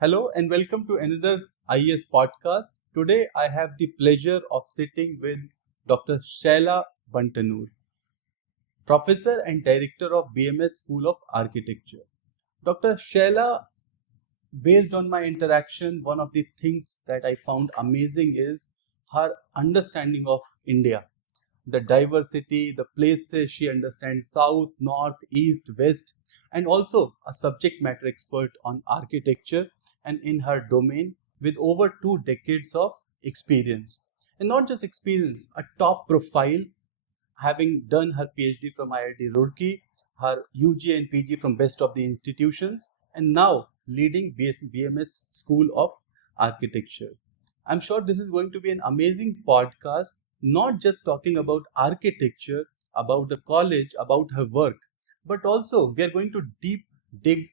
Hello and welcome to another IES Podcast. Today I have the pleasure of sitting with Dr. Shella Bontanur, Professor and Director of BMS School of Architecture. Dr. Shella, based on my interaction, one of the things that I found amazing is her understanding of India, the diversity, the places she understands south, north, east, west, and also a subject matter expert on architecture and in her domain with over 2 decades of experience. And not just experience, a top profile, having done her PhD from IIT Roorkee, her UG and PG from best of the institutions, and now leading BMS School of Architecture. I'm sure this is going to be an amazing podcast, not just talking about architecture, about the college, about her work, but also we are going to deep dig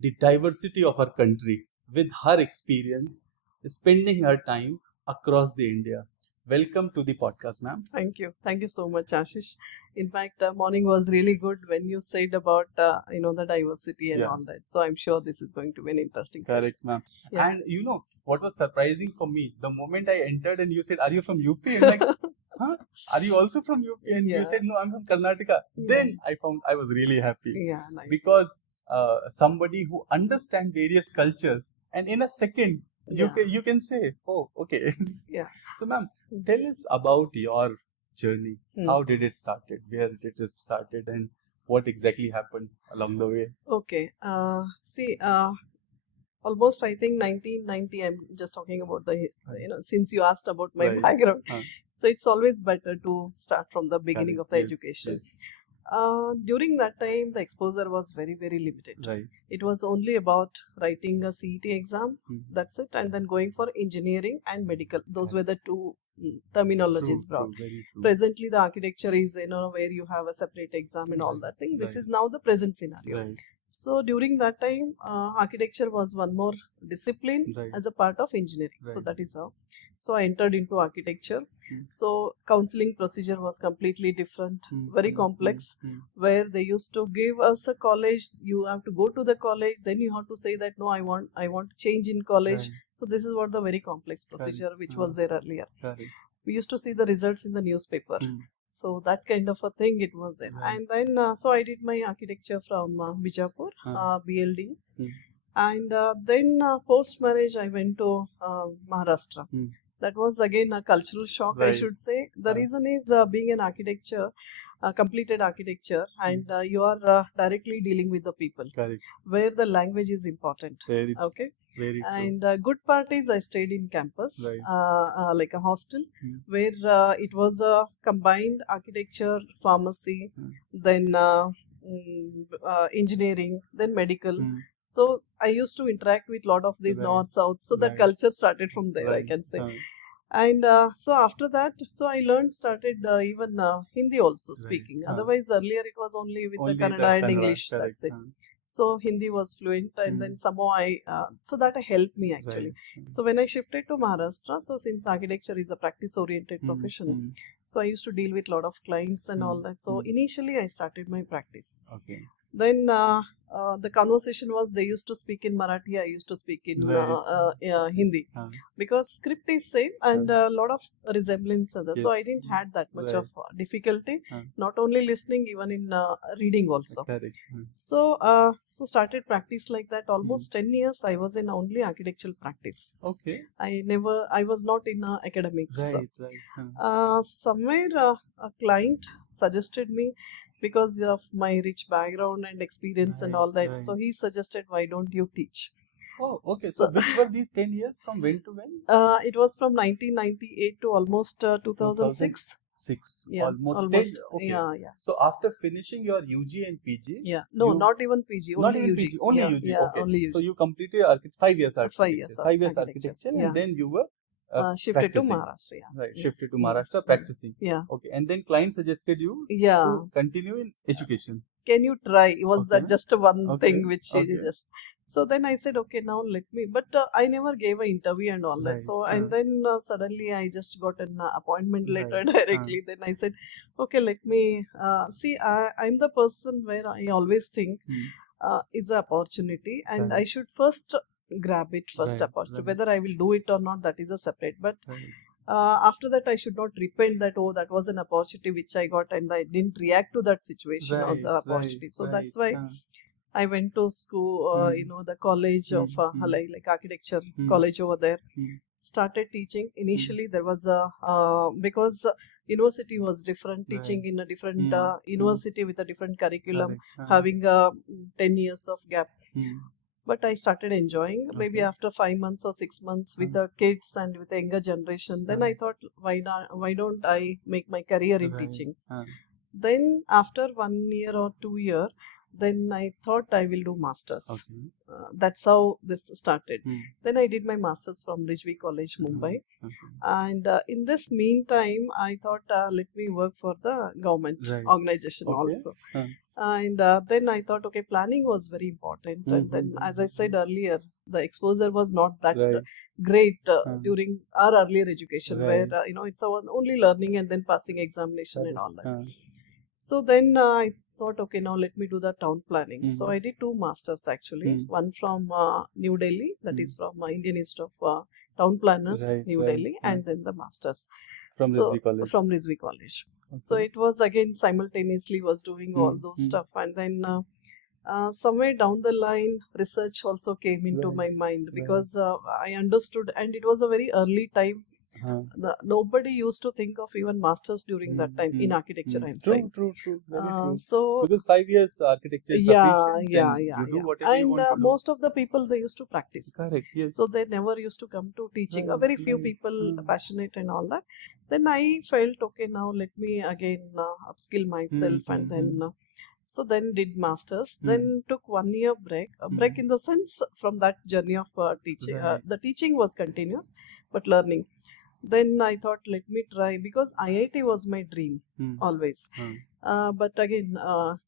the diversity of our country with her experience, spending her time across the India. Welcome to the podcast, ma'am. Thank you. Thank you so much, Ashish. In fact, morning was really good when you said about, the diversity and Yeah. all that. So I'm sure this is going to be an interesting session. Correct, ma'am. Yeah. And you know what was surprising for me? The moment I entered and you said, "Are you from UP?" I'm like, "Huh? Are you also from UP?" And Yeah. you said, "No, I'm from Karnataka." Yeah. Then I found I was really happy Yeah, nice. because somebody who understands various cultures, and in a second Yeah. you can say, "Oh, okay." Yeah. So, ma'am, tell us about your journey. Hmm. How did it started? Where did it started? And what exactly happened along the way? Okay. Almost I think 1990. I'm just talking about since you asked about my Right. background. Huh. So it's always better to start from the beginning Correct. of the Yes, education. yes. During that time, the exposure was very, very limited. Right. It was only about writing a CET exam, Hmm. that's it, and then going for engineering and medical. Those Correct. were the two terminologies True, brought. very true. Presently, the architecture is, where you have a separate exam and all Right, that thing. This right. is now the present scenario. Right. So during that time, architecture was one more discipline Right. as a part of engineering. So Right. that is how. So I entered into architecture. Hmm. So counseling procedure was completely different, very complex, where they used to give us a college. You have to go to the college, then you have to say that no, I want to change in college. Right. So this is what the very complex procedure which was there earlier. Correct. We used to see the results in the newspaper. Hmm. So that kind of a thing it was there. Right. And then so I did my architecture from Bijapur, BLD. Hmm. And then post marriage I went to Maharashtra. Hmm. That was again a cultural shock, I Right. should say. The reason is being an architecture, completed architecture, and you are directly dealing with the people, Correct. where the language is important. Very, Okay. very true. And good part is I stayed in campus, Right. like a hostel, Hmm. where it was a combined architecture, pharmacy, Hmm. then engineering, then medical. Hmm. So I used to interact with a lot of these Right. north, south. So that Right. culture started from there, I Right. can say. Huh. And so after that, so I started even Hindi also Right. speaking. Huh. Otherwise, earlier it was only with Only the Kannada and Kannada, English. correct. That's it. Huh. So Hindi was fluent, and Hmm. then somehow so that helped me actually. Right. So when I shifted to Maharashtra, so since architecture is a practice-oriented Hmm. profession, Hmm. so I used to deal with a lot of clients and Hmm. all that. So Hmm. initially I started my practice. Okay. Then the conversation was they used to speak in Marathi, I used to speak in Right. Hindi, Huh. because script is same and a lot of resemblance other. So I Yes. didn't had that much Right. of difficulty, Huh. not only listening, even in reading also. Correct. Hmm. So started practice like that. Almost 10 years I was in only architectural practice. Okay. I was not in academics. Right. Right. Huh. Somewhere a client suggested me because of my rich background and experience and Right, all that. right. So he suggested, why don't you teach? Oh, okay. So, So- which were these 10 years from when to when? It was from 1998 to almost 2006. 6. Yeah, Almost 10. almost. Okay. Yeah. So, after finishing your UG and PG, Yeah. No, You- not even PG. not Only even UG. PG, only yeah, UG. Yeah, Okay. only UG. So, you completed 5 years architecture. 5 years of 5 years architecture. architecture, Yeah. and then you were Shifted to practicing. Maharashtra. Yeah. Right, Yeah. shifted to Mm. Maharashtra practicing. Yeah. Okay, and then client suggested you Yeah. to continue in education. Can you try? Was Okay. that just one Okay. thing which he Okay. just. So then I said, okay, now let me. But I never gave an interview and all that. Right. So and then suddenly I just got an appointment letter Right. directly. Then I said, okay, let me see. I'm the person where I always think Hmm. is the opportunity, and I Correct. should first grab it first Right, opportunity. right. Whether I will do it or not, that is a separate. But Right. after that, I should not repent that, oh, that was an opportunity which I got and I didn't react to that situation or Right, the opportunity. right, So right. that's why I went to school, the college of like architecture college over there. Started teaching. Initially, there was a because university was different, teaching in a different university with a different curriculum, Correct. having a 10 years of gap. But I started enjoying maybe Okay. after 5 months or 6 months with the kids and with the younger generation. Then I thought, why don't I make my career in Right. teaching? Then after 1 year or 2 year, then I thought I will do masters. Okay. That's how this started. Then I did my masters from Rijvi College, Mumbai. Okay. And in this meantime, I thought let me work for the government Right. organization Okay. also. And then I thought, okay, planning was very important. And then, as I said earlier, the exposure was not that Right. great during our earlier education, Right. where it's our only learning and then passing examination and all that. Correct. So then I thought, okay, now let me do the town planning. So I did 2 masters actually. One from New Delhi, that is from Indian Institute of Town Planners, Right, New right, Delhi, and then the masters From Rizvi College. from Rizvi College. Okay. So it was again simultaneously was doing all those stuff, and then somewhere down the line, research also came into my mind because I understood, and it was a very early time. Nobody used to think of even masters during that time in architecture. I'm saying. True. Very true. So Because 5 years architecture is sufficient. Then you do whatever you and want to do. most of the people, they used to practice. Correct. Yes. So they never used to come to teaching. Right, Very few right. people passionate and all that. Then I felt, okay, now let me again upskill myself, and then so then did masters. Then took 1 year break. A break in the sense from that journey of teaching. Right. The teaching was continuous, but learning. Then I thought, let me try, because IIT was my dream always. But again,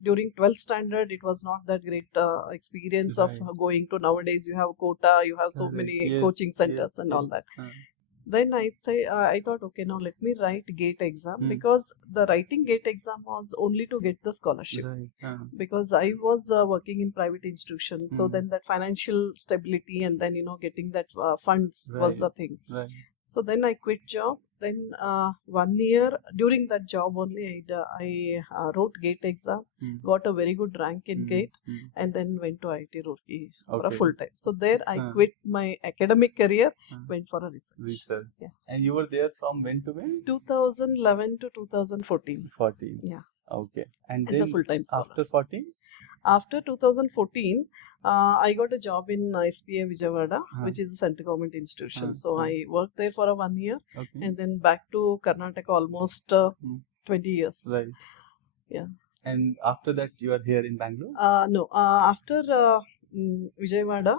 during 12th standard, it was not that great experience of going to, nowadays you have quota, you have so many coaching centers and all that. Then I thought, okay, now let me write GATE exam, because the writing GATE exam was only to get the scholarship. Right. Because I was working in private institutions, so then that financial stability and then getting that funds was a thing. Right. So then I quit job. Then 1 year during that job only, I wrote GATE exam, got a very good rank in GATE, and then went to IIT Roorkee for a full time. So there I quit my academic career, went for a research. Yeah. And you were there from when to when? 2011 to 2014. 14. Yeah. Okay. And As a then full-time scholar. after 14? After 2014, I got a job in SPA Vijayawada, which is a central government institution. So I worked there for 1 year, and then back to Karnataka almost 20 years. Right. Yeah. And after that, you are here in Bangalore? No. After Vijayawada,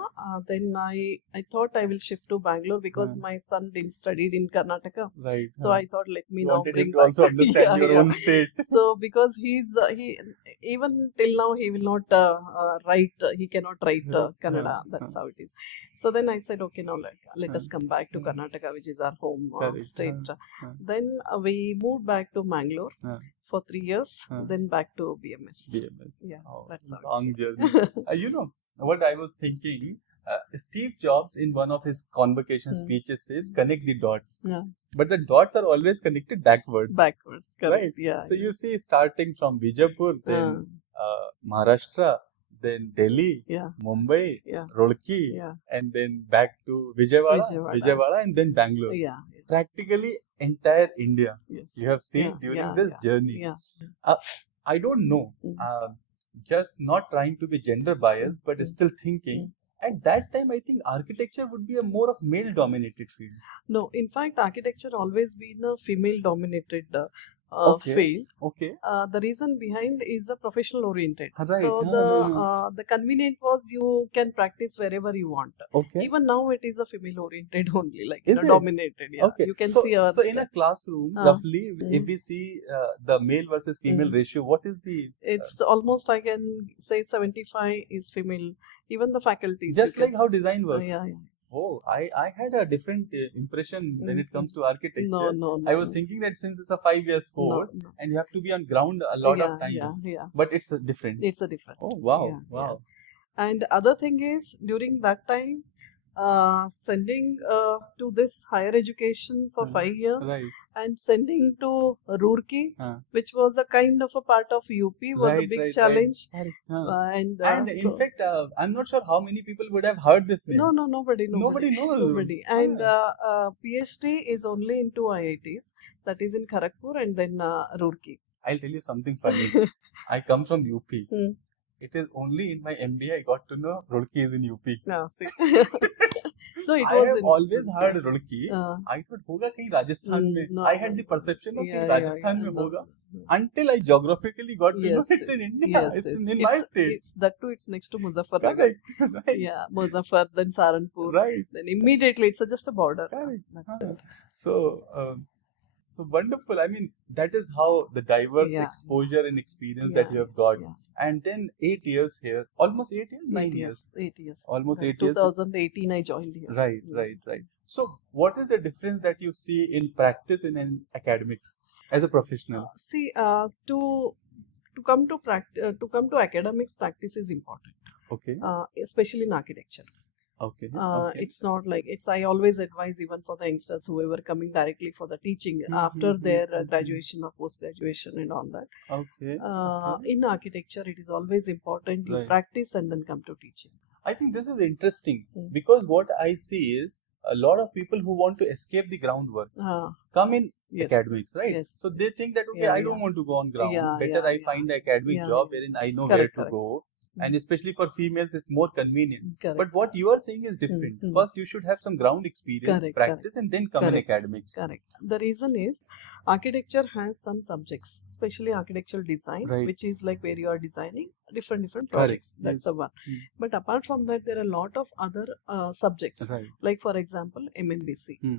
then I thought I will shift to Bangalore because my son didn't studied in Karnataka. Right. So I thought, let me You now wanted bring him to back. also understand your own state. So because he even till now he will not write. He cannot write Kannada. That's how it is. So then I said, okay, now let us come back to Karnataka, which is our home state. Then we moved back to Mangalore for 3 years. Then back to BMS. Yeah, that's how Long journey. What I was thinking, Steve Jobs in one of his convocation speeches says, connect the dots. Yeah. But the dots are always connected backwards. Correct. Right? Yeah. So you see, starting from Bijapur, then Maharashtra, then Delhi, Mumbai, Roorkee, and then back to Vijayawada, and then Bangalore. Yeah. Practically entire India. Yes. You have seen during this journey. Yeah. I don't know. Just not trying to be gender biased, but still thinking. At that time, I think architecture would be a more of male-dominated field. No, in fact, architecture always been a female-dominated field. Okay. The reason behind is a professional oriented. Right. So the convenient was you can practice wherever you want. Okay. Even now it is a female oriented only, like is it? dominated. Yeah. Okay. You can see our. So in a classroom, roughly, if we see the male versus female ratio, what is the? It's almost, I can say 75 is female. Even the faculty. Just like how design works. Yeah. Oh, I had a different impression when it comes to architecture. No. I was thinking that since it's a 5 years course and you have to be on ground a lot of time. Yeah. But it's different. It's a different. Oh, wow. Yeah. And other thing is, during that time, sending to this higher education for 5 years Right. and sending to Roorkee, Uh, which was a kind of a part of UP, was a right, big right, right. challenge. Correct. And And in so fact, I'm not sure how many people would have heard this name. nobody Nobody knows. nobody. And PhD is only in two IITs, that is in Kharagpur and then Roorkee. I'll tell you something funny. I come from UP. Hmm. It is only in my MBA I got to know Roorkee is in UP. Yeah, see. No, it I was have in always heard Roorkee. I thought होगा कहीं राजस्थान में. no, I had the perception of yeah, कहीं Rajasthan में no, होगा. no. Until I geographically got to know Yes, it's in yes, India. yes, It's yes. in my state. It's that too. It's next to Muzaffarnagar. Correct. Right. Yeah, Muzaffar, then Saranpur. Right. Then immediately it's just a border. Correct. That's it. So wonderful. I mean, that is how the diverse Yeah. exposure and experience that you have got. Yeah. And then 8 years here, almost 8 years, 9 years. 8 years. Almost Right. 8 years. 2018 I joined here. Right, right, right. So, what is the difference that you see in practice and in academics as a professional? See, to come to academics, practice is important, Okay, especially in architecture. okay, It's not like I always advise even for the youngsters whoever coming directly for the teaching after their graduation or post graduation and all that. okay. In architecture, it is always important you Right. practice and then come to teaching. I think this is interesting Mm. because what I see is a lot of people who want to escape the groundwork come in Yes. academics, right? Yes, So they think that, okay, Yeah, I don't want to go on ground. Yeah, Better yeah, I yeah. find an academic Yeah, job yeah. wherein I know Correct, where to correct. go. Mm. And especially for females, it's more convenient. Correct. But what you are saying is different. Mm. First, you should have some ground experience, Correct, practice, and then come in Correct. academics. Correct. The reason is architecture has some subjects, especially architectural design, Right. which is like where you are designing different Correct. projects. That's Yes. a one. Mm. But apart from that, there are a lot of other subjects. Right. Like for example, MMBC. Hmm.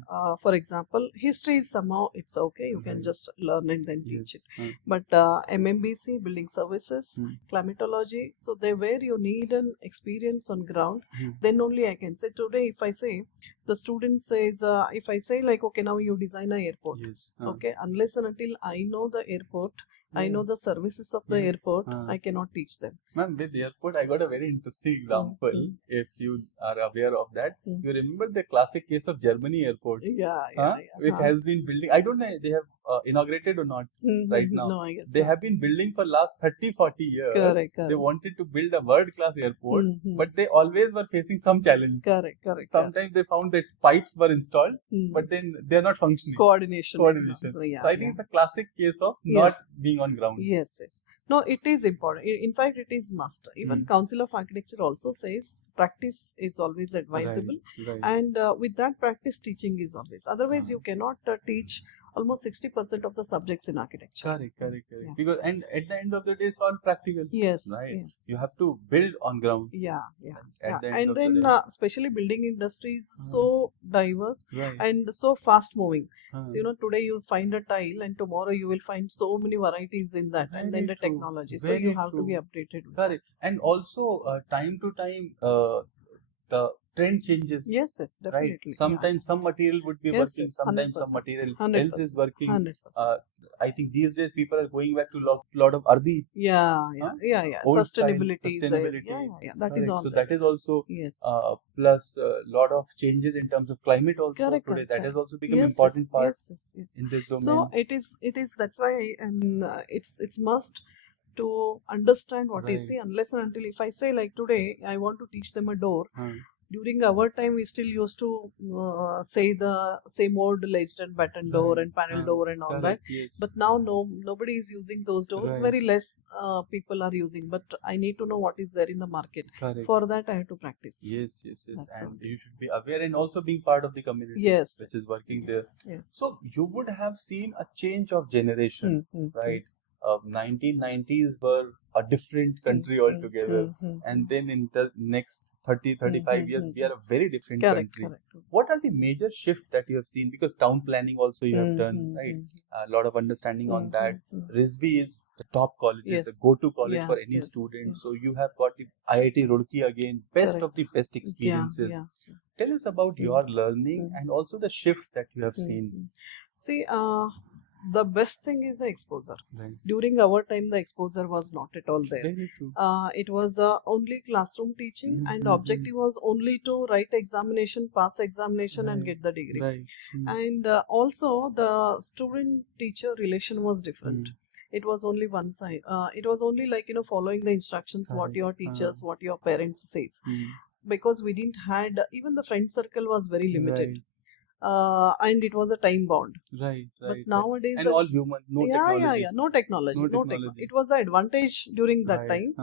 For example, history is somehow it's okay. You can Right. just learn and then teach Yes. it. But MMBC, building services, Hmm. climatology, so they where you need an experience on ground, Hmm. then only I can say today. If I say the student says, if I say like, okay, now you design an airport. Yes. Okay, unless and until I know the airport, I know the services of the Yes. airport, I cannot teach them. Ma'am, with the airport, I got a very interesting example. Mm. If you are aware of that, Mm. you remember the classic case of Germany airport, Yeah. which has been building. I don't know they have inaugurated or not right now. No, I guess They so. have been building for last 30-40 years. Correct. They wanted to build a world-class airport, Mhm. but they always were facing some challenge. Correct. Sometimes they found that pipes were installed, Mm. but then they are not functioning. Coordination. is Coordination. not- yeah, So I think yeah. it's a classic case of not Yes. being on ground. Yes. No, it is important. In fact, it is must. Even Mm. Council of Architecture also says practice is always advisable, Right. and with that practice, teaching is always. Otherwise, Ah. you cannot teach almost 60% of the subjects in architecture. Correct. Yeah. Because and at the end of the day, it's all practical. Yes. Right. Yes. You have to build on ground. Yeah. At the end And of the then, day. especially building industry is so diverse Right. and so fast moving. Ah. So, today you find a tile and tomorrow you will find so many varieties in that, and then Very the true. technology. So Very you have to be true. updated with Correct. And also, time to time, the trend changes. that. Yes, Right. definitely. Sometimes some material would be Yes, working. yes, Sometimes some 100%. material 100%. else is working. 100%. I think these days people are going back to lot of Ardi. Yeah. Old style, Sustainability is there. sustainability. Yeah. That is Correct. all. So there. that is also Yes. plus a lot of changes in terms of climate also Correct, today. correct, That has correct. also become Yes, important part yes. in this domain. So it is. That's why it's must to understand what Right. is. See, unless and until if I say like today I want to teach them a door. Huh. During our time, we still used to say the same old ledged and batten door and panel door and all that. Correct, yes. But now nobody is using those doors. Right. Very less people are using. But I need to know what is there in the market. Correct. For that, I have to practice. Yes. That's And all. you should be aware and also being part of the community, Yes. which is working Yes. there. Yes. So you would have seen a change of generation, right? 1990s were a different country altogether. And then in the next 30-35 years, we are a very different country. Correct. What are the major shifts that you have seen? Because town planning also you have done, right? A lot of understanding on that. RISB is the top college, is the Yes. go-to college for Yes, any yes, student. yes. So you have got the IIT Roorkee again, best Correct. of the best experiences. Yeah. Tell us about your learning and also the shifts that you have seen. See, the best thing is the exposure. Right. During our time, the exposure was not at all there. Very true. It was only classroom teaching, and objective was only to write examination, pass examination, and get the degree. Right. And also the student-teacher relation was different. It was only one side. It was only like, following the instructions, what your teachers, what your parents says. Because we didn't had, even the friend circle was very limited. And it was a time bound. Right. But nowadays, and all human, no technology. No technology. No technology. It was the advantage during that time.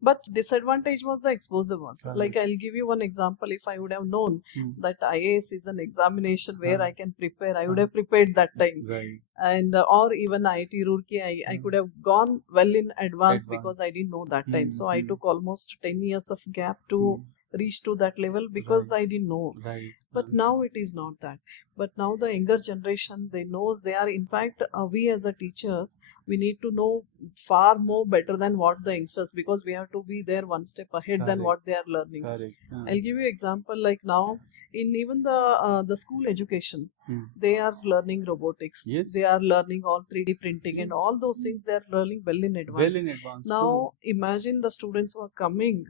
But disadvantage was the exposure was. Like, I'll give you one example. If I would have known that IAS is an examination where I can prepare, I would have prepared that time. Right. And or even IIT Roorkee, I could have gone well in advance because I didn't know that time. So I took almost 10 years of gap to reach to that level because I didn't know. Right. But now it is not that. But now the younger generation, they knows they are, in fact, we as a teachers, we need to know far more better than what the youngsters, because we have to be there one step ahead than what they are learning. I'll give you example, like now in even the school education, they are learning robotics. They are learning all 3D printing and all those things they are learning well in advance. Now imagine the students who are coming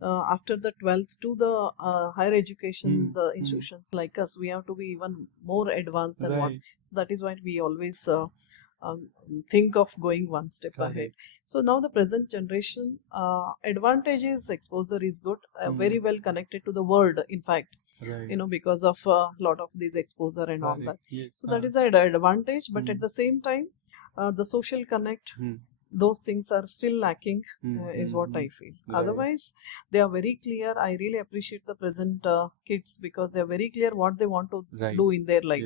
after the 12th to the higher education, the institutions like us, we have to be even more advanced than what. That is why we always think of going one step ahead. So now the present generation advantage is exposure is good, very well connected to the world, in fact. Because of a lot of these exposure and all that. So that is an advantage, but at the same time, the social connect, those things are still lacking, is what I feel. Otherwise, they are very clear. I really appreciate the present kids because they are very clear what they want to do in their life.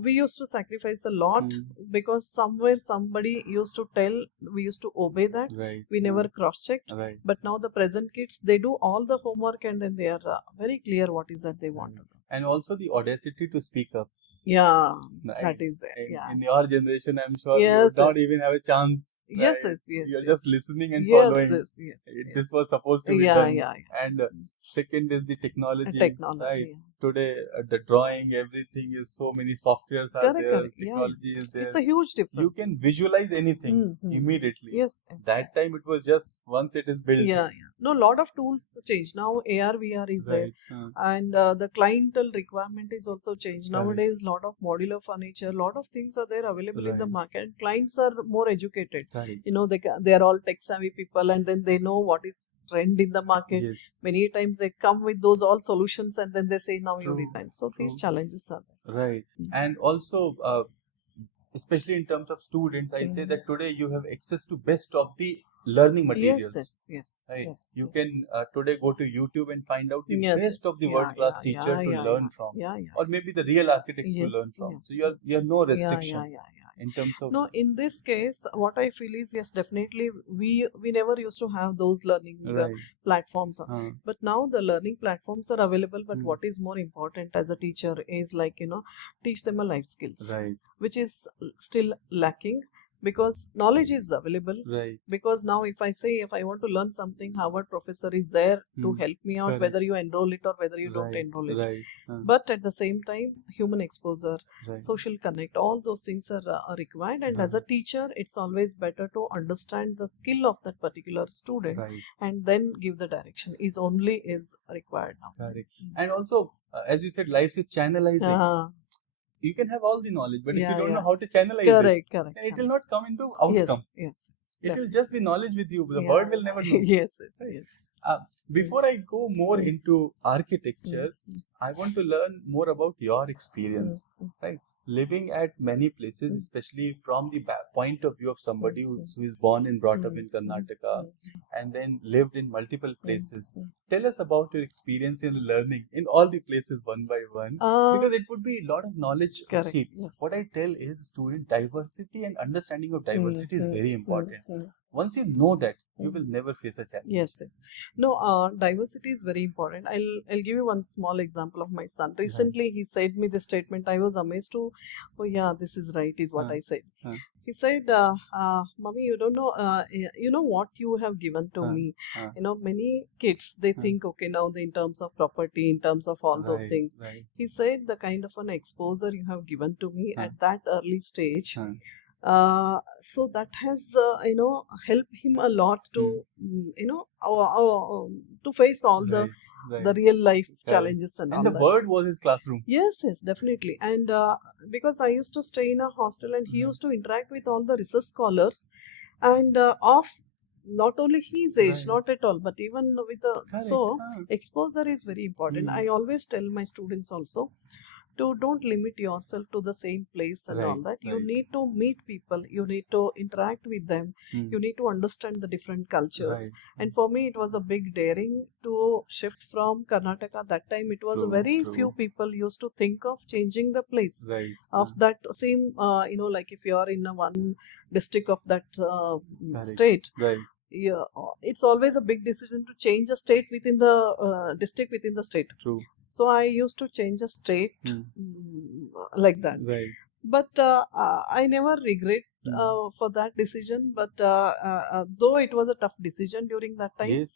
We used to sacrifice a lot because somewhere somebody used to tell, we used to obey that. We never cross-checked. But now the present kids, they do all the homework and then they are very clear what is that they want to do. And also the audacity to speak up. That is it. In your generation, I'm sure you don't even have a chance. You're just listening and following. This was supposed to be done. And second is the technology. Today, the drawing, everything is so many softwares are there. Technology is there. It's a huge difference. You can visualize anything immediately. That time it was just once it is built. No, lot of tools change. Now AR, VR is there. And the clientele requirement is also changed. Nowadays, lot of modular furniture, lot of things are there available in the market. Clients are more educated. They are all tech savvy people, and then they know what is trend in the market. Many times they come with those all solutions and then they say, now you design. So these challenges are there. And also, especially in terms of students, I say that today you have access to best of the learning materials. You can today go to YouTube and find out the best of the world-class teacher to learn from, or maybe the real architects to learn from. So you have no restriction. In terms of in this case, what I feel is, yes, definitely we never used to have those learning platforms, but now the learning platforms are available. But what is more important as a teacher is, like, teach them a life skills, which is still lacking. Because knowledge is available. Because now if I want to learn something, Harvard professor is there to help me out, whether you enroll it or whether you don't enroll it. But at the same time, human exposure, social connect, all those things are required. And as a teacher, it's always better to understand the skill of that particular student and then give the direction is required now. And also, as you said, life is channelizing. You can have all the knowledge, but if you don't know how to channelize it, then it will not come into outcome. It will just be knowledge with you. The word will never know. Before I go more into architecture, I want to learn more about your experience. Living at many places, especially from the point of view of somebody who is born and brought up in Karnataka and then lived in multiple places. Tell us about your experience in learning in all the places one by one, because it would be a lot of knowledge. What I tell is, student diversity and understanding of diversity is very important. Once you know that, you will never face a challenge. No, diversity is very important. I'll give you one small example of my son. Recently, he said me this statement. I was amazed to, this is right, is what I said. He said, "Mommy, you don't know, you know what you have given to me. You know, many kids they think, okay, now in terms of property, in terms of all those things." He said, "The kind of an exposure you have given to me at that early stage." So that has helped him a lot to to face all the real life challenges and all the that. word was his classroom. Yes, definitely. And because I used to stay in a hostel and he used to interact with all the research scholars and of not only his age, not at all, but even with the so exposure is very important. I always tell my students also to don't limit yourself to the same place and all that. You need to meet people, you need to interact with them, you need to understand the different cultures. And for me, it was a big daring to shift from Karnataka. That time, it was very few people used to think of changing the place of that same, like if you are in a one district of that state. Yeah, it's always a big decision to change a state within the district within the state. So I used to change a state like that. But I never regret for that decision. But though it was a tough decision during that time,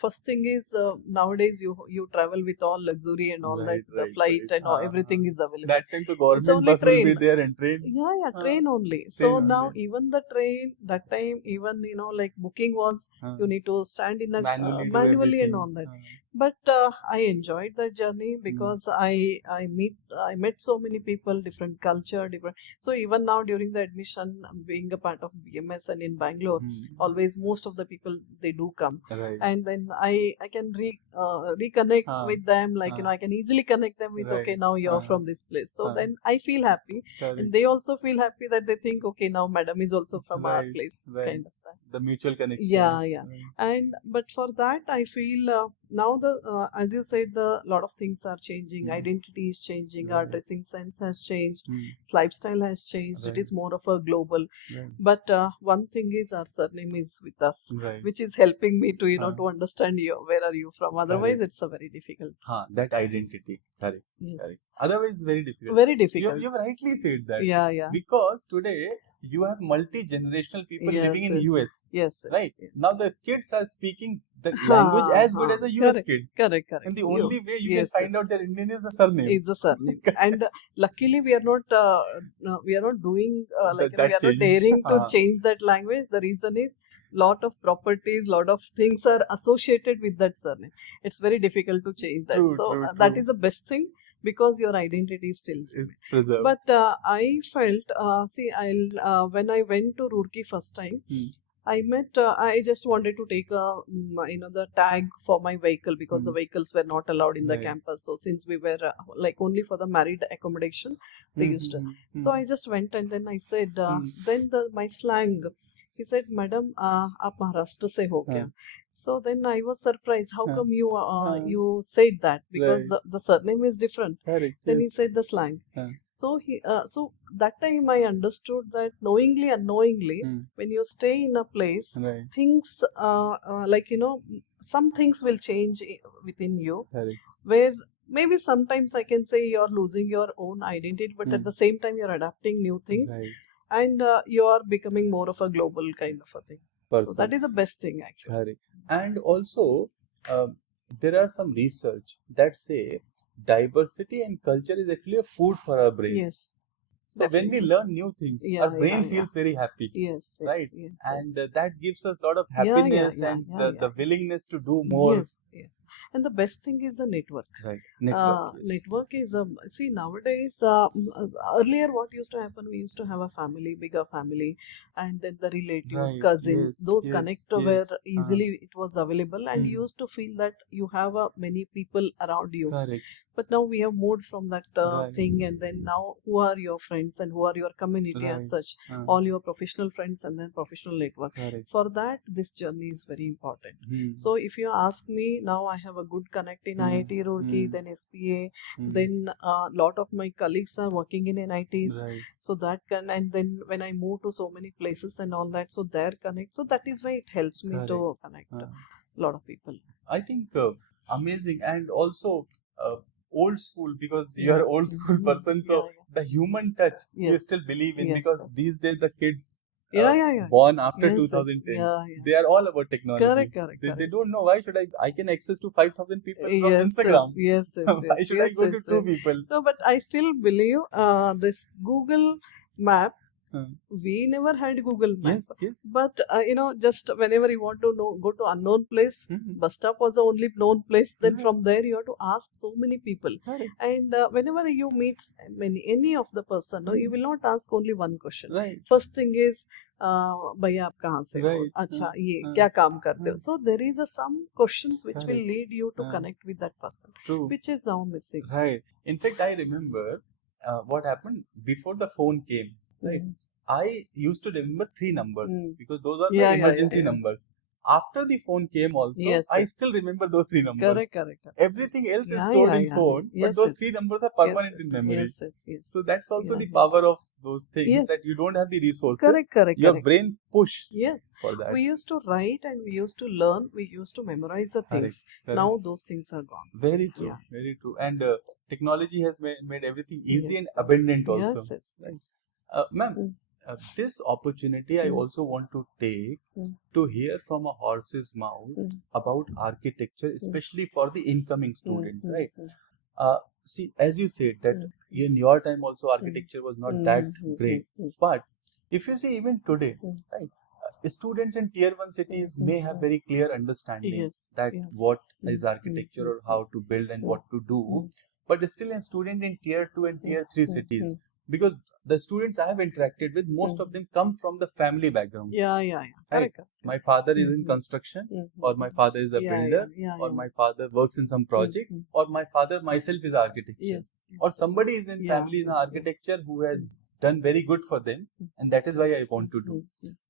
first thing is nowadays you travel with all luxury and all that, the flight and all, everything is available. That time the government bus will be there and train. Yeah, train only. So now even the train, that time even like booking was, you need to stand in a manually and all that. But I enjoyed that journey because I met so many people, different culture, different. So even now during the admission, being a part of BMS and in Bangalore, always most of the people they do come, and then I can reconnect with them. Like I can easily connect them with okay, now you're from this place. So then I feel happy, and they also feel happy that they think okay, now madam is also from our place, kind of that. The mutual connection. Yeah. And but for that I feel now the as you said, the lot of things are changing. Identity is changing. Our dressing sense has changed. Lifestyle has changed. It is more of a global. But one thing is our surname is with us, which is helping me to to understand you. Where are you from? Otherwise, it's a very difficult. That identity. Correct. Otherwise, very difficult. Very difficult. You rightly said that. Yeah. Because today you have multi-generational people living in US. Yes. Right. Now the kids are speaking the language as good as a US kid. Correct. And the only way you can find out their Indian is the surname. It's the surname. And luckily we are not doing we are not daring to change that language. The reason is lot of properties, lot of things are associated with that surname. It's very difficult to change that. True. That is the best thing, because your identity is still preserved. But I felt, when I went to Roorkee first time, I met, I just wanted to take the tag for my vehicle, because the vehicles were not allowed in the campus. So since we were only for the married accommodation, they used to. So I just went and then I said, then my slang, he said, "Madam, aap Maharashtra se ho kya?" So then I was surprised. How come you said that? Because the surname is different. Then he said the slang. So so that time I understood that knowingly, unknowingly, when you stay in a place, things some things will change within you. Where maybe sometimes I can say you're losing your own identity, but at the same time you're adapting new things. And you are becoming more of a global kind of a thing. So that is the best thing, actually. Correct. And also, there are some research that say diversity and culture is actually a food for our brain. Yes. So when we learn new things, our brain feels very happy. Yes. Right? And that gives us a lot of happiness and the willingness to do more. Yes. And the best thing is the network. Right. Network. Network is see, nowadays, earlier what used to happen, we used to have a family, bigger family, and then the relatives, cousins, those connect were easily it was available, and you used to feel that you have many people around you. Correct. But now we have moved from that thing, and then now who are your friends and who are your community as such, all your professional friends and then professional network. For that, this journey is very important. So if you ask me, now I have a good connect in IIT Roorkee, then SPA, then a lot of my colleagues are working in NITs. So that and then when I move to so many places and all that, so there connect. So that is why it helps me to connect a lot of people. I think amazing, and also old school, because you are old school person, so the human touch you Yes. still believe in, Yes, because yes. these days the kids Yeah. born after Yes, yes. 2010, Yeah. they are all about technology. Correct. They don't know, why should I can access to 5,000 people from Yes, Instagram. yes. Why should I go to two people? No, but I still believe this Google Map. Uh, We never had Google Map. yes. But just whenever you want to know, go to unknown place, Mhm. bus stop was the only known place. Then Right. from there you have to ask so many people. Correct. And whenever you meet any of the person, no, you will not ask only one question. Right. First thing is, भैया आप कहाँ से हो? Right. अच्छा ये हाँ. क्या काम करते हो? हाँ. So there is some questions which will Correct. lead you to हाँ. connect with that person, True. which is now missing. Right. In fact, I remember what happened before the phone came. Right. Mm. I used to remember 3 numbers Mm. because those are Yeah, the yeah, emergency yeah. numbers. After the phone came also, Yes, I yes. still remember those 3 numbers. Correct. Everything else is Yeah, stored yeah, in yeah. phone, but Yes, those yes. 3 numbers are permanent in memory. Yes. So that's also Yeah, the yeah. power of those things, Yes. that you don't have the resources. Correct. Your brain push Yes. for that. We used to write and we used to learn, we used to memorize the things. Correct. Now those things are gone. Very true. Yeah. Very true. And technology has made everything easy and Yes. abundant also. Yes. Ma'am, Mm. this opportunity I Mm. also want to take Mm. to hear from a horse's mouth Mm. about architecture, especially for the incoming students, Mm. right? See, as you said that Mm. in your time also architecture was not that great, Mm. but if you see even today, Mm. right, students in tier 1 cities may have very clear understanding Yes. that Yes. what Mm. is architecture or how to build and what to do, Mm. but still a student in tier 2 and tier 3 cities, because the students I have interacted with, most of them come from the family background. Yeah. Right. Correct. My father is in Mhm. construction, Mhm. or my father is a builder, or my father works in some project, Mhm. or my father myself is architecture, Yes. or somebody is in family in architecture who has done very good for them, and that is why I want to do.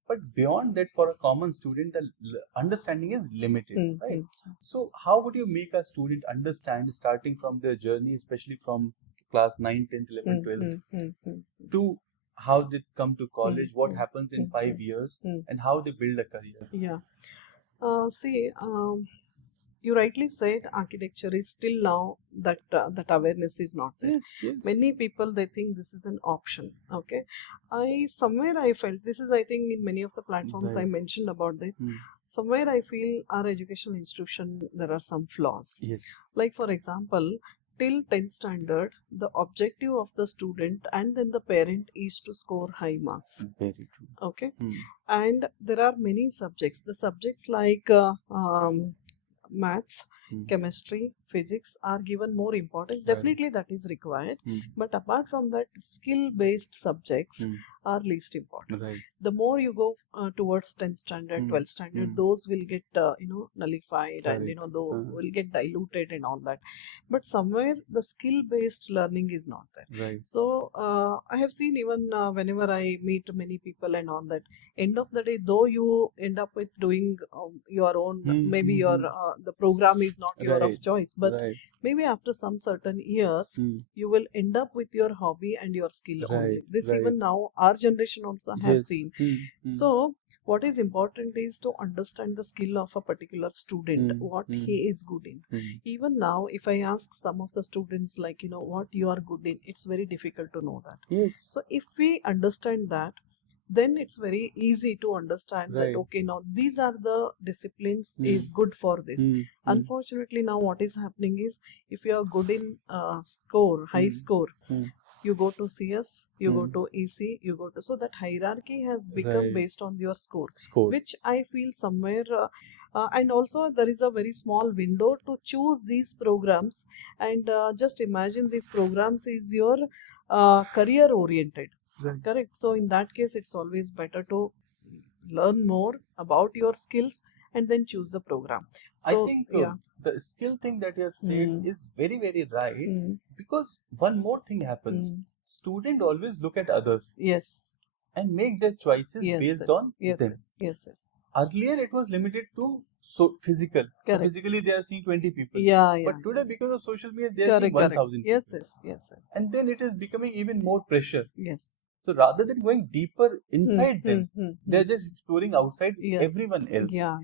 But beyond that, for a common student, the understanding is limited, right? So how would you make a student understand, starting from their journey, especially from class 9, 10th, 11th, 12th, to how they come to college, what happens in 5 years, and how they build a career? Yeah. See, you rightly said architecture is still now that awareness is not there. Yes. Many people, they think this is an option. Okay. I felt this is, I think, in many of the platforms I Right. mentioned about that. Hmm. Somewhere I feel our educational institution, there are some flaws. Yes. Like for example, till 10th standard, the objective of the student and then the parent is to score high marks. Very true. Okay. Hmm. And there are many subjects. The subjects like maths, Hmm. chemistry, physics are given more importance. Right. Definitely that is required. Hmm. But apart from that, skill-based subjects Hmm. are least important. Right. The more you go towards 10th standard, Hmm. 12th standard, Hmm. those will get nullified, and Correct. those will get diluted and all that. But somewhere the skill-based learning is not there. Right. So I have seen, even whenever I meet many people and all that, end of the day, though you end up with doing your own, maybe your the program is not your Right. of choice, but Right. maybe after some certain years, Hmm. you will end up with your hobby and your skill only. Right, This right. even now our generation also have Yes. seen. Hmm. So what is important is to understand the skill of a particular student, what he is good in. Even now, if I ask some of the students, like, what you are good in, it's very difficult to know that. Yes. So if we understand that, then it's very easy to understand Right. that, okay, now these are the disciplines is good for this. Unfortunately, now what is happening is, if you are good in high score, you go to CS, you go to EC, you go to, so that hierarchy has become Right. based on your score, Score. which I feel somewhere, and also there is a very small window to choose these programs, and just imagine these programs is your career oriented. Right. Correct. So in that case, it's always better to learn more about your skills and then choose the program. So I think yeah. the skill thing that you have said is very, very right, because one more thing happens. Student always look at others Yes. and make their choices based on them. Yes. Earlier it was limited to physical. Correct. Physically they are seeing 20 people. Yeah. But today, because of social media, they are seeing 1,000 people. Yes. And then it is becoming even more pressure. Yes. So rather than going deeper inside them, they are just exploring outside everyone else. Yeah.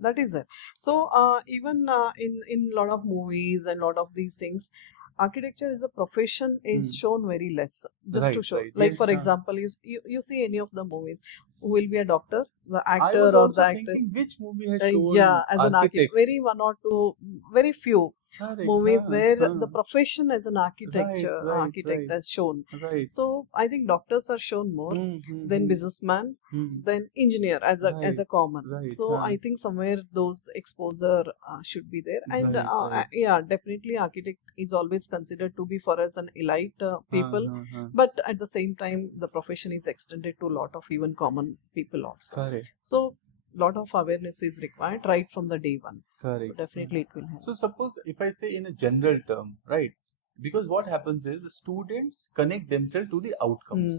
That is it. So even in lot of movies and lot of these things, architecture as a profession is shown very less. Just Right, to show, right. like Yes, for example, you see any of the movies, who will be a doctor, the I actor was or also the actress. thinking which movie has Yeah, shown as an architect, architect. very one or two, very few Correct. movies where the Huh. profession as an Right, architect right. has shown. Right. So I think doctors are shown more, then businessman, then engineer as a Right, common. right. So I think somewhere those exposure should be there, and Right, right. yeah, definitely architect is always considered to be for us an elite people, Huh. but at the same time the profession is extended to a lot of even common people also. Correct. So lot of awareness is required right from the day one. Correct. So definitely it will help. So suppose if I say in a general term, right? Because what happens is the students connect themselves to the outcomes.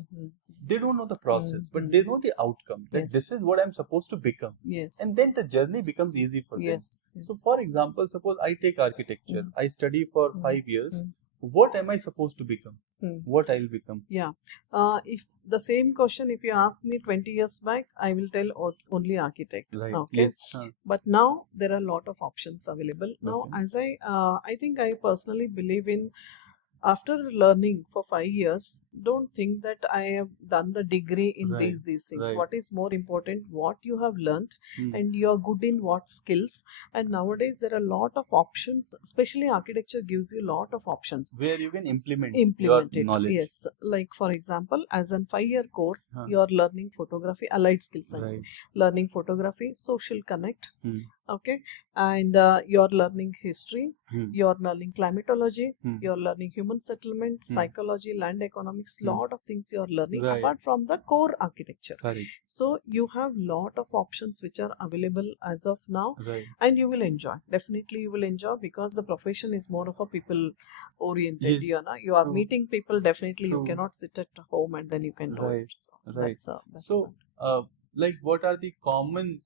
They don't know the process, but they know the outcome. That this is what I'm supposed to become. Yes. And then the journey becomes easy for them. So for example, suppose I take architecture. I study for 5 years. What am I supposed to become? What I'll become? Yeah. If the same question, if you ask me 20 years back, I will tell only architect. Right. Okay. Yes. But now there are a lot of options available. Now, as I think I personally believe in, after learning for 5 years, don't think that I have done the degree in these things. Right. What is more important, what you have learned, and you are good in what skills. And nowadays there are a lot of options, especially architecture gives you a lot of options Where you can implement your it. Knowledge. Yes, like for example, as a 5-year course, you are learning photography, allied skills, learning photography, social connect, okay, and you're learning history, you're learning climatology, you're learning human settlement, psychology, land economics, lot of things you're learning apart from the core architecture. So you have lot of options which are available as of now, and you will enjoy. Definitely you will enjoy, because the profession is more of a people oriented. You are meeting people. Definitely you cannot sit at home and then you can do it. So that's like what are the common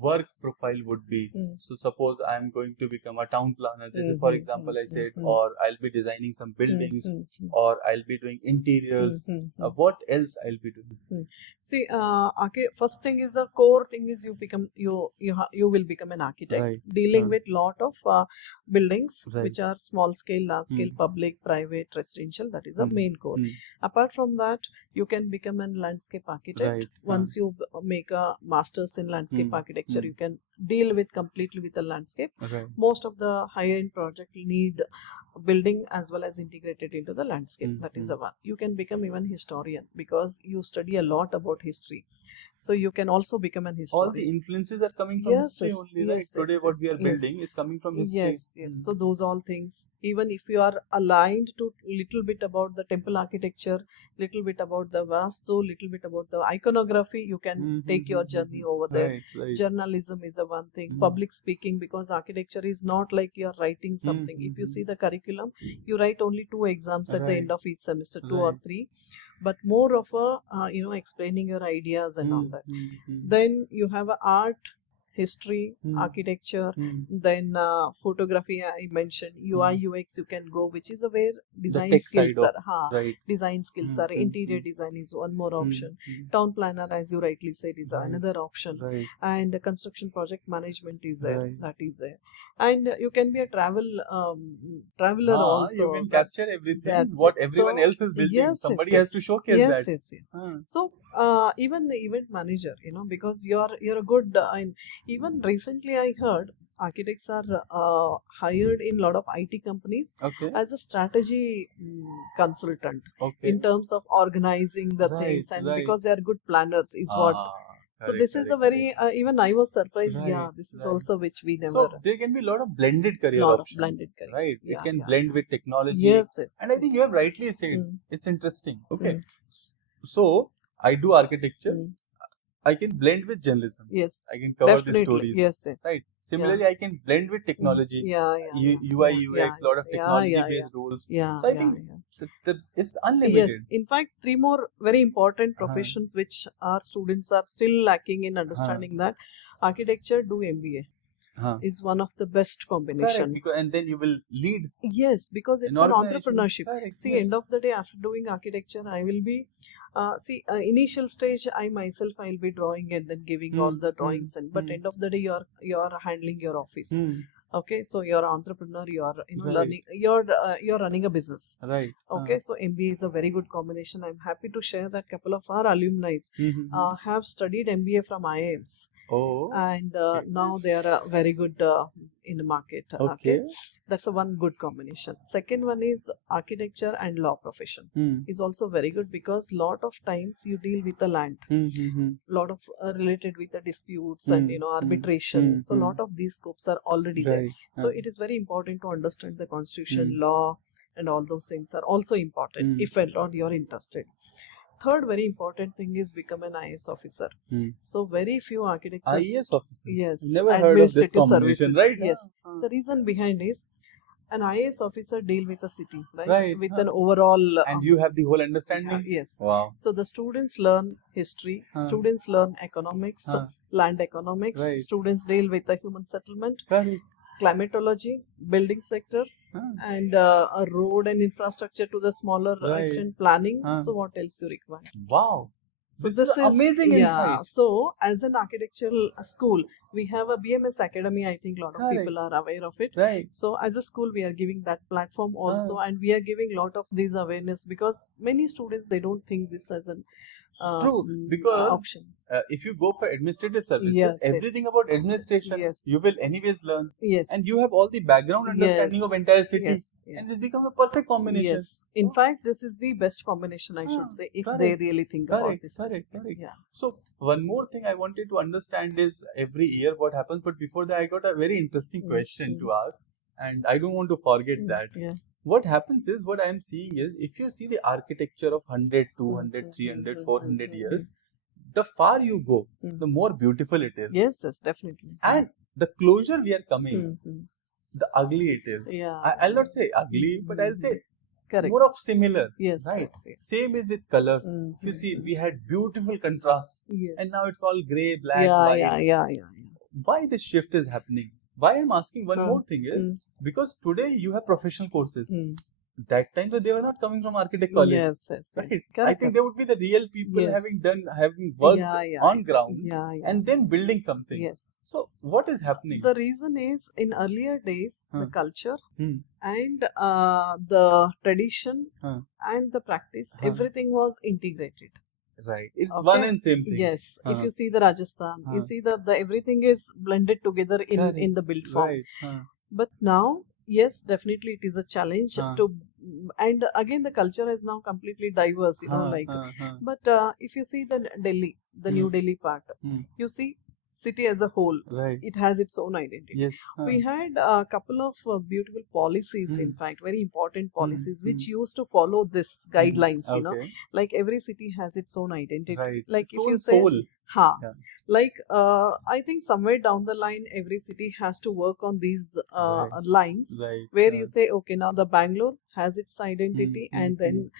work profile would be? So suppose I am going to become a town planner, for example I said, or I'll be designing some buildings, or I'll be doing interiors. What else I'll be doing? See, first thing is, the core thing is you will become an architect, dealing with lot of buildings which are small scale, large scale, public, private, residential. That is the main core. Apart from that, you can become a landscape architect. Once you make a master's in landscape architecture, you can deal with completely with the landscape. Most of the high-end project need building as well as integrated into the landscape. That is the one. You can become even historian, because you study a lot about history. So you can also become an historian. All the influences are coming from history only, right? Today what we are building is coming from history. Yes. So those all things, even if you are aligned to little bit about the temple architecture, little bit about the vastu, little bit about the iconography, you can take your journey over there. Journalism is a one thing. Public speaking, because architecture is not like you are writing something. If you see the curriculum, you write only 2 exams at the end of each semester, 2 or 3. But more of a explaining your ideas and all that. Then you have art, history, architecture, then photography. I mentioned UI UX. You can go, which is a where design skills are. Design skills are. Interior design is one more option. Town planner, as you rightly said, is another option. And construction project management is there. That is there. And you can be a traveler also. You can capture everything what everyone else is building. Somebody has to showcase that. Yes. So even the event manager, because you're a good. Even recently, I heard architects are hired in a lot of IT companies as a strategy consultant in terms of organizing the things, and because they are good planners, is what. So this is a very even I was surprised. This is also which we never. So there can be a lot of blended career options, right? It can blend with technology. Yes. And I think you have rightly said. It's interesting. Okay. So I do architecture. I can blend with journalism. Yes. I can cover the stories. Yes. Right. Similarly, I can blend with technology. UI, UX, lot of technology-based roles. So I think that it's unlimited. Yes. In fact, 3 more very important professions which our students are still lacking in understanding, that architecture, do MBA. Is one of the best combination. Correct, and then you will lead. Yes, because it's an entrepreneurship. See, end of the day, after doing architecture, I will be initial stage, I myself I'll be drawing and then giving all the drawings, but end of the day, you're handling your office. Okay, so you're an entrepreneur, you're Right. learning, you're running a business. Right. Okay, so MBA is a very good combination. I'm happy to share that couple of our alumni have studied MBA from IIMs. Oh. And Okay. now they are very good in the market. Okay. That's a one good combination. Second one is architecture and law profession is also very good, because lot of times you deal with the land, lot of related with the disputes and arbitration. So lot of these scopes are already there. So it is very important to understand the constitution, law, and all those things are also important if at all you're interested. Third very important thing is become an IAS officer. So very few architects. IES officer. Yes. Never heard of this combination, right? Yes. The reason behind is an IAS officer deal with a city, right? With an overall. And you have the whole understanding. Yes. Wow. So the students learn history. Students learn economics, land economics. Students deal with the human settlement. Climatology, building sector, and a road and infrastructure to the smaller extent, planning. So what else you require? Wow. So this is amazing insight. So as an architectural school, we have a BMS Academy. I think a lot of people are aware of it. Right. So as a school, we are giving that platform also, and we are giving a lot of these awareness, because many students, they don't think this as an true, because option. If you go for administrative services, everything about administration you will anyways learn. And you have all the background understanding of entire city, and this becomes a perfect combination. In fact, this is the best combination, I should say, if they really think about this. So one more thing I wanted to understand is every year what happens, but before that I got a very interesting question to ask, and I don't want to forget that. What happens is, what I am seeing is, if you see the architecture of 100, 200, 300, 400 years, the far you go, the more beautiful it is. Yes, definitely. And the closer we are coming, the ugly it is. I'll not say ugly, but I'll say more of similar. Right? Same is with colors. If you see, we had beautiful contrast, and now it's all grey, black, white. Why this shift is happening? Why I'm asking one more thing is, because today you have professional courses. That time, so they were not coming from architect college. Right? I think they would be the real people having worked on ground and then building something. So what is happening? The reason is, in earlier days, the culture and the tradition and the practice, everything was integrated. Right, it's one and same thing. Yes, if you see the Rajasthan, you see that the everything is blended together in the built form. But now, yes, definitely it is a challenge to, and again the culture is now completely diverse, but if you see the Delhi, the New Delhi part, you see city as a whole, it has its own identity. We had a couple of beautiful policies, in fact, very important policies, which used to follow this guidelines, like every city has its own identity. Like its if you say, like I think somewhere down the line, every city has to work on these lines, where you say, okay, now the Bangalore has its identity, and then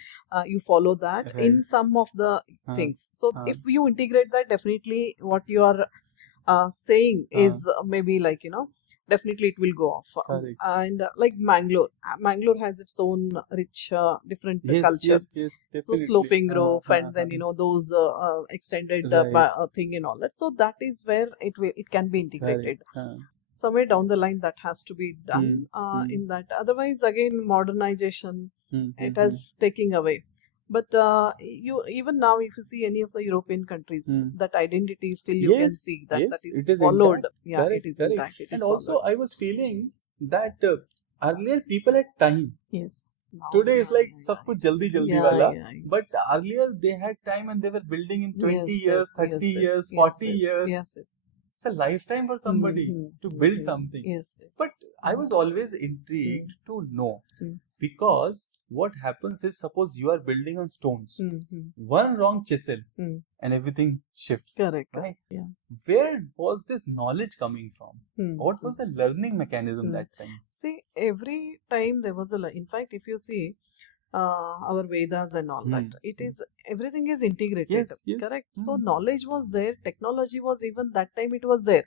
you follow that in some of the things. So if you integrate that, definitely what you are saying is maybe like, definitely it will go off. And like Mangalore has its own rich, different culture. So sloping roof, and then those extended thing and all that. So that is where it can be integrated. Somewhere down the line that has to be done in that. Otherwise, again, modernization it has taken away. But you even now, if you see any of the European countries, that identity still you can see that is followed. Intact. It is intact. And also, I was feeling that earlier people had time. Today is like sab kuch jaldi wala. But earlier they had time, and they were building in 20 years, 30 years, 40 years. It's a lifetime for somebody to build something. But I was always intrigued to know, because what happens is, suppose you are building on stones, one wrong chisel and everything shifts. Right? Where was this knowledge coming from? What was the learning mechanism that time? See, every time there was in fact, if you see our Vedas and all that, it is, everything is integrated. Correct. So knowledge was there, technology was, even that time it was there.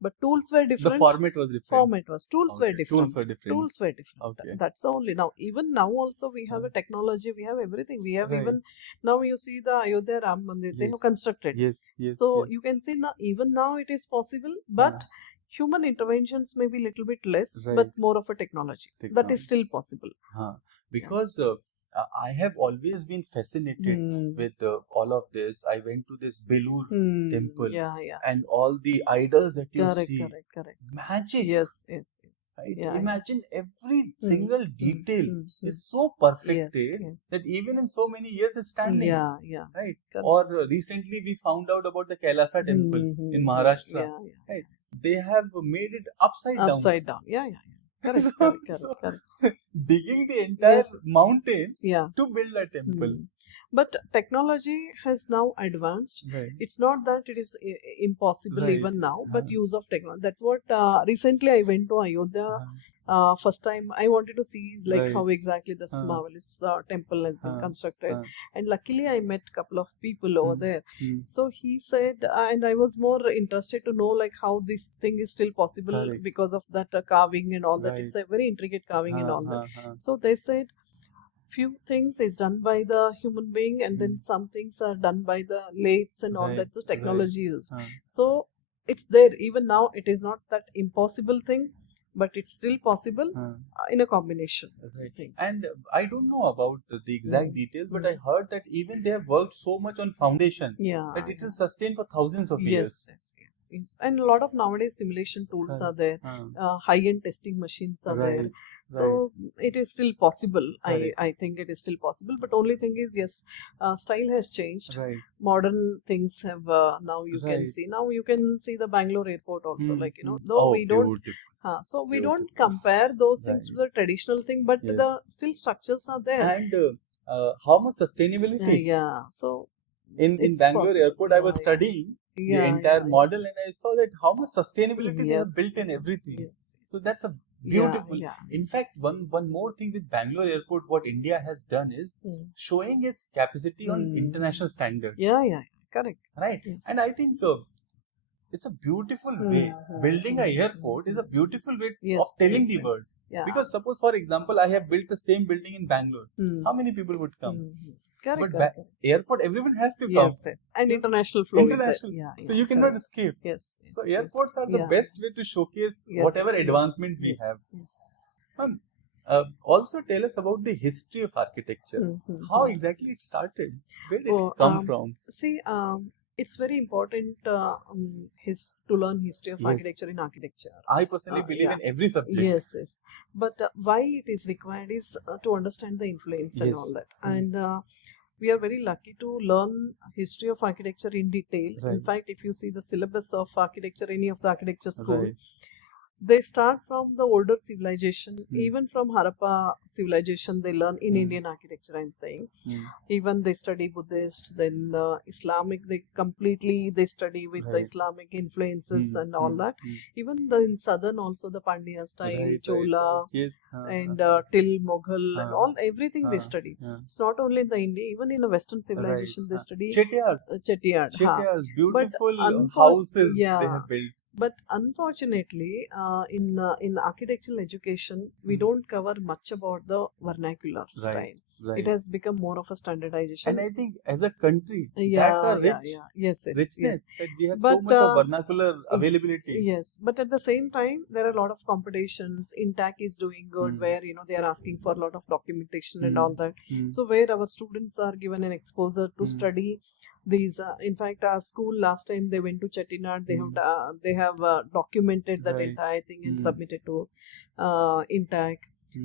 But tools were different. The format was different. Tools were different. Tools were different. That's the only. Now, even now also we have a technology, we have everything. We have even, now you see the Ayodhya Ram Mandir, they have constructed. So you can see now, even now it is possible, but human interventions may be little bit less, Right. but more of a technology. That Technology. is still possible. Because I have always been fascinated with all of this. I went to this Belur temple Yeah. and all the idols that you Correct, see. correct. Magic. Yes. Right? Yeah, Imagine every single detail is so Yes, perfected yes. that even in so many years it's standing. Yeah. Right? Correct. Or recently we found out about the Kailasa temple in Maharashtra. Yeah. Right? They have made it upside down. Upside down. Yeah. Correct, So, correct. digging the entire Yes. mountain Yeah. to build a temple. But technology has now advanced. Right. It's not that it is impossible Right. even now, but use of technology. That's what recently I went to Ayodhya. First time I wanted to see like Right. how exactly this marvelous temple has been constructed, and luckily I met a couple of people over there. So he said, and I was more interested to know like how this thing is still possible Correct. because of that carving and all that. Right. It's a very intricate carving and all that. So they said few things is done by the human being, and then some things are done by the lathes and all Right, that. So technology used. right. So it's there even now. It is not that impossible thing, but it's still possible in a combination. Right. And I don't know about the exact details, but I heard that even they have worked so much on foundation that it will sustain for thousands of years. Yes. And a lot of nowadays simulation tools are there. High-end testing machines are there. So it is still possible. I think it is still possible. But only thing is, yes, style has changed. Right. Modern things have now you can see. Now you can see the Bangalore airport also. Like though we don't. So we don't compare those things to the traditional thing, but the still structures are there. And how much sustainability? So in Bangalore airport, I was studying the entire model, and I saw that how much sustainability they have built in everything. So that's a beautiful. In fact, one more thing with Bangalore airport, what India has done is showing its capacity on international standards. Correct. Right. Yes. And I think it's a beautiful way. Building an airport is a beautiful way of telling the world. Because suppose, for example, I have built the same building in Bangalore. How many people would come? Correct. Airport, everyone has to come. Yes. And international flow. So you cannot escape. Yes. So airports are the best way to showcase whatever advancement we have. Ma'am, also tell us about the history of architecture. How exactly it started? Where did it come from? See, it's very important to learn history of architecture in architecture. I personally believe in every subject. Yes. But why it is required is to understand the influence and all that. And we are very lucky to learn history of architecture in detail. In fact, if you see the syllabus of architecture, any of the architecture school, they start from the older civilization. Even from Harappa civilization, they learn in Indian architecture, I'm saying. Even they study Buddhist, then Islamic, they study with the Islamic influences and all that. Even in southern also, the Pandya style, Chola, and till Mughal and all, everything they study. It's not only in the India, even in a Western civilization, they study Chettiars, beautiful houses they have built. But unfortunately, in architectural education, we don't cover much about the vernacular style. It has become more of a standardization. And I think as a country, that's a richness that we have so much of vernacular availability. Yes, but at the same time, there are a lot of competitions. INTAC is doing good, where they are asking for a lot of documentation and all that. So where our students are given an exposure to study these. In fact, our school last time they went to Chettinad, they have documented that entire thing and submitted to INTAC.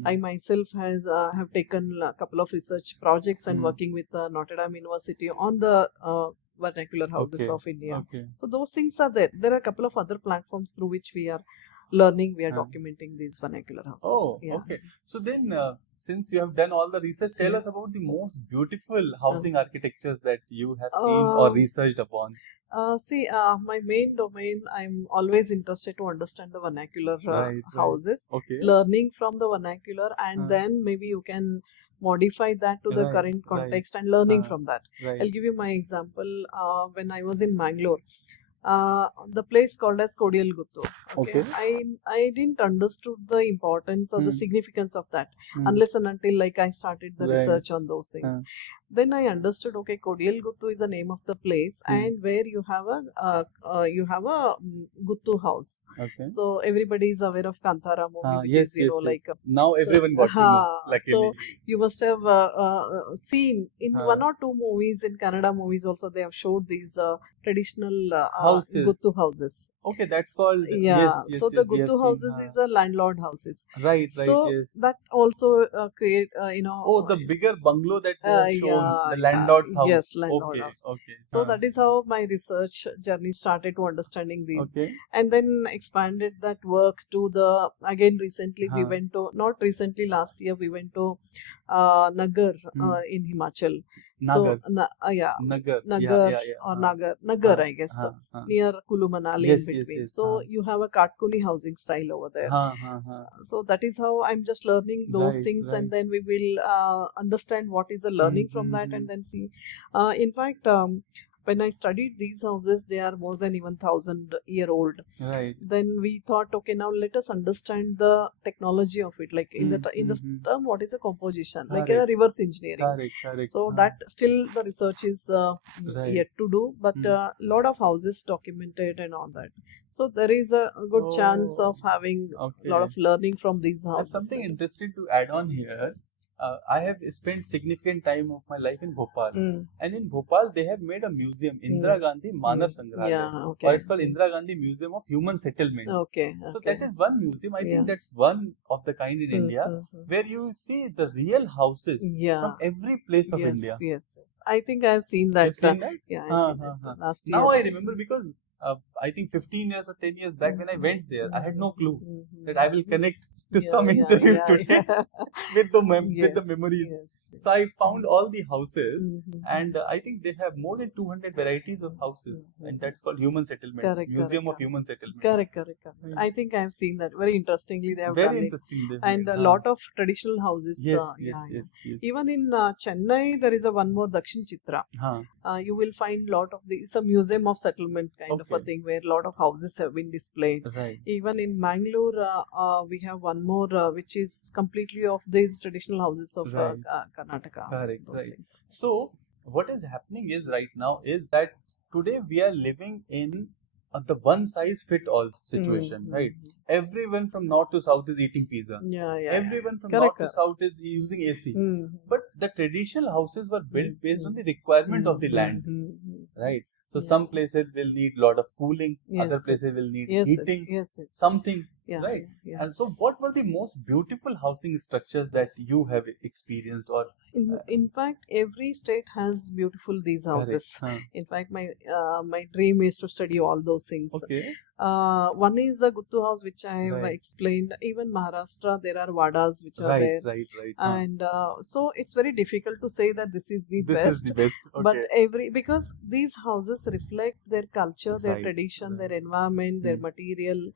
I myself have taken a couple of research projects and working with Notre Dame University on the vernacular houses of India. So those things are there. There are a couple of other platforms through which we are learning, we are documenting these vernacular houses. Okay. So then, since you have done all the research, tell us about the most beautiful housing architectures that you have seen or researched upon. My main domain, I'm always interested to understand the vernacular houses, learning from the vernacular, and then maybe you can modify that to the current context and learning from that. I'll give you my example. When I was in Bangalore, the place called as Kodiyalguttu. I didn't understood the importance or the significance of that unless and until I started the research on those things. Then I understood, okay, Kodiyal Guttu is the name of the place, and where you have a Guttu house. Okay. So everybody is aware of Kantara movie, which Yes, is, you know, yes, like yes. Now everyone got to know, luckily. so you must have seen in one or two movies, in Kannada movies also, they have showed these traditional Houses. Guttu houses. Okay, that's called. Yeah. Yes, yes, So yes, the we have Guttu seen, houses is a landlord houses. Right, right, So yes. that also create, you know. Oh, the bigger bungalow that they have shown, Yeah, the landlord's house. yes, landlord Okay, house. okay. So that is how my research journey started to understanding these. Okay. And then expanded that work to the, again recently we went to, not recently, last year we went to Nagar in Himachal. Nagar. So, yeah, Nagar. Nagar Yeah, yeah, or yeah. Nagar, I guess, near Kulu Manali Yes, in yes, between. yes. So you have a Katkuni housing style over there. So that is how I'm just learning those Right, things, right. and then we will understand what is the learning from that, and then see. In fact, when I studied these houses, they are more than even 1,000-year old. Right. Then we thought, okay, now let us understand the technology of it. Like in the term, what is a composition? Like a reverse engineering. Correct, correct. So that still the research is yet to do, but a lot of houses documented and all that. So there is a good chance of having a lot of learning from these I have houses. something interesting to add on here. I have spent significant time of my life in Bhopal, and in Bhopal they have made a museum, Indira Gandhi Manav Sangrahalaya, Yeah, okay. or it's called Indira Gandhi Museum of Human Settlements. Okay. So that is one museum. I think that's one of the kind in India where you see the real houses from every place of India. Yes. I think I have seen that. You've seen that? Yeah, I've seen that last year. Now I remember because I think 15 years or 10 years back when I went there, I had no clue that I will connect to some interview today with the memories. So I found all the houses, and I think they have more than 200 varieties of houses, and that's called Human Settlements, Museum of Human Settlements. Correct. I think I have seen that. Very interestingly, they have done it. Interesting. And a lot of traditional houses. Yes. Even in Chennai, there is a one more Dakshin Chitra. You will find a lot of it's a museum of settlement kind of a thing where a lot of houses have been displayed. Right. Even in Mangalore, we have one more which is completely of these traditional houses of Karnataka. Correct. Right. So what is happening is right now is that today we are living in the one size fit all situation, right? Everyone from north to south is eating pizza. Everyone from north to south is using AC. But the traditional houses were built based on the requirement of the land, right? So some places will need a lot of cooling, other places will need heating, something, right? And so what were the most beautiful housing structures that you have experienced? Or in fact, every state has beautiful these houses. In fact, my dream is to study all those things. One is the Guttu house, which I have explained. Even Maharashtra, there are Vadas which are there. Right. And so it's very difficult to say that this is the best. But because these houses reflect their culture, their tradition, their environment, their material,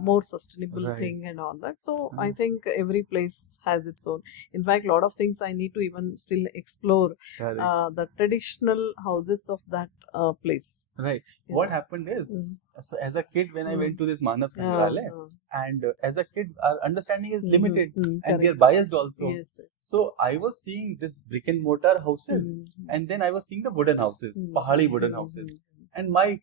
more sustainable thing and all that. So I think every place has its own. In fact, a lot of things I need to even still explore the traditional houses of that place. Right. What happened is, so as a kid, when I went to this Manav Sangrahalaya, and as a kid, our understanding is limited, and we are biased also. So I was seeing this brick and mortar houses, and then I was seeing the wooden houses, Pahadi wooden houses, and my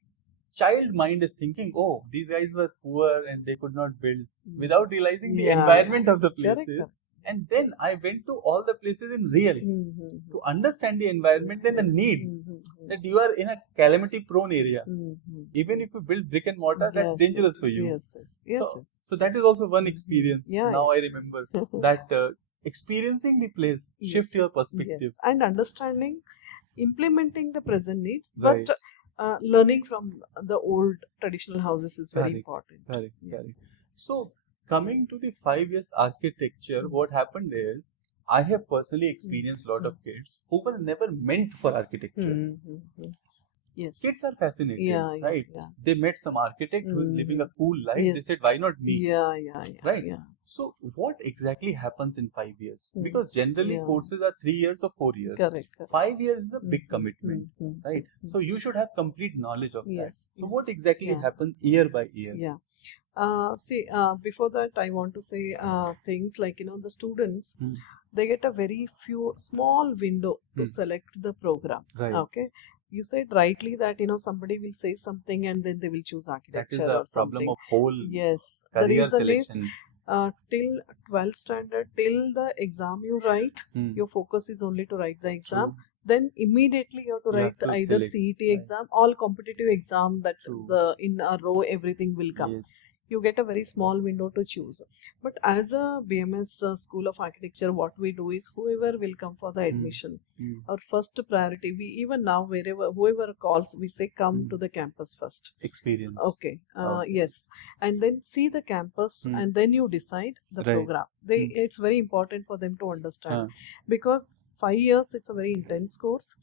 child mind is thinking, oh, these guys were poor and they could not build, without realizing the environment of the places. And then I went to all the places in real to understand the environment and the need that you are in a calamity prone area. Even if you build brick and mortar, that's dangerous for you. So that is also one experience. Now I remember that experiencing the place shift your perspective. And understanding, implementing the present needs, but learning from the old traditional houses is very important. Correct. So coming to the 5 years architecture, what happened is I have personally experienced a lot of kids who were never meant for architecture. Kids are fascinated, right? They met some architect who is living a cool life. They said, why not me? Right? So what exactly happens in 5 years? Because generally courses are 3 years or 4 years. 5 years is a big commitment, right? So you should have complete knowledge of that. So what exactly happens year by year? Before that, I want to say things like, the students, they get a very few small window to select the program. Right. Okay. You said rightly that somebody will say something and then they will choose architecture That is or a problem something. of whole Yes. The career reason is selection. till 12th standard, till the exam you write, your focus is only to write the exam. True. Then immediately you have to You write have to either select, CET right. exam, all competitive exam that True. in a row everything will come. Yes. You get a very small window to choose. But as a BMS School of Architecture, what we do is whoever will come for the admission, our first priority, we even now whoever calls, we say come to the campus first. Experience. Okay. Yes. And then see the campus and then you decide the Right. program. It's very important for them to understand because 5 years it's a very intense course.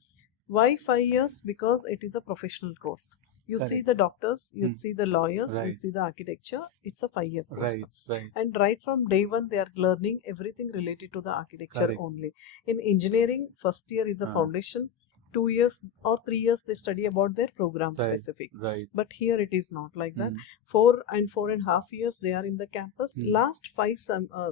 Why 5 years? Because it is a professional course. You see the doctors, you see the lawyers, you see the architecture. It's a 5-year course. Right. And right from day one, they are learning everything related to the architecture only. In engineering, first year is a foundation. 2 years or 3 years, they study about their program specific. Right. But here it is not like that. 4.5 years, they are in the campus. Last 5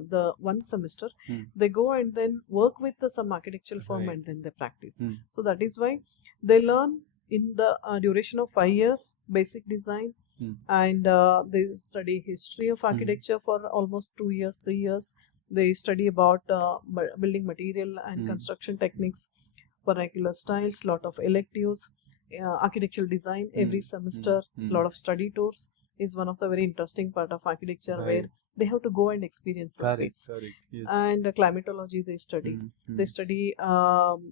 the 1 semester, they go and then work with some architectural firm and then they practice. So that is why they learn in the duration of 5 years basic design and they study history of architecture for almost 2 years, 3 years. They study about building material and construction techniques, vernacular styles, lot of electives, architectural design every semester, lot of study tours is one of the very interesting part of architecture where they have to go and experience the space. Yes. And climatology they study. They study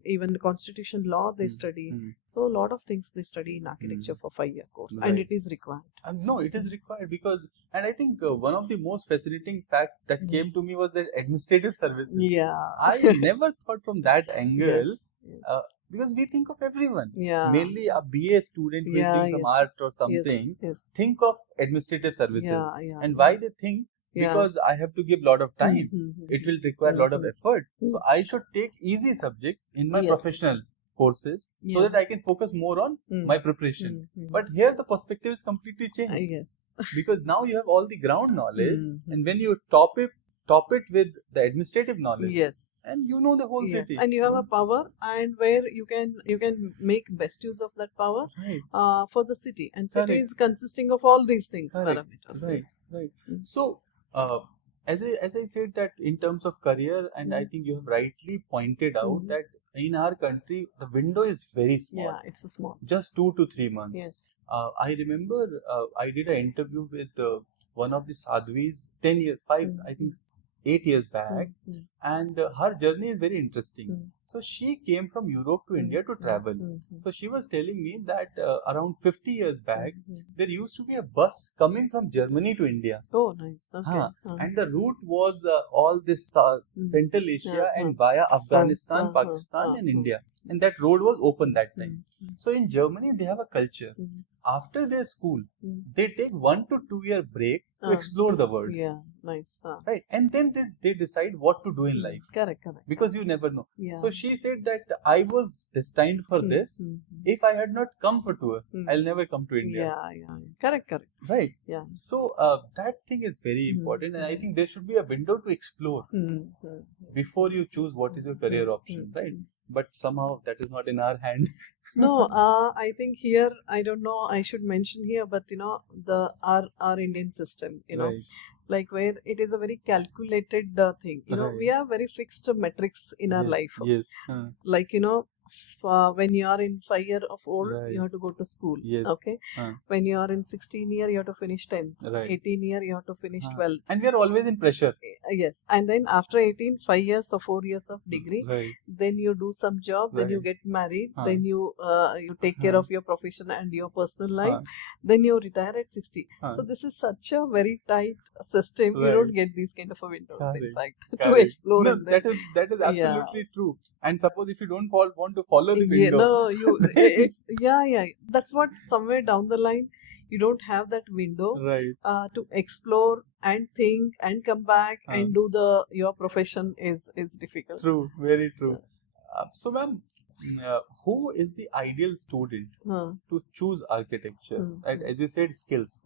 even the constitution law they study. So a lot of things they study in architecture for 5-year course and it is required. No, it is required because, and I think one of the most fascinating fact that came to me was that administrative services. Yeah. I never thought from that angle. Yes. Because we think of everyone, Yeah. mainly a BA student who is doing some art or something, think of administrative services. And why they think? Because I have to give a lot of time. It will require a lot of effort. So I should take easy subjects in my professional courses so that I can focus more on my preparation. But here the perspective is completely changed. Yes. Because now you have all the ground knowledge and when you top it with the administrative knowledge. Yes. And you know the whole city. And you have a power and where you can make best use of that power for the city. And city is consisting of all these things, parameters. Right. So as I said that in terms of career, and I think you have rightly pointed out that in our country the window is very small. Yeah, it's a small. Just 2 to 3 months. Yes. I remember I did an interview with one of the sadhvis 10 years, 8 years back, and her journey is very interesting. So she came from Europe to India to travel. So she was telling me that around 50 years back, there used to be a bus coming from Germany to India. Oh, nice. Okay. And the route was all this Central Asia and via Afghanistan, Pakistan and India. And that road was open that time. So in Germany, they have a culture. After their school, they take 1 to 2 year break to explore the world. Yeah, nice. Right. And then they decide what to do in life. Correct. Because you never know. Yeah. So she said that I was destined for this. If I had not come for tour, I'll never come to India. Yeah. Correct. Right. Yeah. So that thing is very important, and I think there should be a window to explore before you choose what is your career option, right? But somehow that is not in our hand. No, I think here, I don't know, I should mention here, but our Indian system, like where it is a very calculated thing. We have very fixed metrics in our life. Yes. Like, when you are in 5 year of old, you have to go to school. Yes. Okay. When you are in 16 year, you have to finish 10th. 18 year, you have to finish 12th. And we are always in pressure. Yes. And then after 18, 5 years or 4 years of degree. Then you do some job. Then you get married. Then you take care of your profession and your personal life. Then you retire at 60. So this is such a very tight system. You don't get these kind of a windows, in fact, to explore. No, that is absolutely true. And suppose if you don't want to follow the window. That's what somewhere down the line you don't have that window to explore and think and come back and do your profession is difficult. True, very true. So ma'am, who is the ideal student to choose architecture? Right? As you said, skills.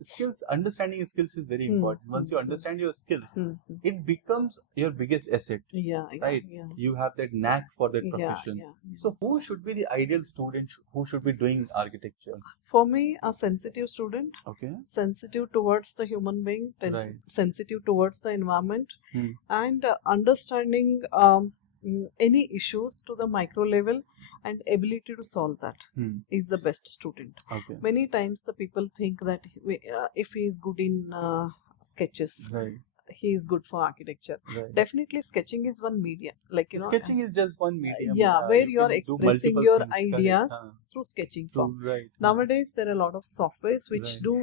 Skills, understanding skills is very important. Once you understand your skills, it becomes your biggest asset. Right? You have that knack for that profession. So who should be the ideal student who should be doing architecture? For me, a sensitive student, Okay. sensitive towards the human being, Right. sensitive towards the environment, and understanding any issues to the micro level and ability to solve that is the best student. Okay. Many times the people think that if he is good in sketches, Right. he is good for architecture. Right. Definitely sketching is one medium, like sketching is just one medium. where you are can do expressing multiple your things, ideas correct. through sketching True, form. right. Nowadays there are a lot of softwares which Right. do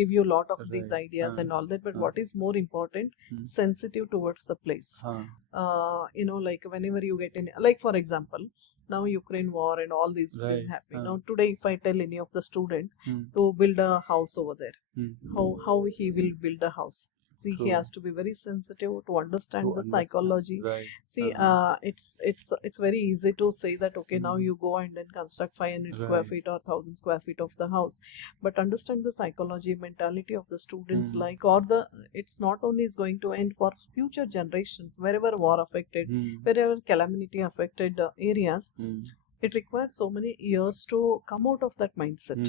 give you a lot of these Right. ideas and all that, but Huh. what is more important, sensitive towards the place. Like whenever you get in, like for example, now Ukraine war and all these Right. things happen. Now today if I tell any of the student to build a house over there, how he will build a house. See, he True. has to be very sensitive to understand To the understand. psychology. Right. See, it's very easy to say that okay, now you go and then construct 500 square Right. feet or 1000 square feet of the house, but understand the psychology, mentality of the students, it's not only is going to end for future generations, wherever war affected, wherever calamity affected areas. It requires so many years to come out of that mindset.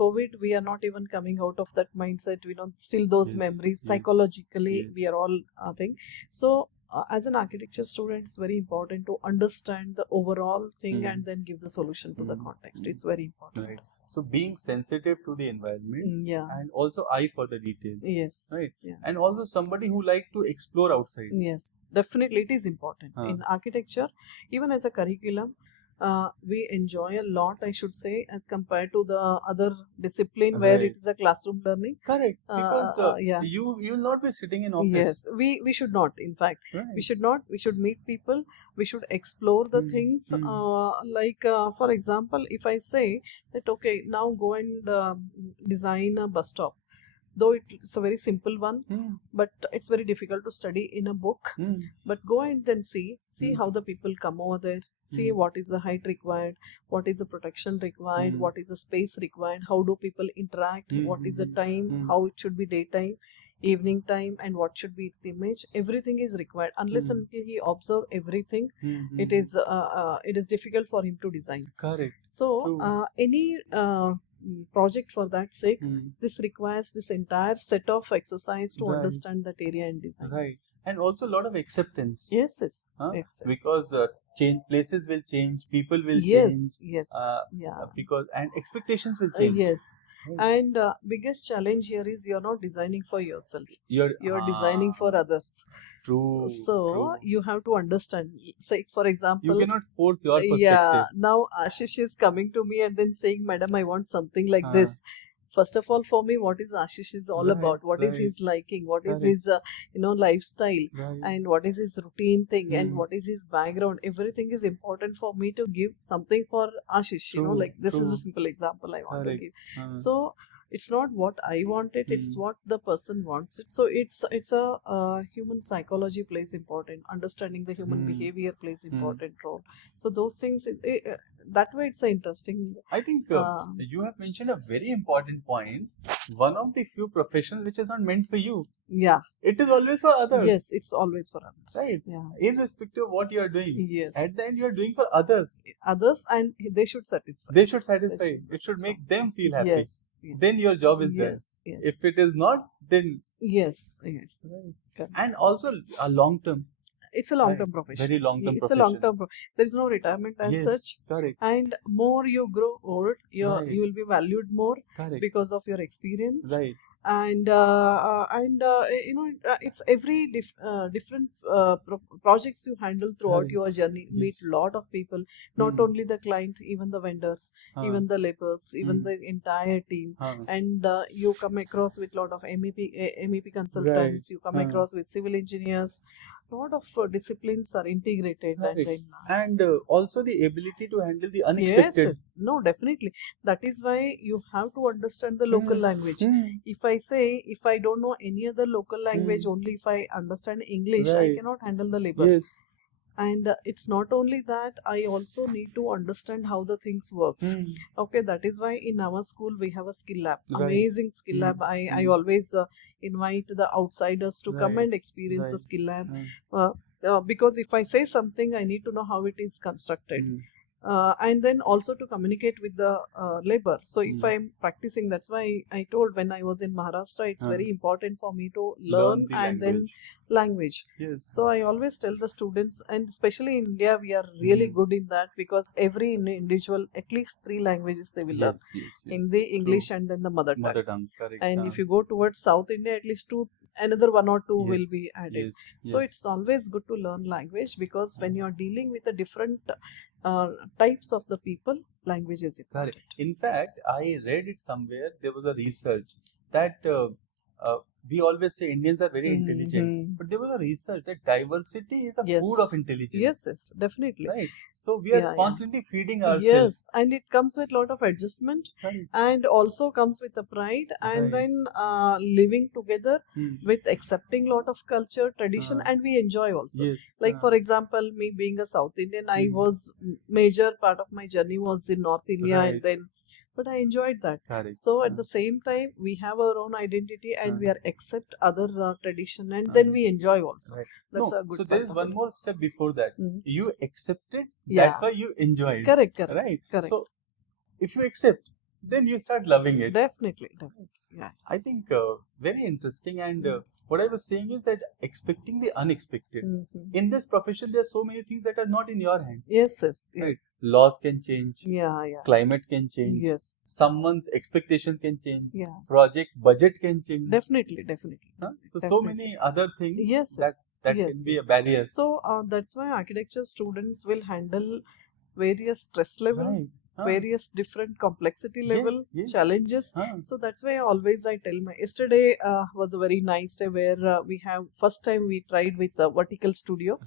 COVID, we are not even coming out of that mindset. We don't still those Yes, memories yes, psychologically. yes. We are all thing. So as an architecture student, it's very important to understand the overall thing and then give the solution to the context. It's very important. Right. So being sensitive to the environment and also eye for the detail. Yes. Right. Yeah. And also somebody who like to explore outside. Yes, definitely it is important. In architecture, even as a curriculum, we enjoy a lot, I should say, as compared to the other discipline where Right. it is a classroom learning. Correct. Because Yeah. you'll not be sitting in office. Yes, we should not. In fact, Right. we should not. We should meet people. We should explore the things. For example, if I say that okay, now go and design a bus stop. Though it's a very simple one, but it's very difficult to study in a book. But go and then see how the people come over there. See what is the height required, what is the protection required, what is the space required, how do people interact, what is the time, how it should be daytime, evening time, and what should be its image. Everything is required. Unless until he observe everything, it is difficult for him to design. Correct. So any project for that sake, this requires this entire set of exercise to understand that area and design. Right. And also a lot of acceptance. Yes. Because places will change, people will change. change. Yeah. Because and expectations will change. Yes. Right. And biggest challenge here is you're not designing for yourself. You're designing for others. True. So you have to understand. Say, for example, you cannot force your perspective. Yeah. Now Ashish is coming to me and then saying, "Madam, I want something like this." First of all, for me, what is Ashish is all about? What is his liking? What is his lifestyle? And what is his routine thing? And what is his background? Everything is important for me to give something for Ashish. True, this is true. a simple example I want to give. Uh, So it's not what I want it, it's what the person wants it. So it's a human psychology plays important, understanding the human behavior plays important role. So those things, that way it's interesting. I think you have mentioned a very important point. One of the few professions which is not meant for you. Yeah. It is always for others. Yes, it's always for others. Right. Yeah. Irrespective of what you are doing. Yes. At the end you are doing for others. Others, and they should satisfy. They should satisfy. It should make them feel happy. Yes. Then your job is done. Yes. If it is not, then yes. Right. And also a long term. It's a long-term profession. Very long-term It's profession. a long-term. There is no retirement as such. Correct. And more you grow old, you will be valued more because of your experience. Right. And it's every different projects you handle throughout your journey. Meet a lot of people, not only the client, even the vendors, even the laborers, even the entire team. And you come across with a lot of MEP consultants. You come across with civil engineers. Lot of disciplines are integrated. And also the ability to handle the unexpected. Yes. No, definitely. That is why you have to understand the local language. If I don't know any other local language, only if I understand English, I cannot handle the labor. Yes. And it's not only that, I also need to understand how the things works. Okay, that is why in our school we have a skill lab, amazing skill lab. I always invite the outsiders to come and experience the skill lab, because if I say something, I need to know how it is constructed. And then also to communicate with the labor. So if I'm practicing, that's why I told when I was in Maharashtra, it's very important for me to learn the and then language. Yes. So I always tell the students, and especially in India, we are really good in that, because every individual, at least 3 languages they will learn. Hindi, English, and then the mother tongue. Correct. And if you go towards South India, at least another 1 or 2 will be added. So it's always good to learn language, because when you're dealing with the different types of the people, language is important. Correct. In fact, I read it somewhere, there was a research that we always say Indians are very intelligent, but there was a research that diversity is a food of intelligence. Yes, definitely. Right. So we are constantly feeding ourselves. Yes, and it comes with a lot of adjustment, and also comes with a pride, and then living together with accepting lot of culture, tradition, and we enjoy also. Yes. Like for example, me being a South Indian, I was major part of my journey was in North India, and then. But I enjoyed that. So at the same time, we have our own identity, and we are accept other tradition, and then we enjoy also. That's a good. So there is one more step before that. You accept it. That's why you enjoy it. Correct. Right. Correct. So if you accept, then you start loving it. Definitely. Yeah. I think very interesting. And what I was saying is that expecting the unexpected. In this profession, there are so many things that are not in your hand. Yes. Right. Laws can change. Yeah. Climate can change. Yes. Someone's expectations can change. Yeah. Project budget can change. Definitely. So many other things that can be a barrier. So that's why architecture students will handle various stress level, various different complexity level challenges. So that's why always I tell yesterday was a very nice day where we have first time we tried with the vertical studio,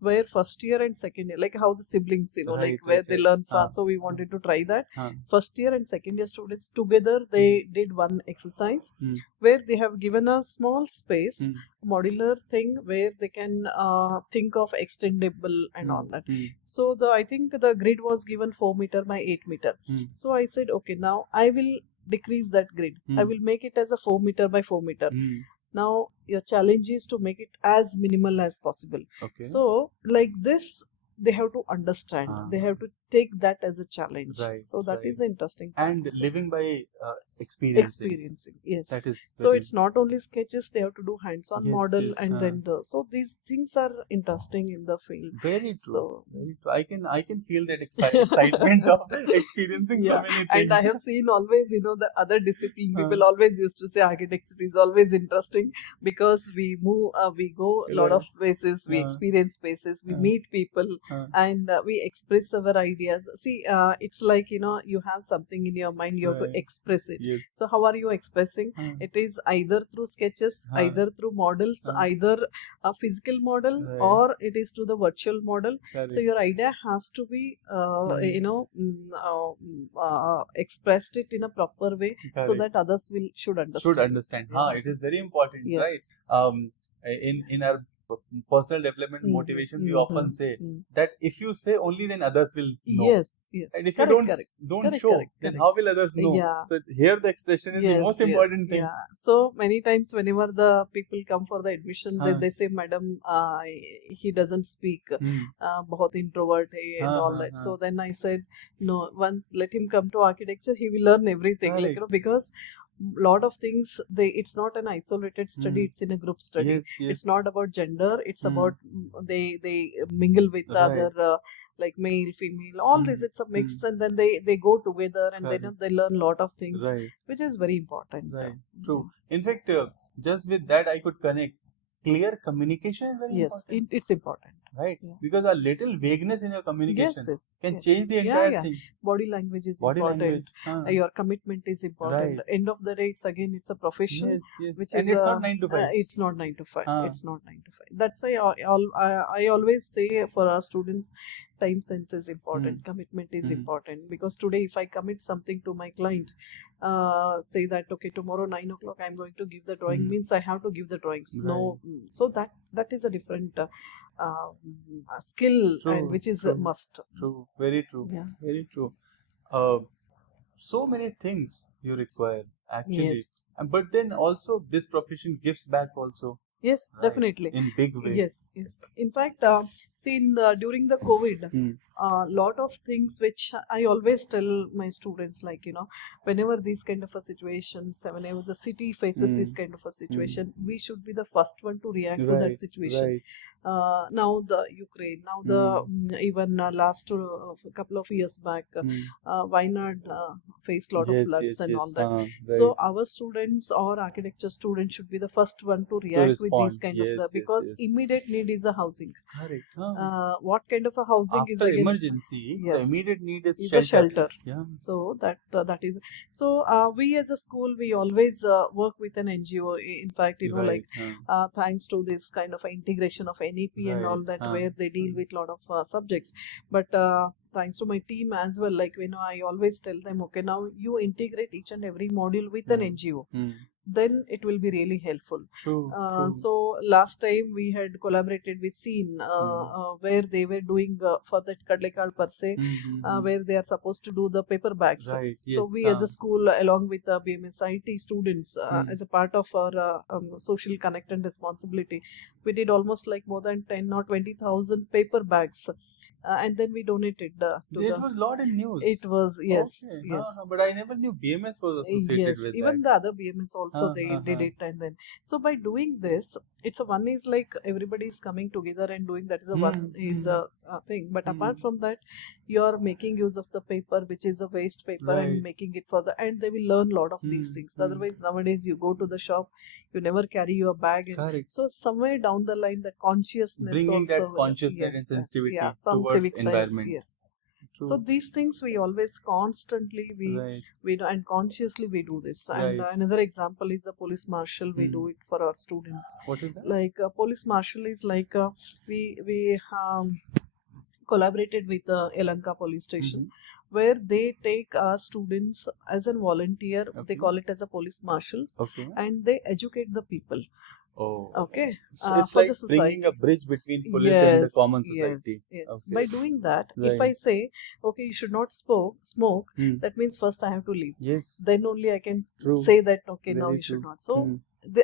where first year and second year, like how the siblings, where they learn fast. So we wanted to try that. First year and second year students together, they did one exercise where they have given a small space, modular thing where they can think of extendable and all that. So I think the grid was given 4 meter by 8 meter. So I said, okay, now I will decrease that grid. I will make it as a 4 meter by 4 meter. Now your challenge is to make it as minimal as possible. So like this, they have to understand. They have to take that as a challenge. So that is interesting. And living by experiencing. Yes. That is so it's not only sketches, they have to do hands-on model, and then so these things are interesting in the field. Very true. So very true. I can feel that excitement of experiencing so many things. And I have seen always, the other discipline people always used to say architecture is always interesting, because we move, we go a lot of places, we experience spaces, we meet people, and we express our ideas. See, it's like, you have something in your mind, you have to express it. So how are you expressing? It is either through sketches, either through models, either a physical model, or it is to the virtual model. So your idea has to be, expressed it in a proper way, so that others should understand. It is very important, right? In our personal development motivation, we often say that if you say only, then others will know. Yes. And if you don't show, then how will others know? So here the expression is the most important thing. So many times whenever the people come for the admission, they say, Madam, he doesn't speak, bahut introvert hai, and all that. So then I said, no, once let him come to architecture, he will learn everything, because lot of things, it's not an isolated study, it's in a group study. It's not about gender, it's about they mingle with other like male, female, all this, it's a mix, and then they go together, and then they learn lot of things, which is very important. True. In fact, just with that I could connect. Clear communication is very important. It's important. Right? Because a little vagueness in your communication can change the entire thing. Body language is important. Your commitment is important. End of the day, it's a profession, which and is it's not 9 to 5. It's not 9 to 5. It's not 9 to 5. That's why I always say for our students, time sense is important, commitment is important, because today if I commit something to my client, say that okay, tomorrow 9 o'clock I'm going to give the drawing, means I have to give the drawings. No, so that is a different skill, True, and which is a true, must. true. Very true. Yeah. Very true. Uh, so many things you require actually. Yes. But then also this profession gives back also, Yes, right? definitely. In big way. Yes, yes. In fact, see, during the COVID, Hmm. a lot of things which I always tell my students, like, whenever these kind of a situations, whenever the city faces this kind of a situation, we should be the first one to react to that Right, situation. right. Now the Ukraine, now the even last couple of years back, Wayanad faced lot of Yes, floods yes, and all yes. that. Right. So our students or architecture students should be the first one to react with these respond. kind of Yes, yes, because yes. immediate need is a housing. Correct. What kind of a housing is After again? emergency, the Yes, immediate need is is a shelter. shelter. Yeah. So that is so we as a school, we always work with an NGO. In fact, Right. thanks to this kind of a integration of NEP and all Right. that, where they deal with lot of subjects. But thanks to my team as well, like, I always tell them, okay, now you integrate each and every module with an NGO. Then it will be really helpful. True, So last time we had collaborated with Scene, where they were doing for that Kadlekar per se, where they are supposed to do the paper bags. Right. Yes. So we as a school, along with the BMS IT students, as a part of our social connect and responsibility, we did almost like more than 10 or 20,000 paper bags. And then we donated to It was a lot in news. It was, yes, Okay. yes. But I never knew BMS was associated Yes, with even that. the other BMS also they did it, and then so by doing this, it's a one is like everybody is coming together and doing that is a one is a thing. But apart from that, you are making use of the paper, which is a waste paper, Right. and making it for the, and they will learn a lot of these things. Otherwise, nowadays you go to the shop, you never carry your bag, and Correct. so somewhere down the line, that consciousness Bringing also, that consciousness and yes, sensitivity yeah, some towards civic sense, environment. yes. True. So these things we always constantly Right. we do, and consciously we do this. And Right. another example is the police marshal. We do it for our students. What is that? Like police marshal is like we collaborated with Elanka police station, where they take our students as a volunteer. They Okay. call it as a police marshals, Okay. and they educate the people. Oh. Okay. So it's For like the society. bringing a bridge between police and the Yes, common society. yes, yes. Okay. By doing that, if Right. I say, okay, you should not smoke, that means first I have to leave. Yes. Then only I can True. say that, okay, now Very you should true. not. So,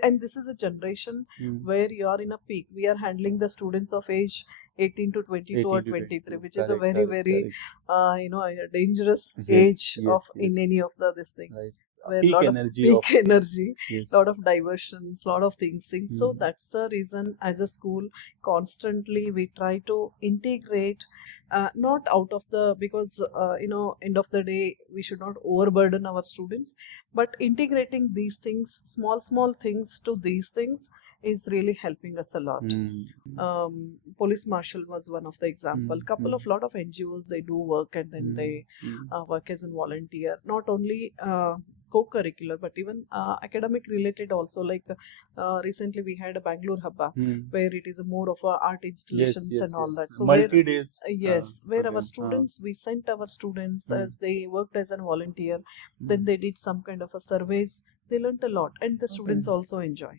and this is a generation where you are in a peak. We are handling the students of age 18 to 22 or 18 to 23, 22. which is a Correct, very, correct, very, correct. a dangerous Yes, age yes, of in yes. any of the this thing. Right. Where Peak lot energy of of peak energy, yes. lot of diversions, lot of things. So Mm. that's the reason as a school constantly we try to integrate, not out of the, because end of the day we should not overburden our students, but integrating these things, small things to these things is really helping us a lot. Police marshal was one of the example. Couple of lot of NGOs, they do work, and then they work as a volunteer, not only co-curricular but even academic related also. Like recently we had a Bangalore Habba, where it is more of a art installations and all that. So multi-days. Yes, where our again, students, we sent our students Mm. as they worked as a volunteer. Then they did some kind of a surveys. They learnt a lot, and the students also enjoy.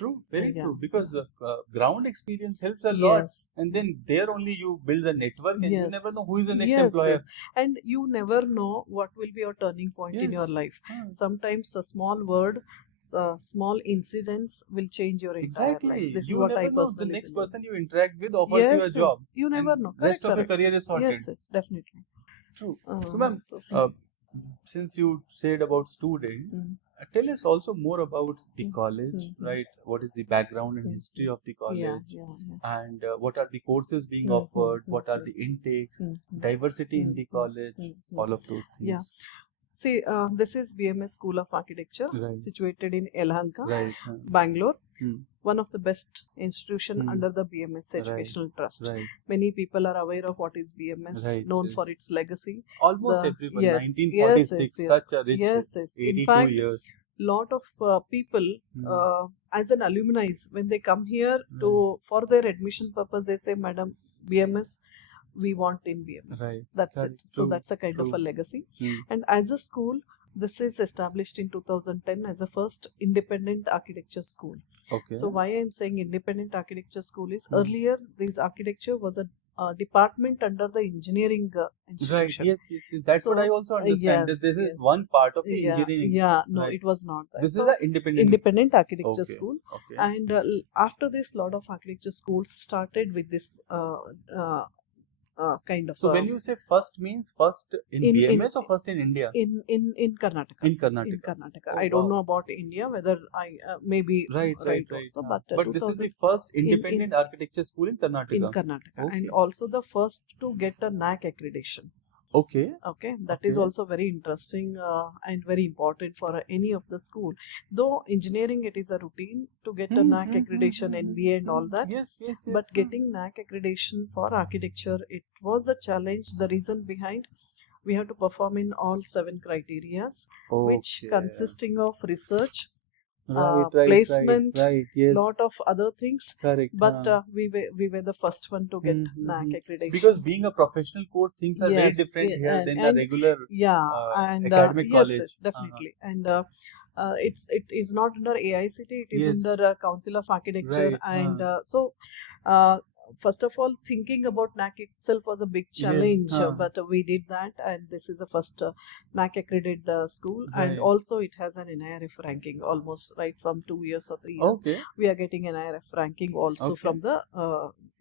True, very Yeah. true. Because ground experience helps a lot, Yes. and then there only you build a network, and you Yes. never know who is the next Yes, employer. yes. And you never know what will be your turning point in your Yes. life. Sometimes a small word, small incidents will change your entire life. Exactly. This is You what I never know the personally next believe. person you interact with offers you a Yes, job. yes. You never and know. Rest Correct, of your correct. career is sorted. Yes, yes, definitely. True. So, ma'am, So, since you said about student, tell us also more about the college, right? What is the background and history of the college? And what are the courses being offered? What are the intakes? Diversity in the college? All of those things. Yeah. See, this is BMS School of Architecture, Right. situated in Yelahanka, Right. Bangalore. Hmm. One of the best institution under the BMS Right. Educational Trust. Right. Many people are aware of what is BMS, Right, known yes. for its legacy. Almost everyone. Yes, 1946, yes, such a rich yes, yes. 82 In fact, years. lot of people as an alumni, when they come here to for their admission purpose, they say, Madam, BMS, we want in BMS. Right. That's Correct. it. So True, that's a kind of a true. legacy. And as a school, This is established in 2010 as a first independent architecture school. Okay. So why I'm saying independent architecture school is earlier this architecture was a department under the engineering institution. Right. Yes. That's what I also understand. Yes, this is yes. one part of the Yeah, engineering. yeah, no, Right. it was not that. This So, is an independent architecture Okay. school. Okay. And after this, lot of architecture schools started with this kind of. So when you say first means first in BMS or first in India? In Karnataka. In Karnataka. In Karnataka. Oh, I don't wow. know about India, whether I maybe Right. also, but this is the first independent architecture school in Karnataka. in Karnataka, Okay. and also the first to get a NAC accreditation. Okay. Okay, that is also very interesting and very important for any of the school. Though engineering, it is a routine to get a NAC accreditation, NBA and all that. Yes. But getting NAC accreditation for architecture, it was a challenge. The reason behind, we have to perform in all 7 criterias, which consisting of research, placement, yes. lot of other things. Correct. But we were the first one to get NAC accreditation. Because being a professional course, things are very different here than the regular academic college. Yes, definitely. And it is not under AICT, it is under Council of Architecture. And so first of all, thinking about NAC itself was a big challenge, but we did that, and this is the first NAC accredited school. And also it has an NIRF ranking almost right from 2 years or 3 years. We are getting NIRF ranking also from the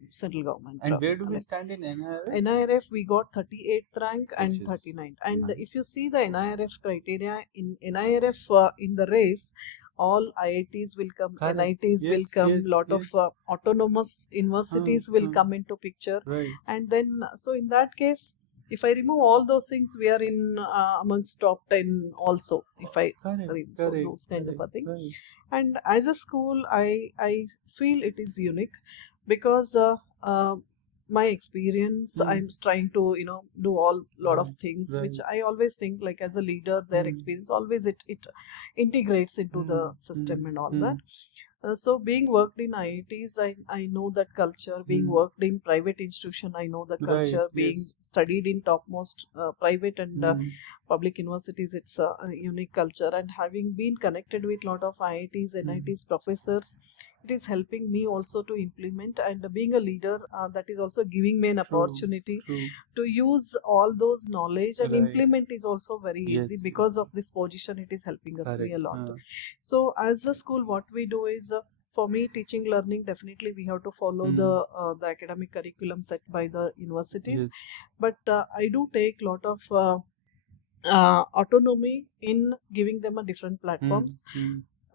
central government. And where do we stand in NIRF? NIRF, we got 38th rank and 39th. And if you see the NIRF criteria, in NIRF in the race, all IITs will come, NITs will come, lot of autonomous universities will come into picture. And then, so in that case, if I remove all those things, we are in amongst top 10 also, if I remove those kind of a thing. And as a school, I feel it is unique because my experience, I'm trying to do lot of things which I always think, like as a leader, their experience always it integrates into the system and all that. So being worked in IITs, I know that culture. Being worked in private institution, I know the culture. Being studied in topmost private and public universities, it's a unique culture. And having been connected with lot of IITs, NITs professors, it is helping me also to implement. And being a leader, that is also giving me an opportunity to use all those knowledge and implement is also very easy. Because of this position, it is helping us me a lot. So as a school, what we do is, for me, teaching learning, definitely we have to follow the academic curriculum set by the universities. But I do take lot of autonomy in giving them a different platforms.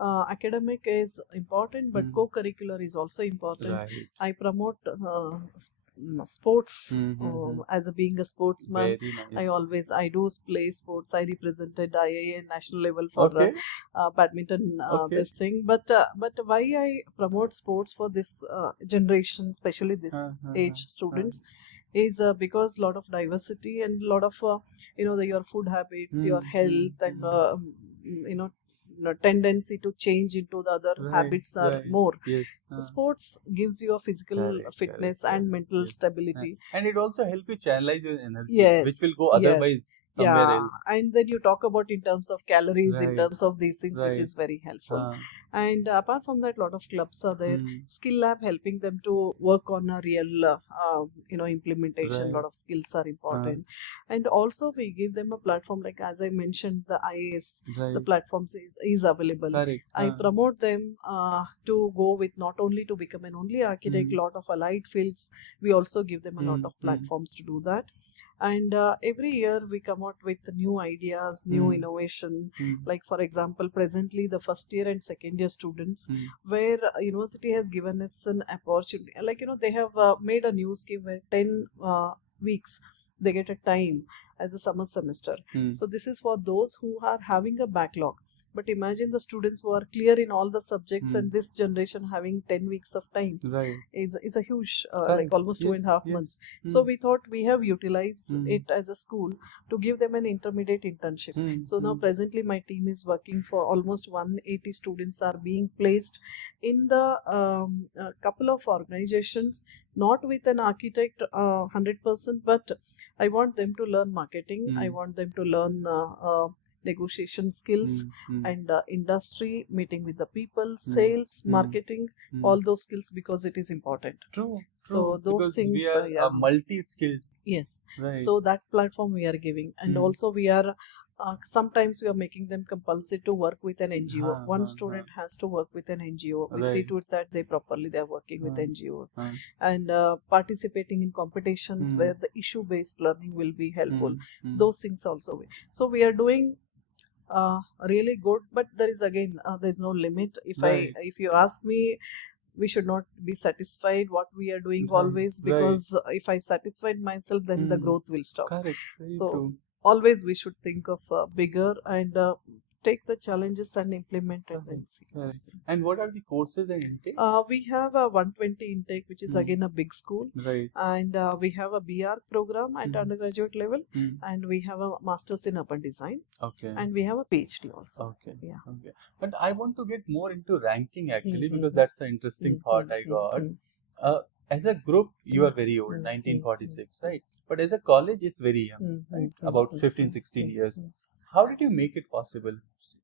Academic is important, but co-curricular is also important. I promote sports as being a sportsman. I do play sports. I represented IIA national level for badminton this thing. But why I promote sports for this generation, especially this age students, is because lot of diversity and lot of your food habits, your health, and tendency to change into the other habits are more. So sports gives you a physical fitness and mental stability. And it also helps you channelize your energy, which will go otherwise somewhere else. And then you talk about in terms of calories, in terms of these things, which is very helpful. And apart from that, lot of clubs are there. Skill lab helping them to work on a real implementation. Lot of skills are important. And also we give them a platform, like as I mentioned, the IES, the platforms is available. I promote them to go with not only to become an only architect, lot of allied fields. We also give them a lot of platforms to do that. And every year we come out with new ideas, new innovation. Like for example, presently the first year and second year students, where university has given us an opportunity. Like they have made a new scheme where 10 weeks they get a time as a summer semester. So this is for those who are having a backlog. But imagine the students who are clear in all the subjects, and this generation having 10 weeks of time is a huge, like almost 2.5 months. So we thought we have utilized it as a school to give them an intermediate internship. So now presently my team is working for almost 180 students are being placed in the couple of organizations, not with an architect 100%, but I want them to learn marketing. I want them to learn negotiation skills, and industry, meeting with the people, sales, marketing, Mm. all those skills, because it is important. True, So those because things, we are yeah. multi-skilled. Yes. Right. So that platform we are giving, and also we are sometimes we are making them compulsory to work with an NGO. One student has to work with an NGO. We see to it that they are working with NGOs, and participating in competitions where the issue-based learning will be helpful. Those things also. So we are doing really good, but there is again there's no limit. If you ask me, we should not be satisfied what we are doing always, because if I satisfied myself, then the growth will stop. Correct. Very So true. always we should think of bigger and take the challenges and implement it and see. Correct. And what are the courses and intake? We have a 120 intake, which is again a big school, Right. and we have a BR program at undergraduate level, and we have a master's in urban design, Okay. and we have a PhD also. Okay. Yeah. Okay. But I want to get more into ranking actually, because that's an interesting thought I got. As a group, you are very old, 1946, right? But as a college, it's very young, right? About 15, 16 years. How did you make it possible,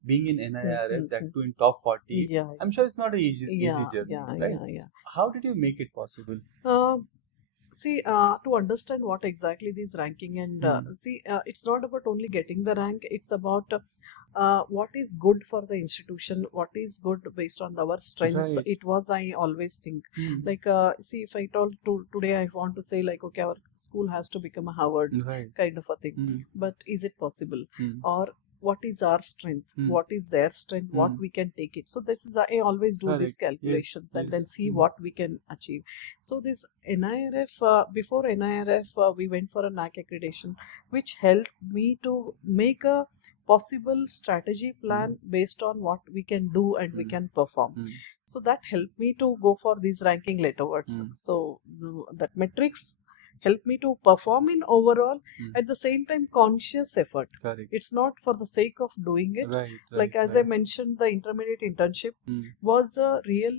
being in NIRF, that too in top 40? Yeah. I'm sure it's not an easy journey, right? Yeah. How did you make it possible? See, to understand what exactly this ranking and it's not about only getting the rank. It's about what is good for the institution, what is good based on our strength. Right. It was, I always think, like, see, if I told today, I want to say like, okay, our school has to become a Harvard kind of a thing. But is it possible? Or what is our strength? What is their strength? What we can take it? So this is, I always do these calculations and then see what we can achieve. So this NIRF, before NIRF, we went for a NAC accreditation, which helped me to make a possible strategy plan based on what we can do and we can perform. So that helped me to go for these ranking letterwords. So that metrics help me to perform in overall, at the same time conscious effort. Correct. It's not for the sake of doing it. Right, like as I mentioned, the intermediate internship was a real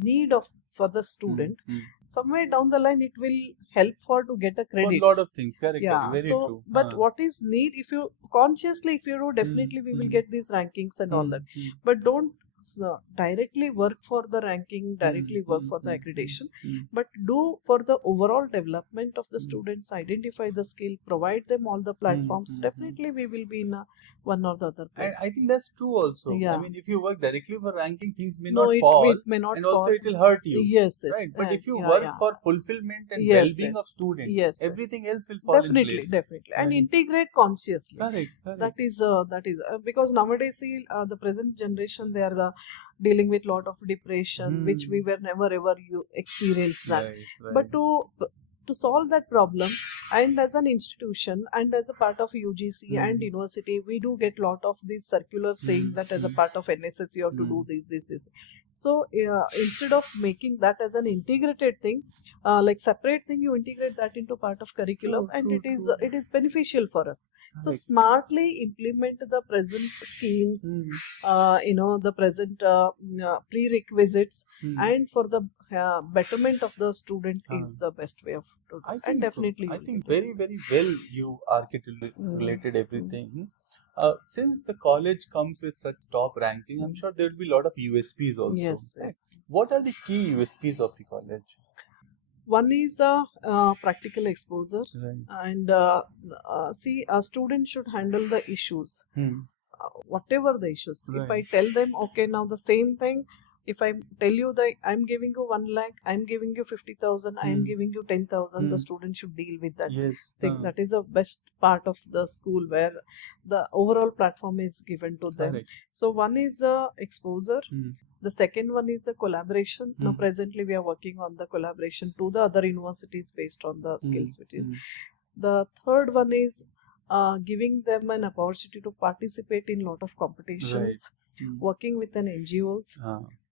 need for the student. Somewhere down the line, it will help for to get a credit. For a lot of things, correct. Yeah. Very so, true. But what is need, if you consciously, if you do, definitely we will get these rankings and all that. But don't directly work for the ranking, directly work for the accreditation, but do for the overall development of the students, identify the skill, provide them all the platforms. Definitely we will be in one or the other place. And I think that's true also. Yeah. I mean, if you work directly for ranking, things may No, not it fall, may not and fall. also it will hurt you. Yes, yes. Right. But if you yeah, work yeah. for fulfillment and Yes, well-being yes. of students, Yes, everything else will fall definitely, in place. definitely, and Right. integrate consciously. Correct. Correct. That is because nowadays, see, the present generation, they are dealing with lot of depression, which we were never ever experienced that. Right, right. But to solve that problem, and as an institution and as a part of UGC and university, we do get lot of these circulars saying that as a part of NSS you have to do this. So instead of making that as an integrated thing, like separate thing, you integrate that into part of curriculum, and it is beneficial for us. So smartly implement the present schemes, the present prerequisites, and for the betterment of the student is the best way of to do. And definitely, I think very, very well you articulated everything. Since the college comes with such top ranking, I'm sure there will be a lot of USPs also. Yes, yes. What are the key USPs of the college? One is practical exposure, and see, a student should handle the issues, whatever the issues. If I tell them, okay, now the same thing, if I tell you that I'm giving you 1 lakh, I'm giving you 50,000, I'm giving you 10,000, the student should deal with that thing. That is the best part of the school, where the overall platform is given to them. So one is exposure. The second one is the collaboration. Now presently we are working on the collaboration to the other universities based on the skills, which is. The third one is giving them an opportunity to participate in lot of competitions, working with an NGOs.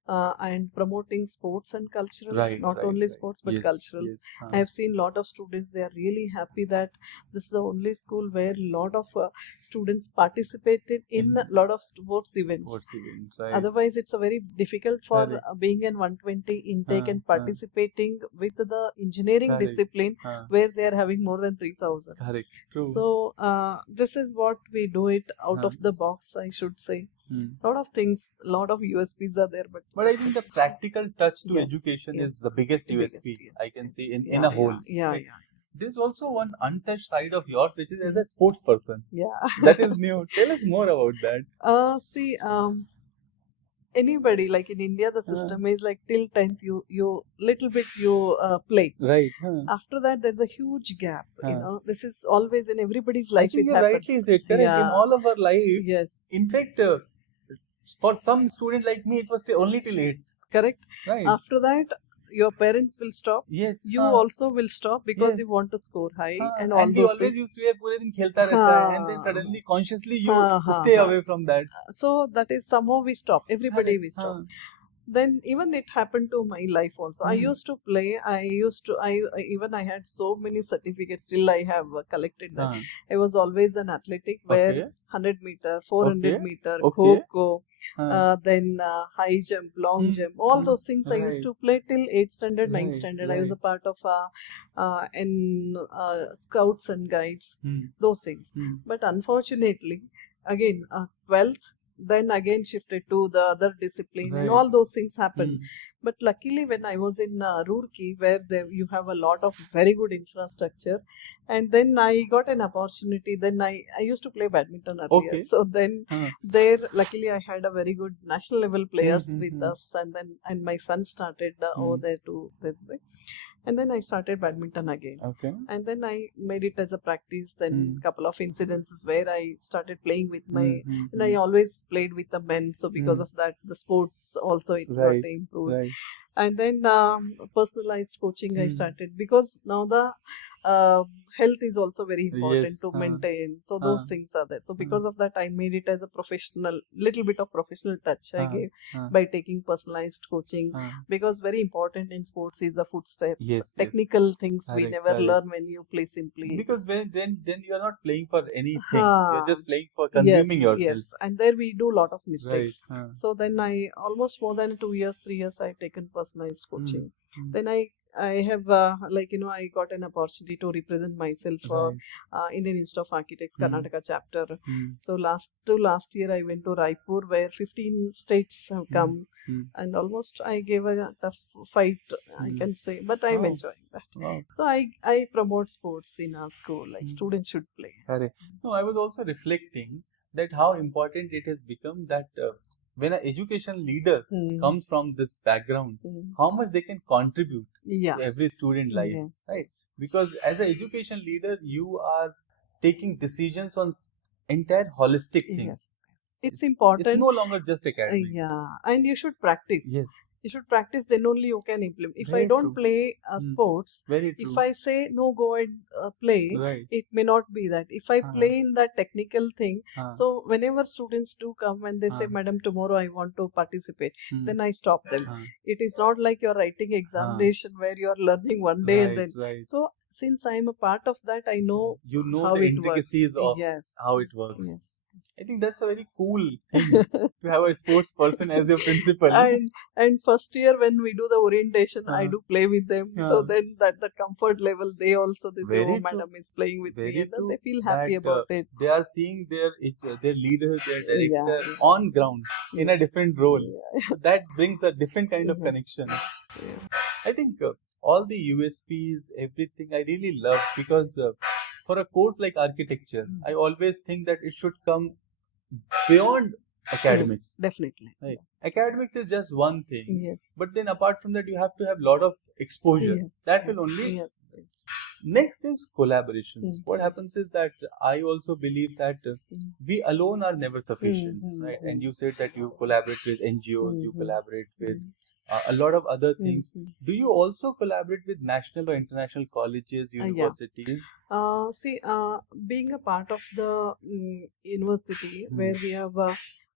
and promoting sports and culturals, Right, not right, only right. sports but Yes, culturals. yes. I have seen a lot of students, they are really happy that this is the only school where a lot of students participated in In a lot of sports events. sports event, right? Otherwise, it's a very difficult for Correct. being in 120 intake and Huh. participating with the engineering Correct. discipline Huh. where they are having more than 3,000. Correct. True. So this is what we do it out Huh. of the box, I should say. Hmm. Lot of things, lot of USPs are there, But I think the practical touch to Yes, education yes. is the biggest Biggest, USP yes, I can yes. see in Yeah, a whole. yeah, right? yeah. There's also one untouched side of yours, which is as a sports person. Yeah. That is new. Tell us more about that. See, anybody like in India, the system is like till 10th, you little bit you play. Right. After that, there's a huge gap. You know, this is always in everybody's I life. think It you happens. rightly said, correct. In Yeah. all of our life, Yes. in fact, for some student like me, it was only till 8th. Correct. Right. After that, your parents will stop. Yes. You also will stop because you Yes. want to score high and And all we those always things. used to hear पूरे दिन खेलता रहता है, and then suddenly consciously you stay away from that. So that is somehow we stop. Everybody Correct. we stop. Then even it happened to my life also. I used to play. I had so many certificates. Still I have collected that. I was always an athletic where 100 meter, 400 meter, kho-kho, then high jump, long jump, all those things I used to play till 8th standard, 9th standard. I was a part of scouts and guides, those things. But unfortunately, again, 12th, then again shifted to the other discipline and all those things happened. But luckily when I was in Roorkee, where you have a lot of very good infrastructure, and then I got an opportunity. Then I used to play badminton earlier. So then there, luckily I had a very good national level players with us, and my son started over there too. And then I started badminton again. And then I made it as a practice. Then couple of incidences where I started playing with my, and I always played with the men. So because of that, the sports also it got improved. And then personalized coaching I started, because now the health is also very important to maintain. So those things are there. So because of that, I made it as a professional, little bit of professional touch I gave by taking personalized coaching, because very important in sports is the footsteps, technical things we never learn when you play simply. Because then you are not playing for anything. You're just playing for consuming yourself. Yes, and there we do a lot of mistakes. So then I almost more than 2 years, 3 years I've taken personalized coaching. Then I have I got an opportunity to represent myself for Indian Institute of Architects Karnataka chapter. So last year I went to Raipur, where 15 states have come, and almost I gave a tough fight, I can say, but I'm enjoying that. So I promote sports in our school, like students should play. No, I was also reflecting that how important it has become that when an education leader comes from this background, how much they can contribute to every student life, right? Because as an education leader, you are taking decisions on entire holistic things. It's important. It's no longer just academics. And you should practice. Yes. You should practice, then only you can implement. If I don't play sports, if I say no, go and play, it may not be that. If I play in that technical thing, so whenever students do come and they say, Madam, tomorrow I want to participate, then I stop them. It is not like you're writing examination where you're learning one day and then. So since I am a part of that, I know how the it intricacies works. of how it works. Yes. I think that's a very cool thing to have a sports person as your principal. And first year when we do the orientation, I do play with them. So then that the comfort level, they say, oh, madam is playing with me, and then they feel happy about it. They are seeing their leader, their director on ground in a different role. So that brings a different kind of connection. I think all the USPs, everything I really love, because for a course like architecture, I always think that it should come beyond academics. Yes, definitely. Right. Academics is just one thing. But then apart from that, you have to have a lot of exposure. That will only... Next is collaborations. What happens is that I also believe that we alone are never sufficient. Right? And you said that you collaborate with NGOs, you collaborate with a lot of other things. Do you also collaborate with national or international colleges, universities? Being a part of the university where we have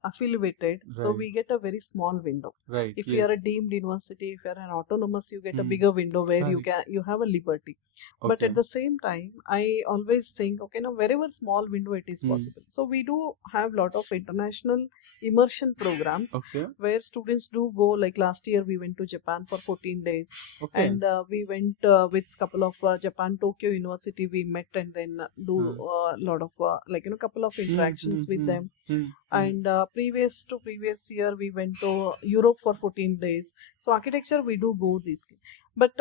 affiliated, so Right. we get a very small window. Right. If you are a Yes. deemed university, if you are an autonomous, you get a Hmm. bigger window where Correct. you have a liberty. But Okay. at the same time, I always think, okay, now wherever small window it is Hmm. possible. So we do have lot of international immersion programs Okay. where students do go. Like last year, we went to Japan for 14 days, Okay. and we went with couple of Japan Tokyo University. We met and then do a lot of couple of interactions with them. And previous year we went to Europe for 14 days. So architecture we do go these. But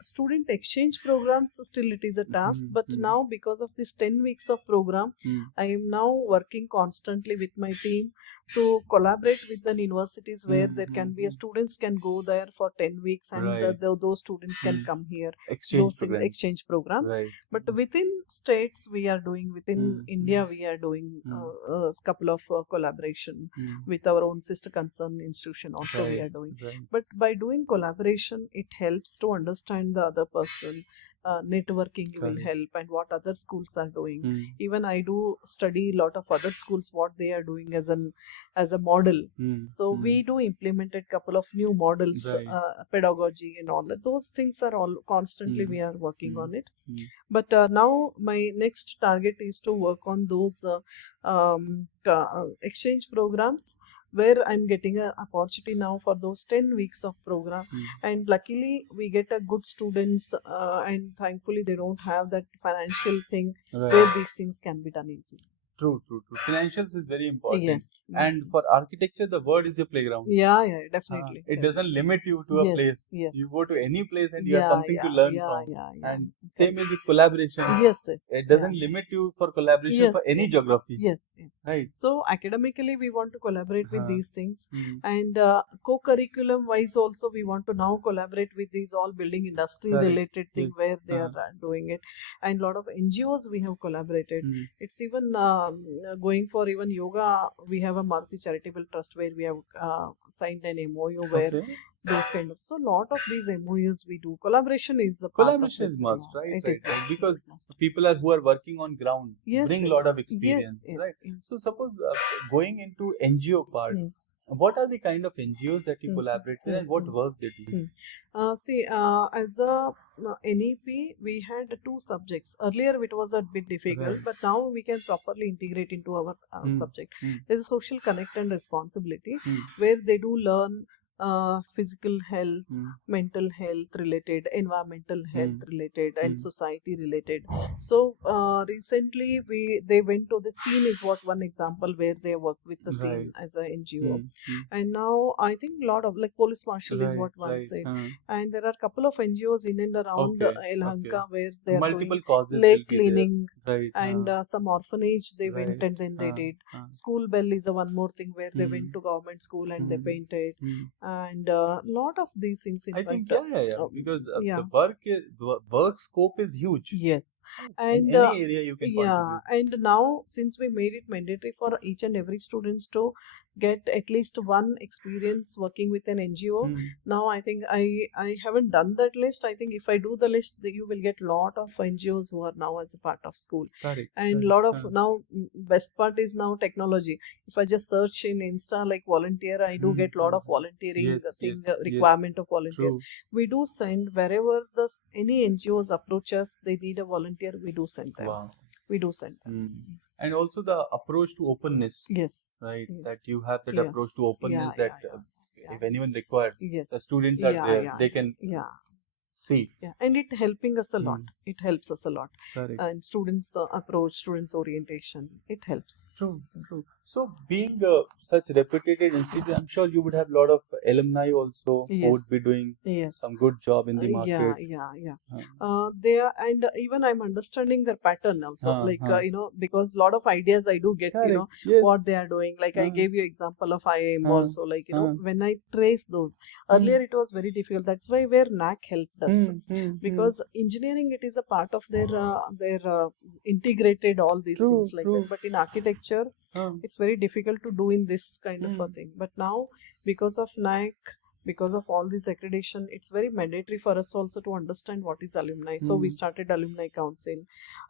student exchange programs still it is a task. But now because of this 10 weeks of program, I am now working constantly with my team to collaborate with the universities where there can be a students can go there for 10 weeks and Right. those students can come here. Exchange Those program. exchange programs. Right. But within states we are doing, within India we are doing a couple of collaboration with our own sister concern institution also we are doing. Right. But by doing collaboration, it helps to understand the other person. Networking will Correct. help, and what other schools are doing. Even I do study a lot of other schools, what they are doing as a model. So we do implemented couple of new models, Right. pedagogy and all that. Those things are all constantly we are working on it. Mm. But now my next target is to work on those exchange programs where I'm getting an opportunity now for those 10 weeks of program. And luckily we get a good students, and thankfully they don't have that financial thing Right. where these things can be done easily. True. Financials is very important. Yes. And for architecture, the world is your playground. Yeah, definitely. It doesn't limit you to a Yes, place. yes. You go to any place and you have something to learn from. Yeah. And same is with collaboration. Yes. It doesn't limit you for collaboration for any geography. Yes. Right. So academically we want to collaborate with these things, Mm. and co-curriculum wise also we want to now collaborate with these all building industry Correct. related thing Yes. where they are doing it, and lot of NGOs we have collaborated. It's even going for even yoga. We have a Maruti Charitable Trust where we have signed an MOU where those kind of, so lot of these MOUs we do. Collaboration is a part Collaboration of is this, must, yeah. right? It Right. is must. Because It is must. people who are working on ground Yes, bring a yes. lot of experience, Yes, right? yes. So suppose going into NGO part, what are the kind of NGOs that you collaborate with and what work they do? As a NEP, we had two subjects. Earlier, it was a bit difficult, Right. but now we can properly integrate into our subject. There is social connect and responsibility, where they do learn physical health, mental health related, environmental health related, and society related. So recently, they went to the scene is what one example where they work with the scene as a NGO. And now I think a lot of like police marshal is what one said, and there are a couple of NGOs in and around Yelahanka where they are multiple doing causes lake will be there. cleaning, Right. and some orphanage they went and then they did. School bell is a one more thing where they went to government school and they painted, and lot of these things. In I fact, think because the work scope is huge. Yes, In and any area you can contribute. and now since we made it mandatory for each and every students to get at least one experience working with an NGO. Now I think I haven't done that list. I think if I do the list, you will get lot of NGOs who are now as a part of school. Correct. And lot of now best part is now technology. If I just search in Insta like volunteer, I do get lot of volunteering requirement of volunteers. True. We do send wherever any NGOs approach us, they need a volunteer, we do send them. Wow. We do send them. And also the approach to openness. Yes. Right. Yes. That you have that Yes. approach to openness Yeah, that yeah. if anyone requires, Yes. the students are there. They can see. Yeah, and it helping us a lot. It helps us a lot. Correct. And students approach, students orientation, it helps. True. So being such reputed institute, I'm sure you would have a lot of alumni also who would be doing some good job in the market. They are, and even I'm understanding their pattern also. Because a lot of ideas I do get, what they are doing. Like I gave you example of IIM also. Like when I trace those, earlier it was very difficult. That's why where NAC helped us, because engineering it is a part of their integrated all these things like that. But in architecture, it's very difficult to do in this kind of a thing. But now because of NAC, because of all this accreditation, it's very mandatory for us also to understand what is alumni. So we started alumni council,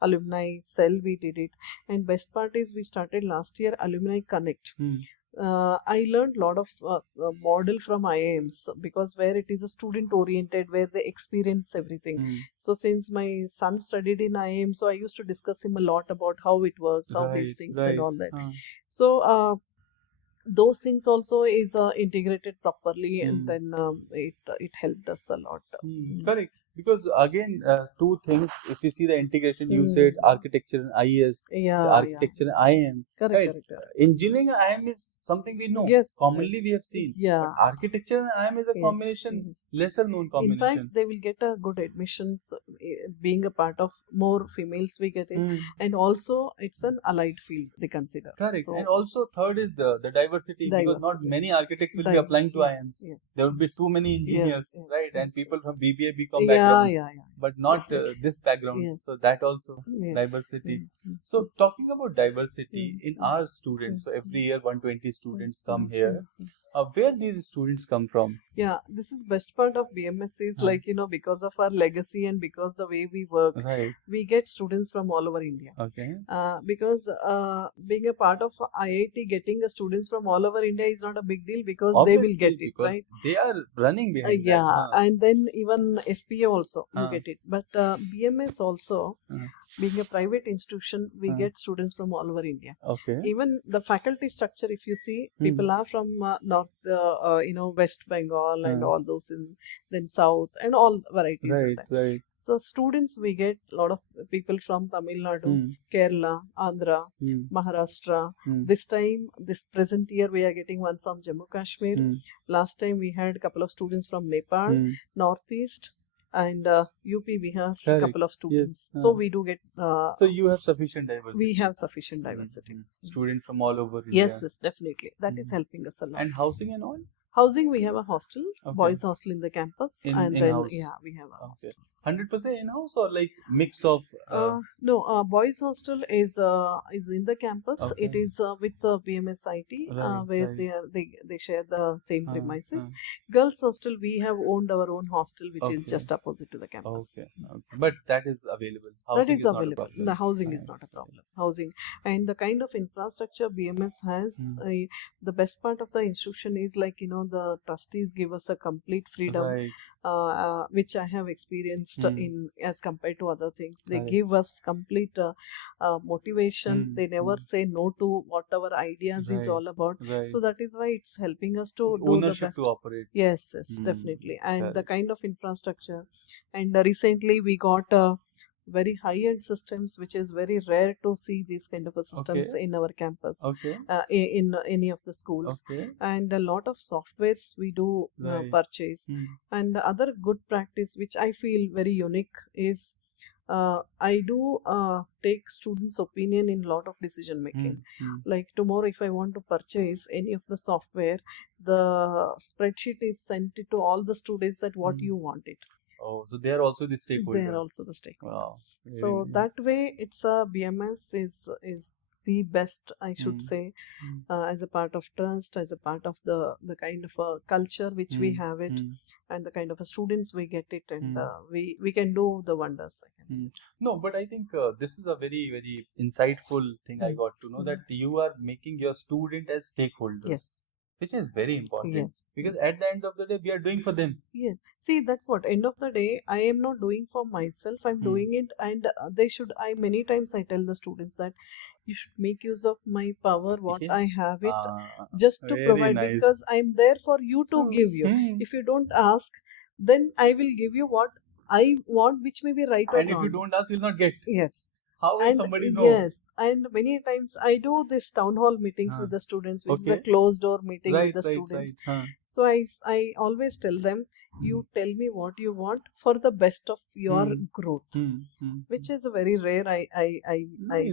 alumni cell, we did it. And best part is we started last year alumni connect. I learned a lot of model from IIMs, because where it is a student oriented, where they experience everything. So since my son studied in IIM, so I used to discuss him a lot about how it works, how these things and all that. So those things also is integrated properly, and then it helped us a lot. Correct. Because again, two things. If you see the integration, you said architecture and IES, architecture and IM. Correct. Engineering and IM is something we know. Yes, Commonly we have seen. Yeah. But architecture and IM is a combination, lesser known combination. In fact, they will get a good admissions, being a part of more females we get it, and also it's an allied field they consider. Correct. So, and also third is the diversity, because not many architects will be applying to IIMs. There will be so many engineers, right? And people from BBA, BCom backgrounds, but not this background. So that also diversity. So talking about diversity in our students, so every year 120 students come here. Where these students come from? Yeah, this is best part of BMS is like, because of our legacy and because the way we work, we get students from all over India. Okay. Because being a part of IIT, getting the students from all over India is not a big deal, because Obviously, they will get it, right? They are running behind that. And then even SPA also, you get it. But BMS also, being a private institution, we get students from all over India. Okay. Even the faculty structure, if you see, people are from North, West Bengal and all those, then South and all varieties of that. Right. So students, we get a lot of people from Tamil Nadu, Kerala, Andhra, Maharashtra. This present year, we are getting one from Jammu Kashmir. Last time we had a couple of students from Nepal, Northeast, and UP. We have a couple of students. So we do get. So you have sufficient diversity. We have sufficient diversity. Students from all over India. Yes, definitely. That is helping us a lot. And housing and all? Housing, we have a hostel, boys hostel in the campus, and then we have a hostel. 100% in-house or like mix of? No, boys hostel is in the campus. It is with the BMS IT, where they share the same premises. Girls hostel, we have owned our own hostel, which is just opposite to the campus. Okay. But that is available. That is available. The housing is not a problem. Housing and the kind of infrastructure BMS has, the best part of the institution is like, the trustees give us a complete freedom, which I have experienced in as compared to other things. They give us complete motivation. They never say no to what our ideas is all about. So that is why it's helping us to do ownership the best. To operate. Yes, definitely. And the kind of infrastructure. And recently we got very high-end systems, which is very rare to see these kind of systems in our campus, in any of the schools. And a lot of softwares we do purchase. And the other good practice, which I feel very unique, is I do take students' opinion in a lot of decision making. Like tomorrow, if I want to purchase any of the software, the spreadsheet is sent to all the students that what you want it. Oh, so they are also the stakeholders. They are also the stakeholders. Wow, so that way, it's a BMS is the best, I should say, as a part of trust, as a part of the kind of a culture which we have it, and the kind of a students we get it, and we can do the wonders, I can say. No, but I think this is a very, very insightful thing I got to know, that you are making your student as stakeholders. Yes. Which is very important, because at the end of the day, we are doing for them. Yes. See, that's what, end of the day, I am not doing for myself, I'm doing it, and they should, many times I tell the students that you should make use of my power, what I have it, just to provide, because I'm there for you to give you. If you don't ask, then I will give you what I want, which may be right or wrong. And if you don't ask, you'll not get. Yes. How will somebody know? Yes, and many times I do this town hall meetings with the students, which is a closed door meeting with the students. So I always tell them, you tell me what you want for the best of your growth, which is a very rare. I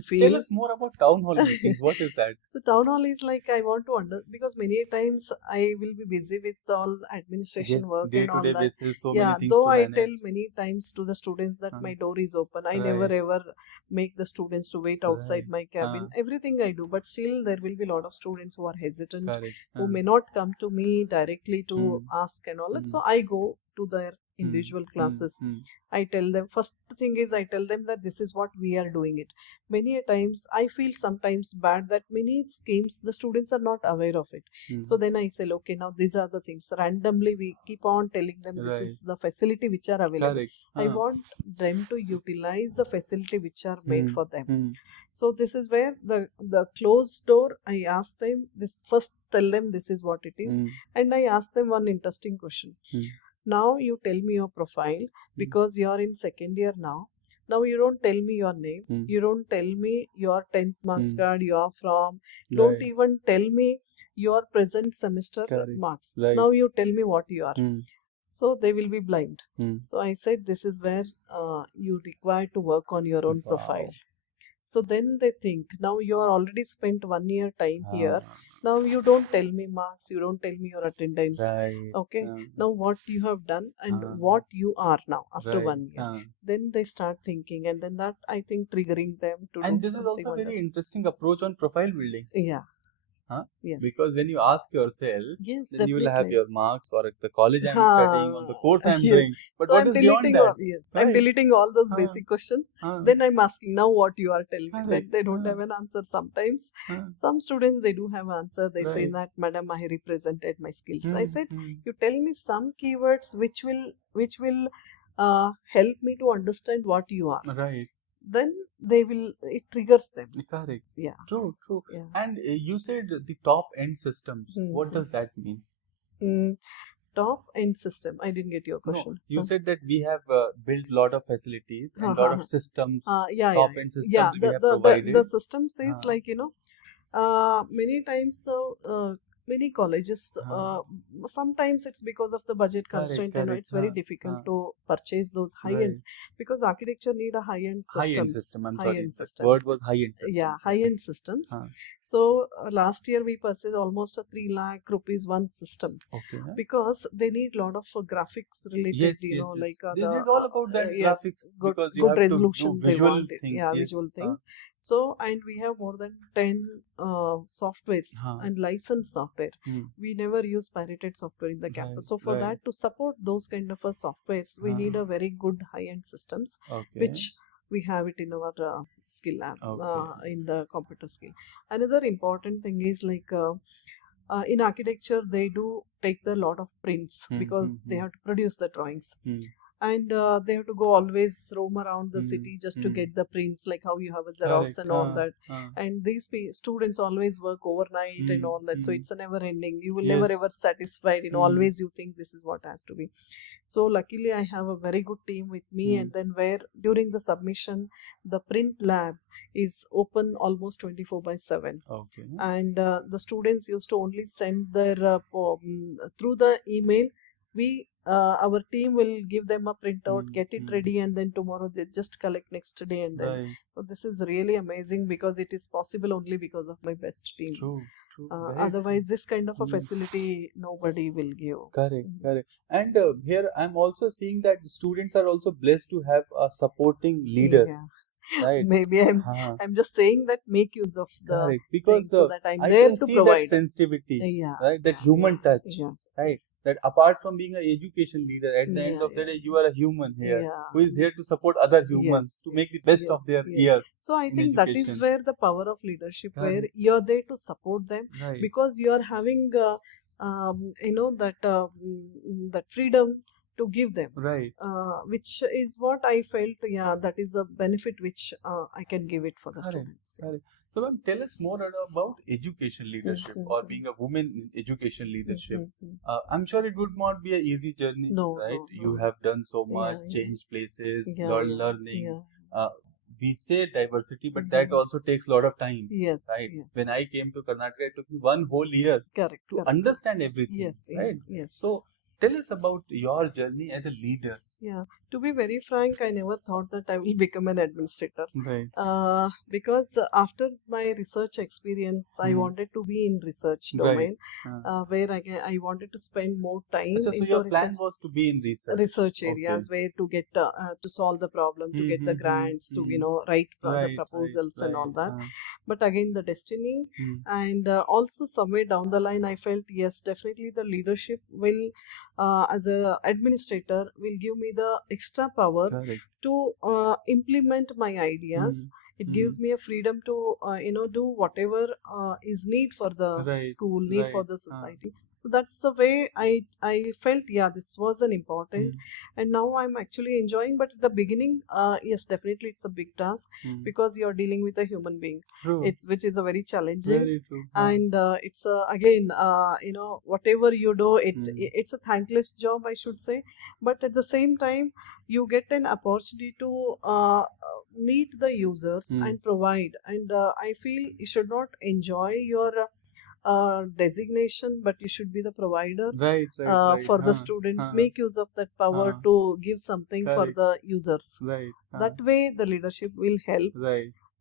feel. Tell us more about town hall meetings. What is that? So town hall is like, I want to because many times I will be busy with all administration work and all that. Basis, so many things though to I manage. tell many times to the students that my door is open. I never ever make the students to wait outside my cabin. Everything I do, but still there will be a lot of students who are hesitant, who may not come to me directly to ask and all that. So I go to their individual classes, I tell them, first thing is I tell them that this is what we are doing it. Many a times I feel sometimes bad that many schemes the students are not aware of it. So then I say, okay, now these are the things. Randomly we keep on telling them this is the facility which are available. Correct. I want them to utilize the facility which are made for them. So this is where the closed door, I ask them this, first tell them this is what it is, and I ask them one interesting question. Now you tell me your profile, because you are in second year now. Now you don't tell me your name, you don't tell me your 10th marks card you are from, don't even tell me your present semester marks. Now you tell me what you are. So they will be blind. So I said this is where you require to work on your own profile. So then they think, now you are already spent 1 year time here. Now you don't tell me marks, you don't tell me your attendance. Okay. Now what you have done and what you are now after 1 year. Then they start thinking, and then that, I think, triggering them to and do this is also a very interesting approach on profile building. Yeah. Yes. Because when you ask yourself, yes, then you will have definitely. your marks, or at the college I am studying, on the course I am doing. But So what I'm is beyond deleting that? all, I'm deleting all those basic questions. Then I'm asking, now what you are telling me. That they don't have an answer sometimes. Some students, they do have answer. They say that, Madam, I represented my skills. I said, you tell me some keywords which will help me to understand what you are. Right. Then it triggers them. Correct. Yeah. True. Yeah. And you said the top end systems. What does that mean? Top end system. I didn't get your question. No, you said that we have built a lot of facilities and a lot of systems. Top end systems we have provided. The system says many times many colleges, sometimes it's because of the budget constraint, it's very difficult to purchase those high-ends, because architecture need a high-end systems. High-end system, I'm sorry. The word was high-end system. Yeah, high-end systems. So last year we purchased almost a 3 lakh rupees one system. Okay. Because they need a lot of graphics related, like this is all about that graphics, because you good have resolution, to do visual they things. Visual things. So, and we have more than 10 softwares and licensed software. We never use pirated software in the campus. So for that, to support those kind of softwares, we need a very good high-end systems, which we have it in our skill lab, in the computer skill. Another important thing is like in architecture, they do take the lot of prints, because they have to produce the drawings. And they have to go always roam around the city just to get the prints, like how you have a Xerox and all that. And these students always work overnight and all that. So it's a never ending. You will never ever satisfied. Always you think this is what has to be. So luckily I have a very good team with me, and then where during the submission, the print lab is open almost 24/7. Okay. And the students used to only send their through the email. Our team will give them a printout, get it ready, and then tomorrow they just collect next day. And then so this is really amazing, because it is possible only because of my best team. True. Otherwise, this kind of a facility nobody will give. Correct. And here I'm also seeing that students are also blessed to have a supporting leader. Right. Maybe I'm just saying that make use of the because so that I'm I there can to see provide that sensitivity, right? That human touch, Yes. right? That apart from being an education leader, at the end of the day, you are a human here who is here to support other humans to make the best of their years. So I think that is where the power of leadership, where you're there to support them, because you are having that freedom to give them, which is what I felt. That is a benefit which I can give it for the students. So, ma'am, tell us more about education leadership or being a woman in education leadership. I'm sure it would not be an easy journey, right? No. You have done so much, changed places, learning. We say diversity, but that also takes a lot of time. Right? When I came to Karnataka, it took me 1 whole year to understand everything. Right? So, tell us about your journey as a leader. To be very frank, I never thought that I will become an administrator. Right. Because after my research experience, I wanted to be in research domain, where I wanted to spend more time so into your plan research. was to be in Research areas where to get to solve the problem, to get the grants, to write the proposals and all that. But again, the destiny and also somewhere down the line, I felt yes, definitely the leadership will, as a administrator, will give me the extra power to implement my ideas. It gives me a freedom to do whatever is need for the school, need for the society. So that's the way I felt, yeah, this was an important, and now I'm actually enjoying. But at the beginning, yes, definitely it's a big task because you're dealing with a human being. Which is a very challenging. Very true. And it's again, whatever you do, it's a thankless job, I should say. But at the same time, you get an opportunity to meet the users and provide. And I feel you should not enjoy your designation, but you should be the provider for the students. Make use of that power to give something for the users. That way, the leadership will help.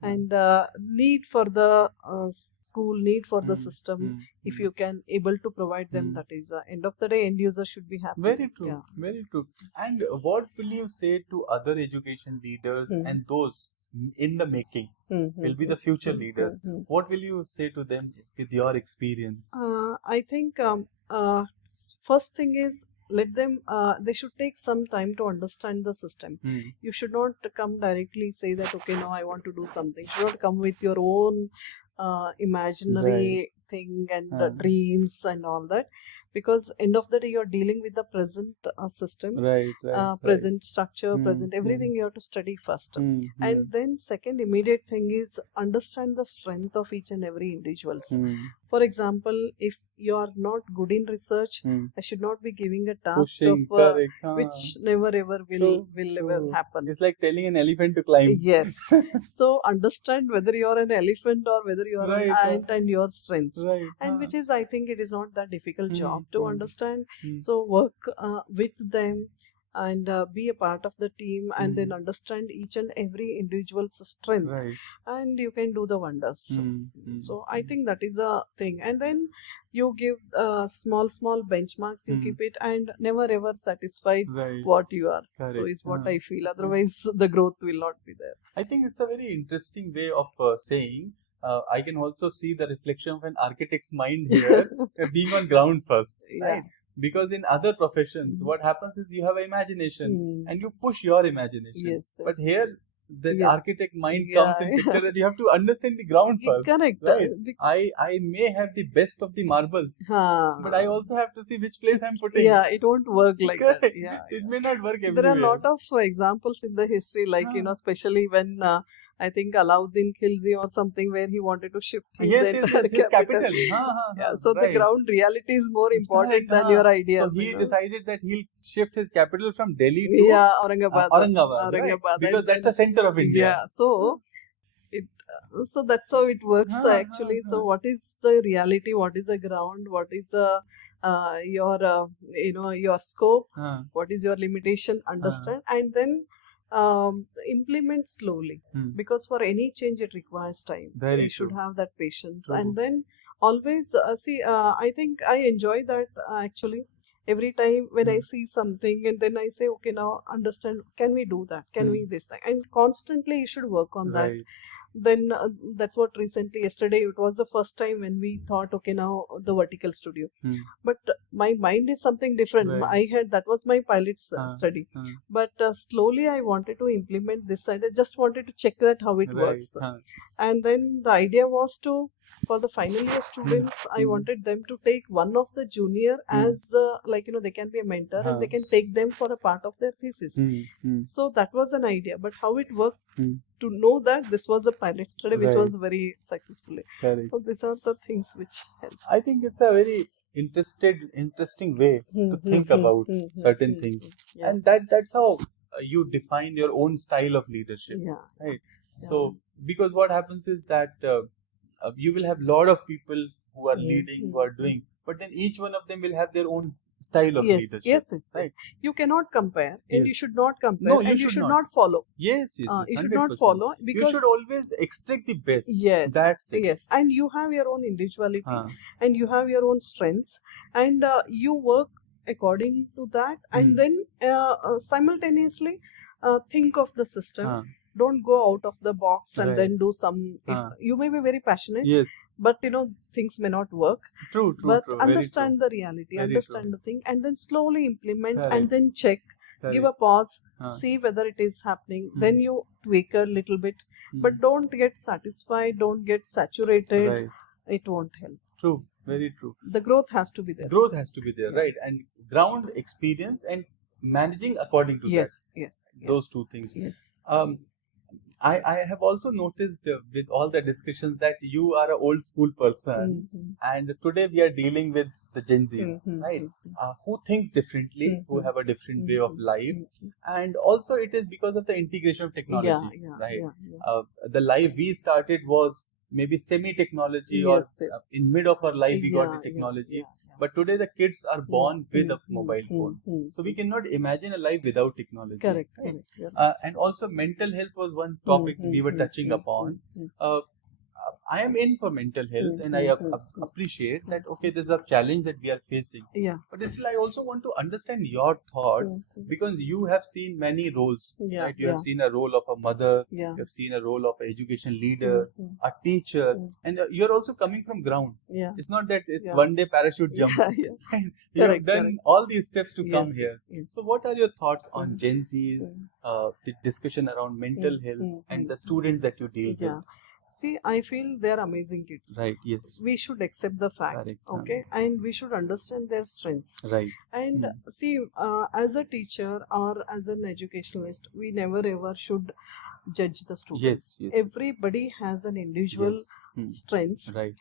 And need for the school, need for the system. If you can able to provide them, that is end of the day, end user should be happy. Very true. Very true. And what will you say to other education leaders and those in the making will be the future leaders? What will you say to them with your experience? I think first thing is, let them, they should take some time to understand the system. You should not come directly say that, okay, now I want to do something. You should not come with your own imaginary thing and dreams and all that. Because end of the day, you're dealing with the present system, present structure, present everything. You have to study first, and then second immediate thing is understand the strength of each and every individuals. For example, if you are not good in research, I should not be giving a task which never ever will ever happen. It's like telling an elephant to climb. Yes. So understand whether you are an elephant or whether you are an ant and your strengths. And which is, I think, it is not that difficult job to understand. So work with them and be a part of the team, and then understand each and every individual's strength, and you can do the wonders. So I think that is a thing. And then you give small benchmarks, you keep it, and never ever satisfied what you are. So is what I feel. Otherwise the growth will not be there. I think it's a very interesting way of saying. I can also see the reflection of an architect's mind here, being on ground first, right? Because in other professions, what happens is you have imagination and you push your imagination. But here, the architect mind comes in picture that you have to understand the ground first. Correct. Right? I may have the best of the marbles, but I also have to see which place I'm putting. Yeah, it won't work like that. Yeah, it may not work everywhere. There are a lot of examples in the history, like especially when I think Alauddin Khilji or something, where he wanted to shift his his capital. So the ground reality is more important than your ideas. So he decided that he'll shift his capital from Delhi to Aurangabad, right? Because that's the center of India. So so that's how it works actually. So what is the reality? What is the ground? What is the your scope? What is your limitation? Understand, and then implement slowly, because for any change it requires time. You should have that patience. And then always I think I enjoy that actually. Every time when I see something, and then I say, okay, now understand, can we do that? Can we this? And constantly you should work on that. Then that's what yesterday, it was the first time when we thought, okay, now the vertical studio. But my mind is something different. That was my pilot study. But slowly I wanted to implement this side. I just wanted to check that how it works. And then the idea was to, for the final year students, I wanted them to take one of the junior as they can be a mentor and they can take them for a part of their thesis. So that was an idea. But how it works, to know that this was a pilot study which was very successfully. So these are the things which helps. I think it's a very interesting way to think about certain things. And that's how you define your own style of leadership. Right? So because what happens is that you will have a lot of people who are leading, who are doing, but then each one of them will have their own style of Yes, leadership. yes, yes, Right? yes. You cannot compare, and you Yes. should not compare, No, you and you should should not. not follow. Yes, yes, yes. You should not 100%. follow You because should always extract the best. yes, That's it. yes, and you have your own individuality, Huh. and you have your own strengths, and you work according to that, and Hmm. then simultaneously think of the system. Huh. Don't go out of the box and Right. then do some. If Huh. you may be very passionate, Yes. but things may not work. True, true, But true. Very understand the reality, Very understand the thing, and then slowly implement, Correct. and then check. Give a Correct. pause, Huh. see whether it is happening. Hmm. Then you tweak a little bit, but don't get satisfied, don't get saturated. Right. It won't help. True. Very true. The growth has to be there. Growth has to be there, Yeah. right? And ground experience and managing according to Yes, yes, that. yes, Those two things. yes. I have also noticed with all the discussions that you are an old school person, Mhm. and today we are dealing with the Gen Zs, Mhm, right? mhm. Who thinks differently, who Mhm. have a different way of Mhm, life, mhm. and also it is because of the integration of technology, Yeah, right? yeah. The life we started was maybe semi-technology, or Yes, yes. in mid of our life we got the Yeah, technology. yeah. But today the kids are born with a Mhm, mobile mhm, phone, mhm. so we cannot imagine a life without technology. Correct, right? correct. Yeah. And also mental health was one topic we were touching upon. I am in for mental health, and I appreciate that. Okay, there's a challenge that we are facing, Yeah. but still I also want to understand your thoughts, because you have seen many roles, Yeah, right? You have yeah. seen a role of a mother, Yeah. you have seen a role of an education leader, Mhm. a teacher, Mm. and you're also coming from ground. Yeah. It's not that it's Yeah. one day parachute jump. Yeah, yeah. And you have Correct, done correct. all these steps to come Yes, here. yes, yes. So what are your thoughts on Mm. Gen Z's, the discussion around mental health and the students that you deal Yeah. See, I feel they're amazing kids. with? Right, yes. We should accept the fact, Correct. okay, and we should understand their strengths. Right. And see, as a teacher or as an educationalist, we never ever should judge the students. Yes, yes. Everybody has an individual Yes. strengths. Right.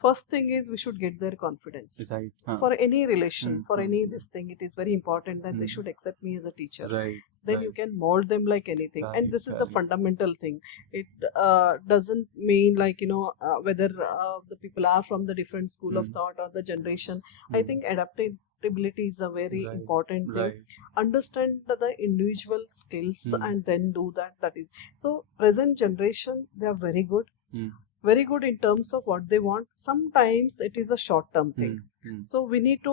First thing is we should get their confidence. Right. For any relation, for Mm. any this thing, it is very important that they Mm. should accept me as a teacher. Right. Then you can mold them like anything, Correct, and this is a correct. fundamental thing. It doesn't mean like whether the people are from the different school of Mm. thought or the generation. I think adaptability is a very Right, important thing. Right. Understand the individual skills Mm. and then do that. That is so. Present generation, they are very good. Mm. Very good in terms of what they want. Sometimes it is a short term thing. So we need to,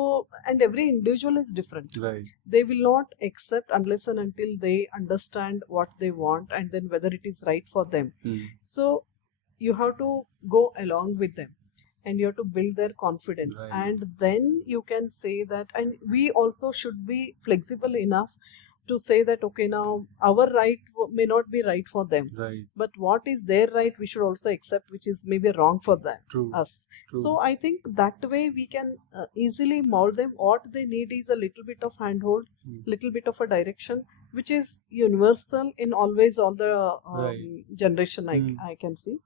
and every individual is different. Right. They will not accept unless and until they understand what they want and then whether it is right for them. So you have to go along with them, and you have to build their confidence, Right. and then you can say that. And we also should be flexible enough to say that, okay, now our right may not be right for them, Right. but what is their right we should also accept, which is maybe wrong for them. True. Us. True. So I think that way we can easily mold them. What they need is a little bit of handhold, little bit of a direction, which is universal in always all the Right. generation I can see.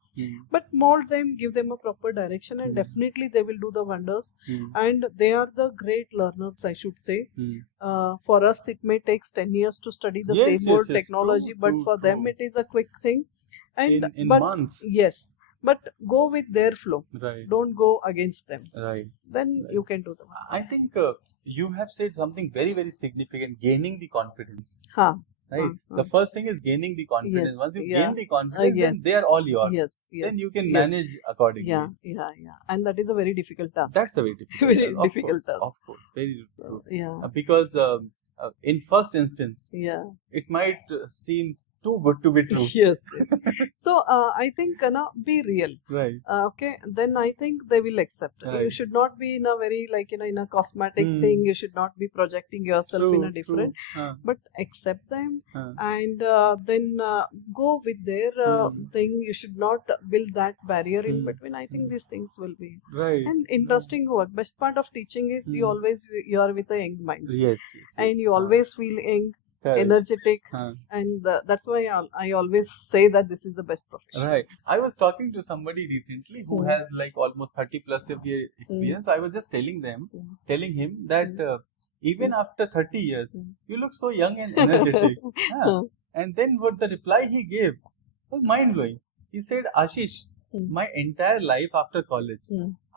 But mold them, give them a proper direction, and definitely they will do the wonders. And they are the great learners, I should say. For us, it may take 10 years to study the Yes, same yes, old yes. technology, True, but true, for them true. it is a quick thing. And In but months. yes, but go with their flow. Right. Don't go against them. Right. Then Right. you can do the wonders. I think you have said something very, very significant, gaining the confidence. Huh. Right. The first thing is gaining the confidence. Yes, Once you yeah. gain the confidence, then Yes. they are all yours. Yes, yes. Then you can yes. manage accordingly. Yeah. And that is a very difficult task. That's a very difficult Very task. difficult task. Of course. Very difficult. Yeah. Because in first instance, Yeah. it might seem too good to be true. Yes. So I think be real. Right. Okay. Then I think they will accept. You Right. should not be in a very in a cosmetic thing. You should not be projecting yourself in a different. But accept them and then go with their thing. You should not build that barrier in between. I think these things will be Right. and interesting work. Best part of teaching is you are with the young minds, Yes. and you always feel young, Correct. energetic, and that's why I always say that this is the best profession. Right. I was talking to somebody recently who has like almost 30 plus of year experience. I was just telling him that even after 30 years, you look so young and energetic. And then what the reply he gave was mind blowing. He said, Ashish, my entire life after college,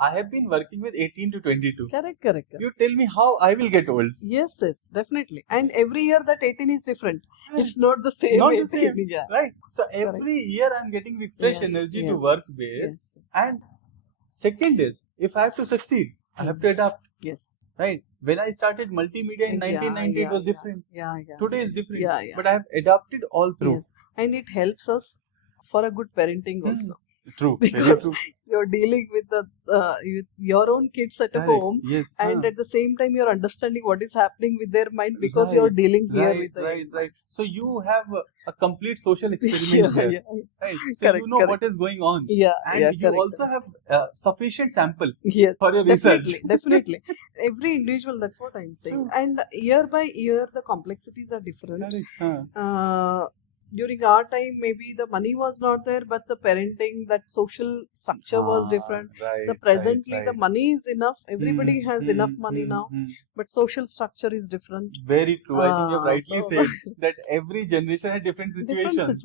I have been working with 18 to 22. Correct. You tell me how I will get old. Yes, definitely. And every year that 18 is different. It's not the same Not 18. the same. Yeah. Right. So every year I'm getting the fresh energy to work with. And second is, if I have to succeed, I have to adapt. Yes. Right. When I started multimedia in 1990, it was different. Today is different. But I have adapted all through. Yes. And it helps us for a good parenting also. True. Because you're dealing with with your own kids at home, and at the same time you're understanding what is happening with their mind because you're dealing here with them. Right. So you have a complete social experiment here. Right. So you know what is going on. And you also have sufficient sample for your research. Definitely. Every individual, that's what I'm saying. And year by year, the complexities are different. During our time, maybe the money was not there, but the parenting, that social structure was different. Presently, the money is enough. Everybody has enough money now, but social structure is different. Very true. I think you have rightly said that every generation had different situations.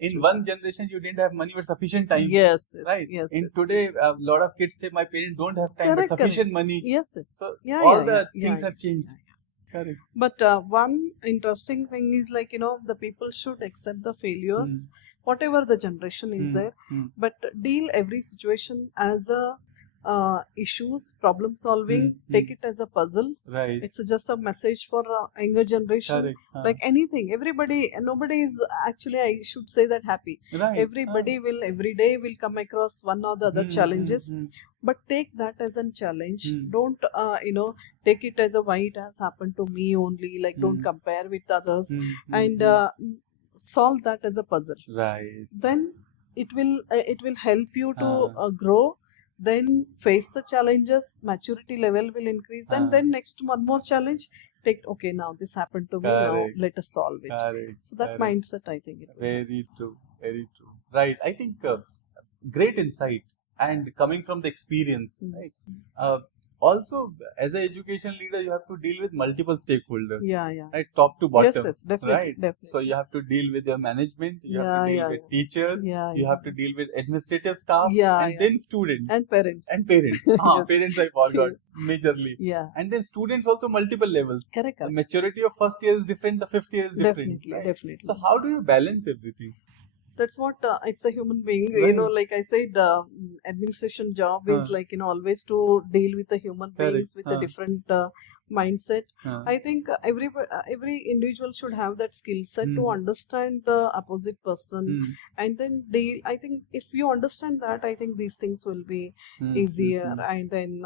In one generation, you didn't have money but sufficient time. In today, a lot of kids say, my parents don't have time but sufficient money. So all the things have changed. Correct. But one interesting thing is, like, the people should accept the failures, whatever the generation is there, but deal every situation as a issues, problem solving, take it as a puzzle. It's just a message for younger generation. Like anything, nobody is actually, I should say that, happy. Everybody will every day will come across one or the other challenges. But take that as a challenge. Don't, take it as a why it has happened to me only. Like, don't compare with others, and solve that as a puzzle. Then it will help you to grow. Then face the challenges. Maturity level will increase, and then next one more challenge. Okay, now this happened to me. Now let us solve it. So that mindset, I think. Very true. Right. I think great insight. And coming from the experience, right? Also, as an education leader, you have to deal with multiple stakeholders. Right, top to bottom. Definitely. So you have to deal with your management. You have to deal with teachers. You have to deal with administrative staff, and then students and parents. Parents I forgot majorly. And then students also multiple levels. Correct. The maturity of first year is different. The fifth year is different. Definitely. So how do you balance everything? That's what it's a human being. Like I said, administration job is like, always to deal with the human beings with a different mindset. I think every individual should have that skill set to understand the opposite person and then deal. I think if you understand that, I think these things will be easier. And then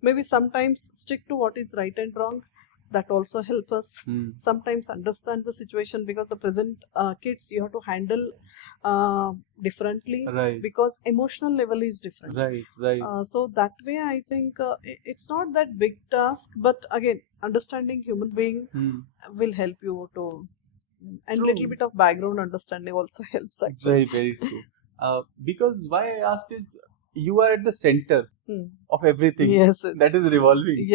maybe sometimes stick to what is right and wrong. That also help us sometimes understand the situation, because the present kids you have to handle differently, because emotional level is different. So that way I think it's not that big task, but again, understanding human being will help you to, and little bit of background understanding also helps actually. Very true. Because why I asked is, you are at the center of everything that is revolving,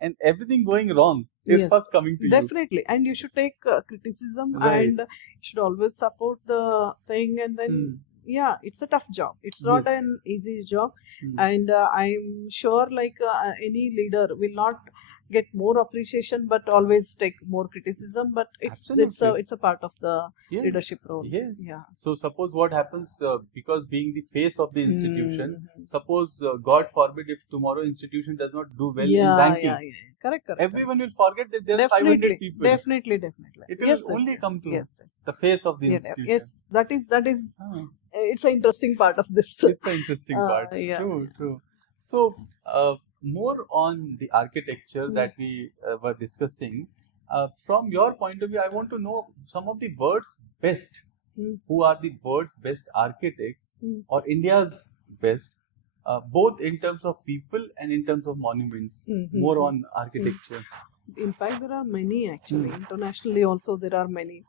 and everything going wrong is first coming to you. Definitely, and you should take criticism, and you should always support the thing, and then it's a tough job. It's not an easy job, and I'm sure like any leader will not get more appreciation, but always take more criticism. But it's a part of the leadership role. So suppose what happens, because being the face of the institution, suppose God forbid if tomorrow institution does not do well in banking, correct. Everyone will forget that there are 500 people. Definitely. It will only come to the face of the institution. That is. It's an interesting part of this. It's an interesting part. True. So, more on the architecture that we were discussing. From your point of view, I want to know some of the world's best. Who are the world's best architects or India's best, both in terms of people and in terms of monuments? More on architecture. In fact, there are many actually. Internationally also there are many.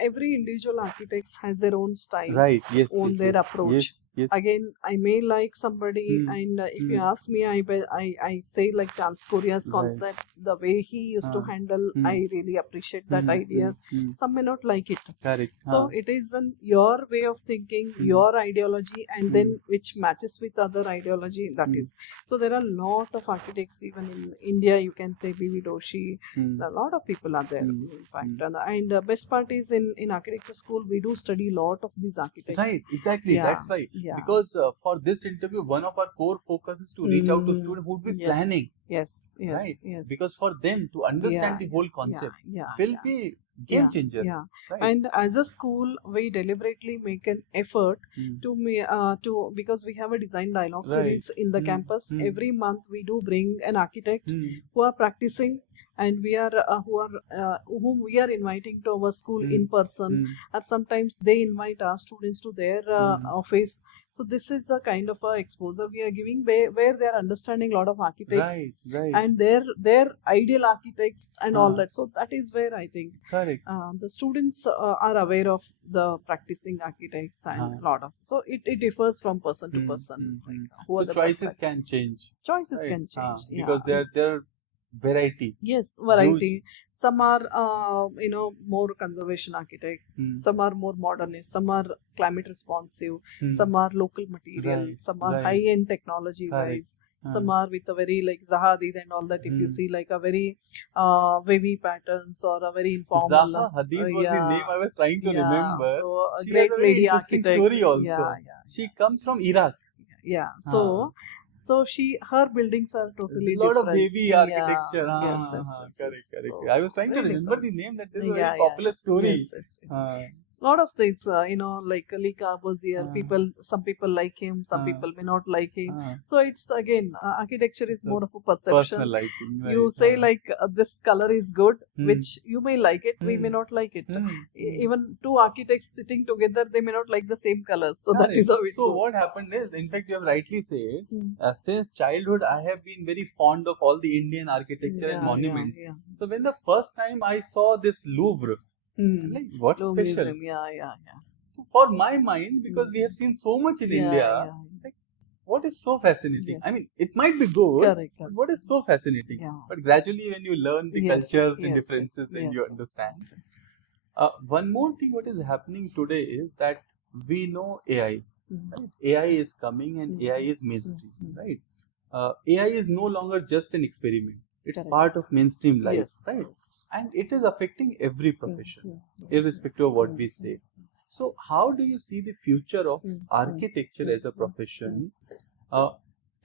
Every individual architects has their own style, their approach. Yes. Again, I may like somebody, and if you ask me, I say like Charles Correa's concept, the way he used to handle, I really appreciate that ideas. Some may not like it. Correct. So it is your way of thinking, your ideology, and then which matches with other ideology. That is. So there are a lot of architects even in India. You can say B.V. Doshi. A lot of people are there, in fact. And the best part is in architecture school we do study a lot of these architects. Right, exactly. Yeah, That's why. yeah. Because for this interview, one of our core focus is to reach out to students who would be planning. Yes, right? yes. Because for them to understand the whole concept will be game changer. Yeah. Right? And as a school, we deliberately make an effort to because we have a design dialogue series in the campus. Every month we do bring an architect who are practicing, and we are whom we are inviting to our school in person, or sometimes they invite our students to their office. So this is a kind of a exposure we are giving where they are understanding a lot of architects and their ideal architects and all that. So that is where I think the students are aware of the practicing architects and a lot of. So it differs from person to person. So choices can change. Choices can change because they're variety. Yes, variety. Some are more conservation architect. Some are more modernist. Some are climate responsive. Some are local material. Some are high end technology wise. Some are with a very like Zaha Hadid and all that. If you see like a very wavy patterns or a very informal. Zaha Hadid was the name I was trying to remember. So a she great has a lady very architect. Story also. She comes from Iraq. Yeah. So her buildings are totally different. A lot different. of heavy architecture. Yes, correct. So, I was trying to remember the name. That is a very popular story. Yes. Lot of things, like Lee Corbusier, some people like him, some people may not like him. So it's again, architecture is more of a perception. Personal liking, right? You say like this color is good, which you may like it, we may not like it. Even two architects sitting together, they may not like the same colors. So that is how it So goes. what happened is, in fact, you have rightly said, since childhood, I have been very fond of all the Indian architecture and monuments. So when the first time I saw this Louvre, like, what's special? So for my mind, because we have seen so much in India, like, what is so fascinating? I mean, it might be good, Correct. but what is so fascinating? But gradually, when you learn the cultures and differences, then you understand. One more thing, what is happening today is that we know AI. Right? AI is coming and AI is mainstream. Right? AI is no longer just an experiment. It's part of mainstream life. Right? And it is affecting every profession, irrespective of what we say. So, how do you see the future of architecture as a profession?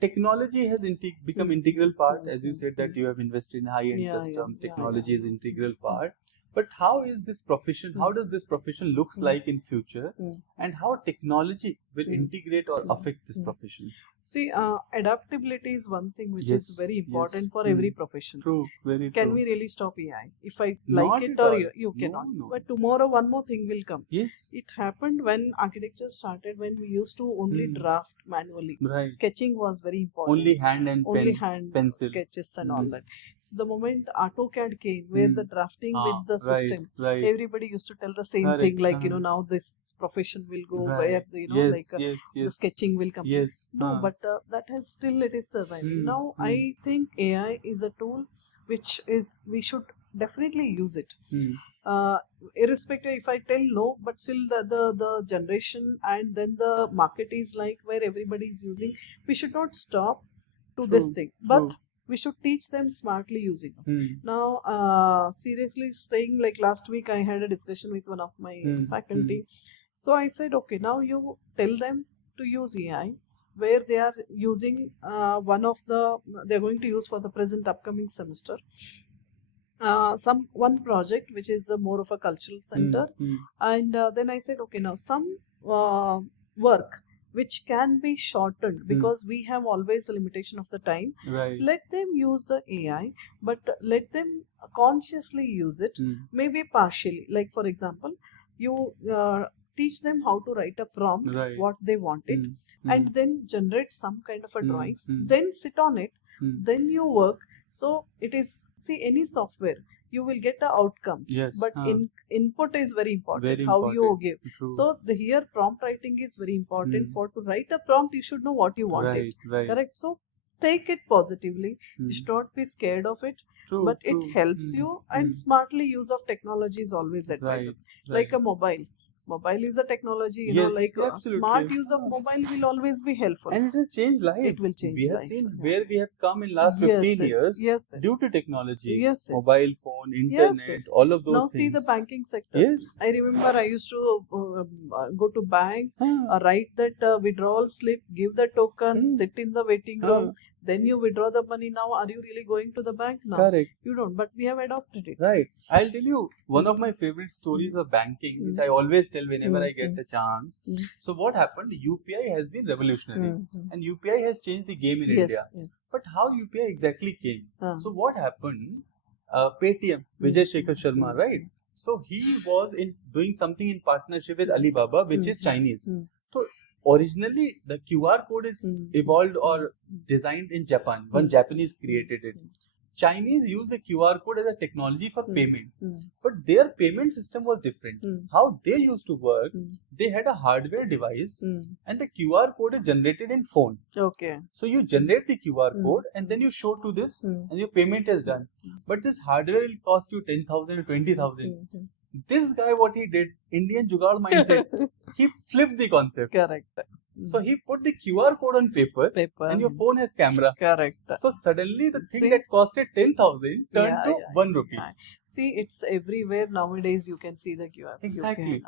Technology has become integral part, as you said that you have invested in high-end systems. Technology is integral part. But how is this profession? How does this profession looks like in future? And how technology will integrate or affect this profession? See, adaptability is one thing which is very important for every profession. True, very Can true. we really stop AI? If I Not like it at or all. you cannot. No. But tomorrow one more thing will come. Yes. It happened when architecture started, when we used to only draft manually. Right. Sketching was very important. Only hand and pencil. Sketches and all that. So the moment AutoCAD came, where the drafting with the system, everybody used to tell the same thing, like now this profession will go where the sketching will come. No, but that has still it is surviving. Now I think AI is a tool which is we should definitely use it. Irrespective if I tell no, but still the generation and then the market is like where everybody is using. We should not stop to this thing, but we should teach them smartly using it. Now, seriously saying, like last week I had a discussion with one of my faculty. So I said, okay, now you tell them to use AI, where they are using they're going to use for the present upcoming semester. One project which is more of a cultural center, and then I said, okay, now some work which can be shortened because we have always a limitation of the time. Let them use the AI, but let them consciously use it, maybe partially. Like for example, you teach them how to write a prompt, what they want it, and then generate some kind of a drawings, then sit on it, then you work. So it is, see, any software, you will get the outcomes. Yes. But input is very important. Very how you important. give. True. So here prompt writing is very important. For to write a prompt, you should know what you want it. Right. Correct. So take it positively. You should not be scared of it. True. But it helps you, and smartly use of technology is always advisable. Like a mobile. Mobile is a technology, you know, like smart use of mobile will always be helpful. And it will change lives. It will change We have life. seen where we have come in last 15 years due to technology. Mobile phone, internet, all of those now things. See the banking sector. Yes. I remember I used to go to bank, write that withdrawal slip, give the token, sit in the waiting room. Then you withdraw the money. Now, are you really going to the bank now? Correct. You don't, but we have adopted it. Right. I'll tell you one of my favorite stories of banking, which I always tell whenever I get a chance. So what happened? UPI has been revolutionary, and UPI has changed the game in India. Yes. But how UPI exactly came? So what happened? Paytm, Vijay Shekhar Sharma, right? So he was doing something in partnership with Alibaba, which is Chinese. So originally, the QR code is evolved or designed in Japan. One Japanese created it. Chinese use the QR code as a technology for payment. But their payment system was different. How they used to work, they had a hardware device and the QR code is generated in phone. Okay. So you generate the QR code and then you show to this and your payment is done. But this hardware will cost you 10,000 or 20,000. This guy, what he did, Indian Jugaad mindset, he flipped the concept. Correct. So he put the QR code on paper and your phone has camera. Correct. So suddenly the thing that costed 10,000 turned to 1 rupee. See, it's everywhere nowadays. You can see the QR. Exactly.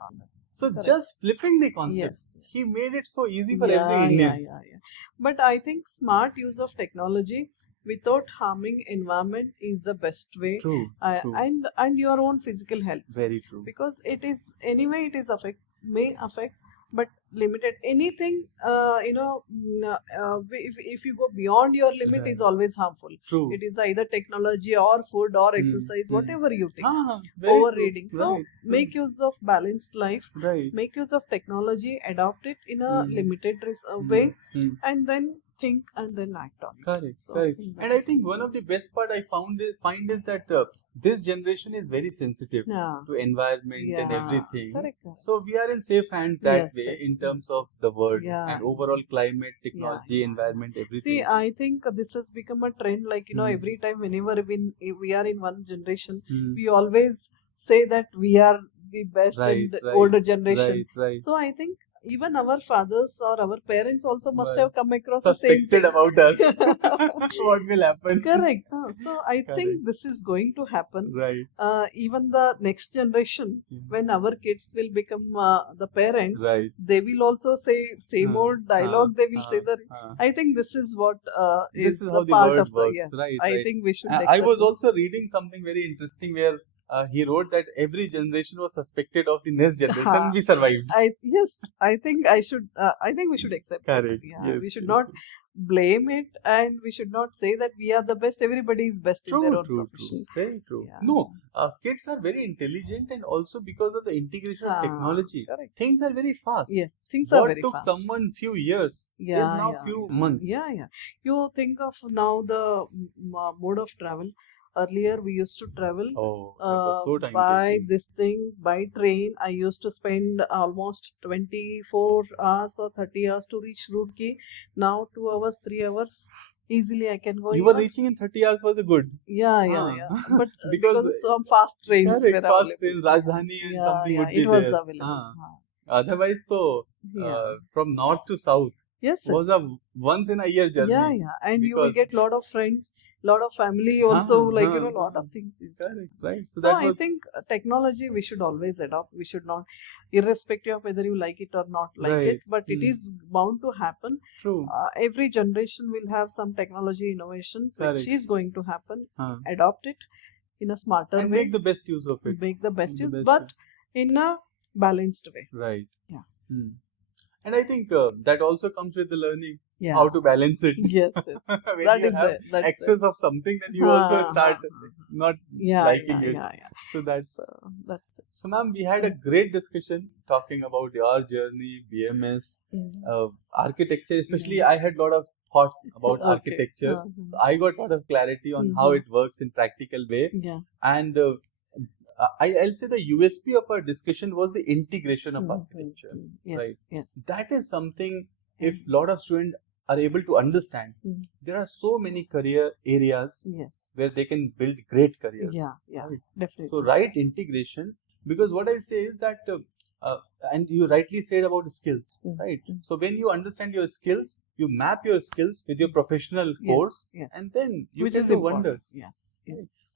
So just flipping the concept, he made it so easy for every Indian. But I think smart use of technology without harming environment is the best way. True. And your own physical health. Very true. Because it is anyway, it is may affect, but limited. Anything if you go beyond your limit is always harmful. True. It is either technology or food or exercise, whatever you take. Overreading. So make use of balanced life. Right. Make use of technology. Adopt it in a limited way, and then think and then act on it. Correct. So correct. And I think one of the best part I find is that this generation is very sensitive to environment and everything. Correct. So we are in safe hands that way in terms of the world and overall climate, technology, environment, everything. See, I think this has become a trend. Like every time whenever we are in one generation, we always say that we are the best and older generation. Right. So I think even our fathers or our parents also must have come across the same suspected thing. about us. What will happen? Correct. So I think this is going to happen. Right. Even the next generation, when our kids will become the parents, they will also say same old dialogue. They will say that. I think this is what is the how the part word of works. the I think we should. I was also reading something very interesting where he wrote that every generation was suspected of the next generation. We survived. I think we should accept this. We should not blame it, and we should not say that we are the best. Everybody is best in their own profession. Very true. No, kids are very intelligent, and also because of the integration of technology, things are very fast. Yes, things are very fast. What took someone few years is now few months. You think of now the mode of travel. Earlier, we used to travel by train. I used to spend almost 24 hours or 30 hours to reach Roorkee. Now 2 hours, 3 hours. Easily I can go. You were reaching in 30 hours was a good. Yeah. But because some fast trains were available. Fast trains, Rajdhani and something would be it was available. Otherwise, from north to south. Was a once in a year journey. And you will get lot of friends, lot of family also, lot of things. Correct, right. So I think technology we should always adopt. We should not, irrespective of whether you like it or not like it, but it is bound to happen. True. Every generation will have some technology innovations which is going to happen. Adopt it in a smarter way. And make the best use of it. Make the best use, but in a balanced way. Right. Yeah. And I think that also comes with the learning how to balance it. Yes. When you have excess of something, then you also start not liking it. So that's it. So, ma'am, we had a great discussion talking about your journey, BMS, architecture. Especially, I had a lot of thoughts about architecture. So I got a lot of clarity on how it works in practical way. And I'll say the USP of our discussion was the integration of architecture. Right? That is something, if a lot of students are able to understand, there are so many career areas where they can build great careers. Right? Definitely. So right integration, because what I say is that, and you rightly said about skills, right? So when you understand your skills, you map your skills with your professional course, and then you can do wonders.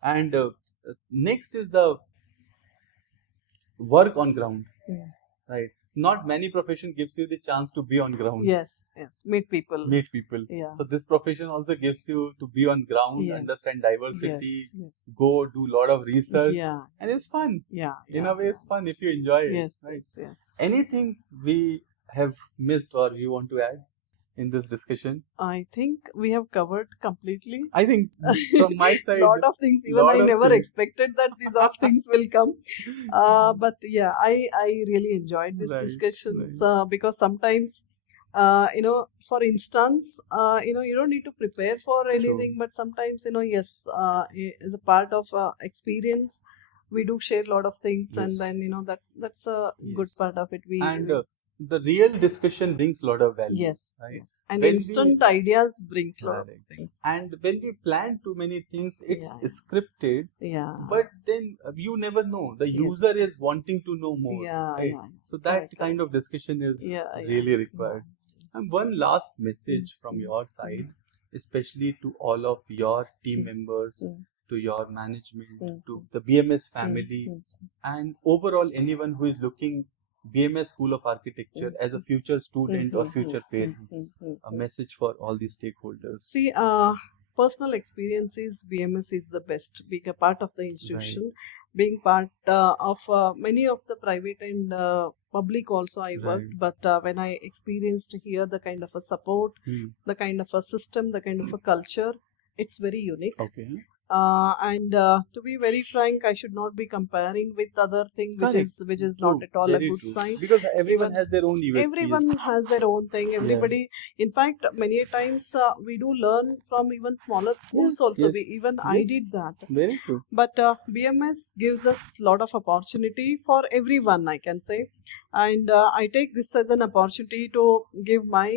And next is the work on ground, right? Not many profession gives you the chance to be on ground. Meet people. So this profession also gives you to be on ground, understand diversity, go do a lot of research, and it's fun. In a way, it's fun if you enjoy it. Right? Anything we have missed or you want to add in this discussion? I think we have covered completely. I think from my side, lot of things. Even I never expected that these all things will come. But yeah, I really enjoyed these discussions because sometimes, for instance, you don't need to prepare for anything, but sometimes, as a part of experience, we do share a lot of things, and then that's a good part of it. The real discussion brings a lot of value. Right? And when instant ideas brings a lot of things. And when we plan too many things, it's scripted. But then you never know. The user is wanting to know more. Right? So that kind of discussion is really required. And one last message from your side, especially to all of your team members, to your management, to the BMS family, and overall anyone who is looking BMS School of Architecture as a future student or future parent. A message for all the stakeholders. See, personal experience is BMS is the best. Being a part of the institution, being part of many of the private and public also I worked, but when I experienced here the kind of a support, the kind of a system, the kind of a culture, it's very unique. And to be very frank, I should not be comparing with other thing which is not at all a good sign. Because everyone has their own USPs. Everyone has their own thing. Everybody, in fact, many times we do learn from even smaller schools also. I did that. Very true. But BMS gives us a lot of opportunity for everyone, I can say. And I take this as an opportunity to give my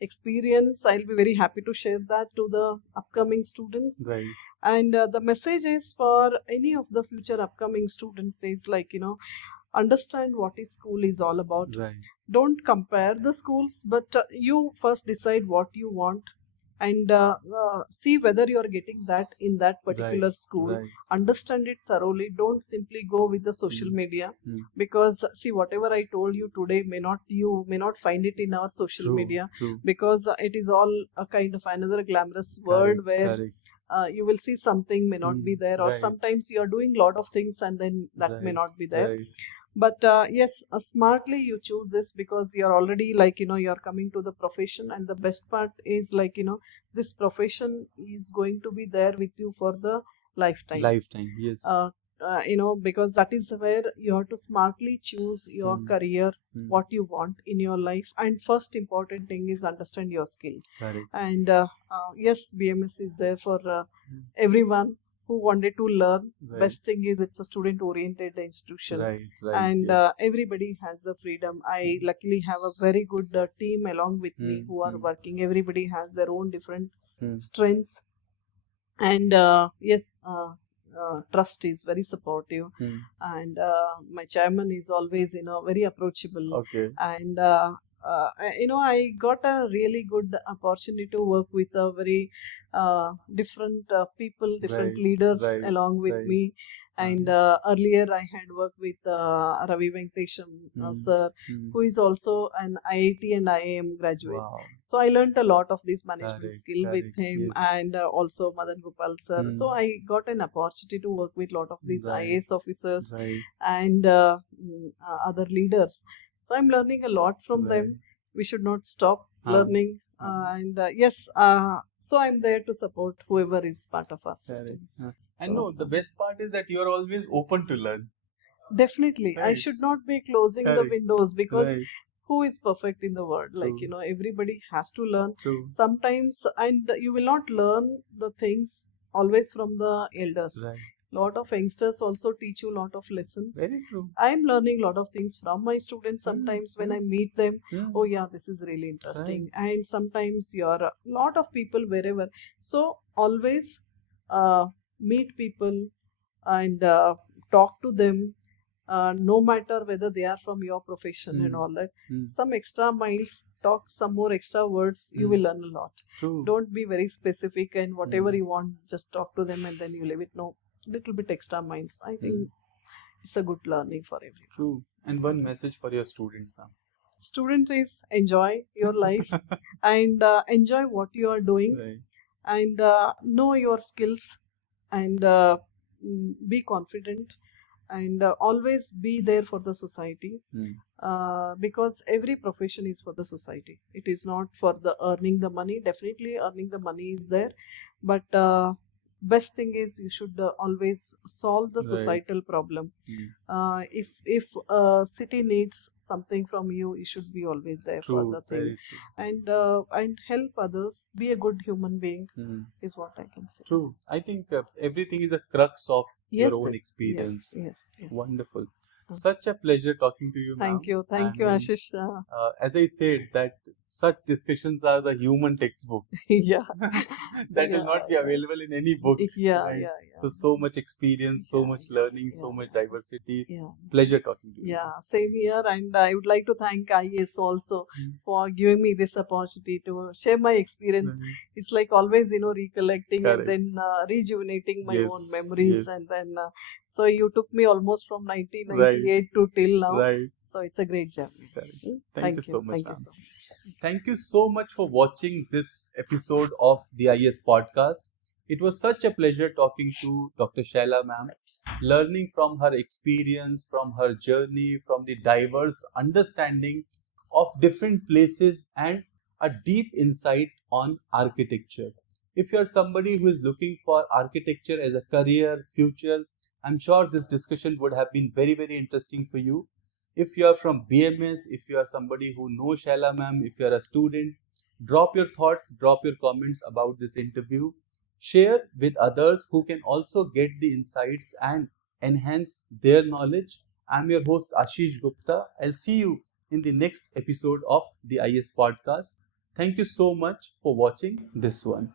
experience. I'll be very happy to share that to the upcoming students. And the message is for any of the future upcoming students is understand what is school is all about. Don't compare the schools, but you first decide what you want and see whether you are getting that in that particular school. Understand it thoroughly. Don't simply go with the social media, because see, whatever I told you today you may not find it in our social media, because it is all a kind of another glamorous world where you will see something may not be there, or sometimes you are doing a lot of things and then that may not be there. But yes, smartly you choose this, because you're already you're coming to the profession, and the best part is this profession is going to be there with you for the lifetime. Yes. Because that is where you have to smartly choose your career, what you want in your life. And first important thing is understand your skill. And yes, BMS is there for everyone who wanted to learn. Best thing is it's a student oriented institution, and everybody has the freedom. I luckily have a very good team along with me who are working. Everybody has their own different strengths, and yes, trust is very supportive, and my chairman is always very approachable, and I got a really good opportunity to work with a very different people, different leaders along with me. And earlier I had worked with Ravi Venkatesham sir, who is also an IIT and IIM graduate. So I learned a lot of this management skill with him, and also Madan Gopal sir. So I got an opportunity to work with a lot of these IAS officers and other leaders. So I'm learning a lot from them. We should not stop learning. And yes, so I'm there to support whoever is part of our system. And no, the best part is that you are always open to learn. Definitely. I Right. should not be closing the Correct. windows because Right. who is perfect in the world? Like, True. everybody has to learn True. sometimes, and you will not learn the things always from the elders. Right. Lot of youngsters also teach you a lot of lessons. Very true. I'm learning a lot of things from my students sometimes when I meet them. Oh yeah, this is really interesting. And sometimes you're a lot of people wherever. So always meet people and talk to them, no matter whether they are from your profession and all that. Some extra miles, talk some more extra words, you will learn a lot. True. Don't be very specific and whatever you want, just talk to them and then you leave it. No, little bit extra miles. I think it's a good learning for everyone. True. And one message for your student now. Student is enjoy your life and enjoy what you are doing. Right. And know your skills and be confident and always be there for the society, because every profession is for the society. It is not for the earning the money. Definitely earning the money is there, but best thing is you should always solve the Right. societal problem. If city needs something from you, you should be always there for True. the thing. Very true. And help others. Be a good human being is what I can say. True. I think everything is a crux of Yes, your own yes, experience. yes. Wonderful. Such a pleasure talking to you, ma'am. Thank you, And, Ashish. as I said, that such discussions are the human textbook. Yeah, That will not be available in any book. yeah, right? yeah. So much experience, so Yeah, much learning, so yeah, much diversity. Yeah. Pleasure talking to you. Yeah, same here. And I would like to thank IES also for giving me this opportunity to share my experience. It's like always, recollecting Correct. and then rejuvenating my Yes, own memories. yes. And then, so you took me almost from 1998 to till now. Right. So it's a great journey. Correct. Thank you so much, Thank you ma'am. so much. Thank you so much for watching this episode of the IES Podcast. It was such a pleasure talking to Dr. Shella ma'am, learning from her experience, from her journey, from the diverse understanding of different places and a deep insight on architecture. If you are somebody who is looking for architecture as a career, future, I'm sure this discussion would have been very, very interesting for you. If you are from BMS, if you are somebody who knows Shella ma'am, if you are a student, drop your thoughts, drop your comments about this interview. Share with others who can also get the insights and enhance their knowledge. I'm your host Ashish Gupta. I'll see you in the next episode of the IES Podcast. Thank you so much for watching this one.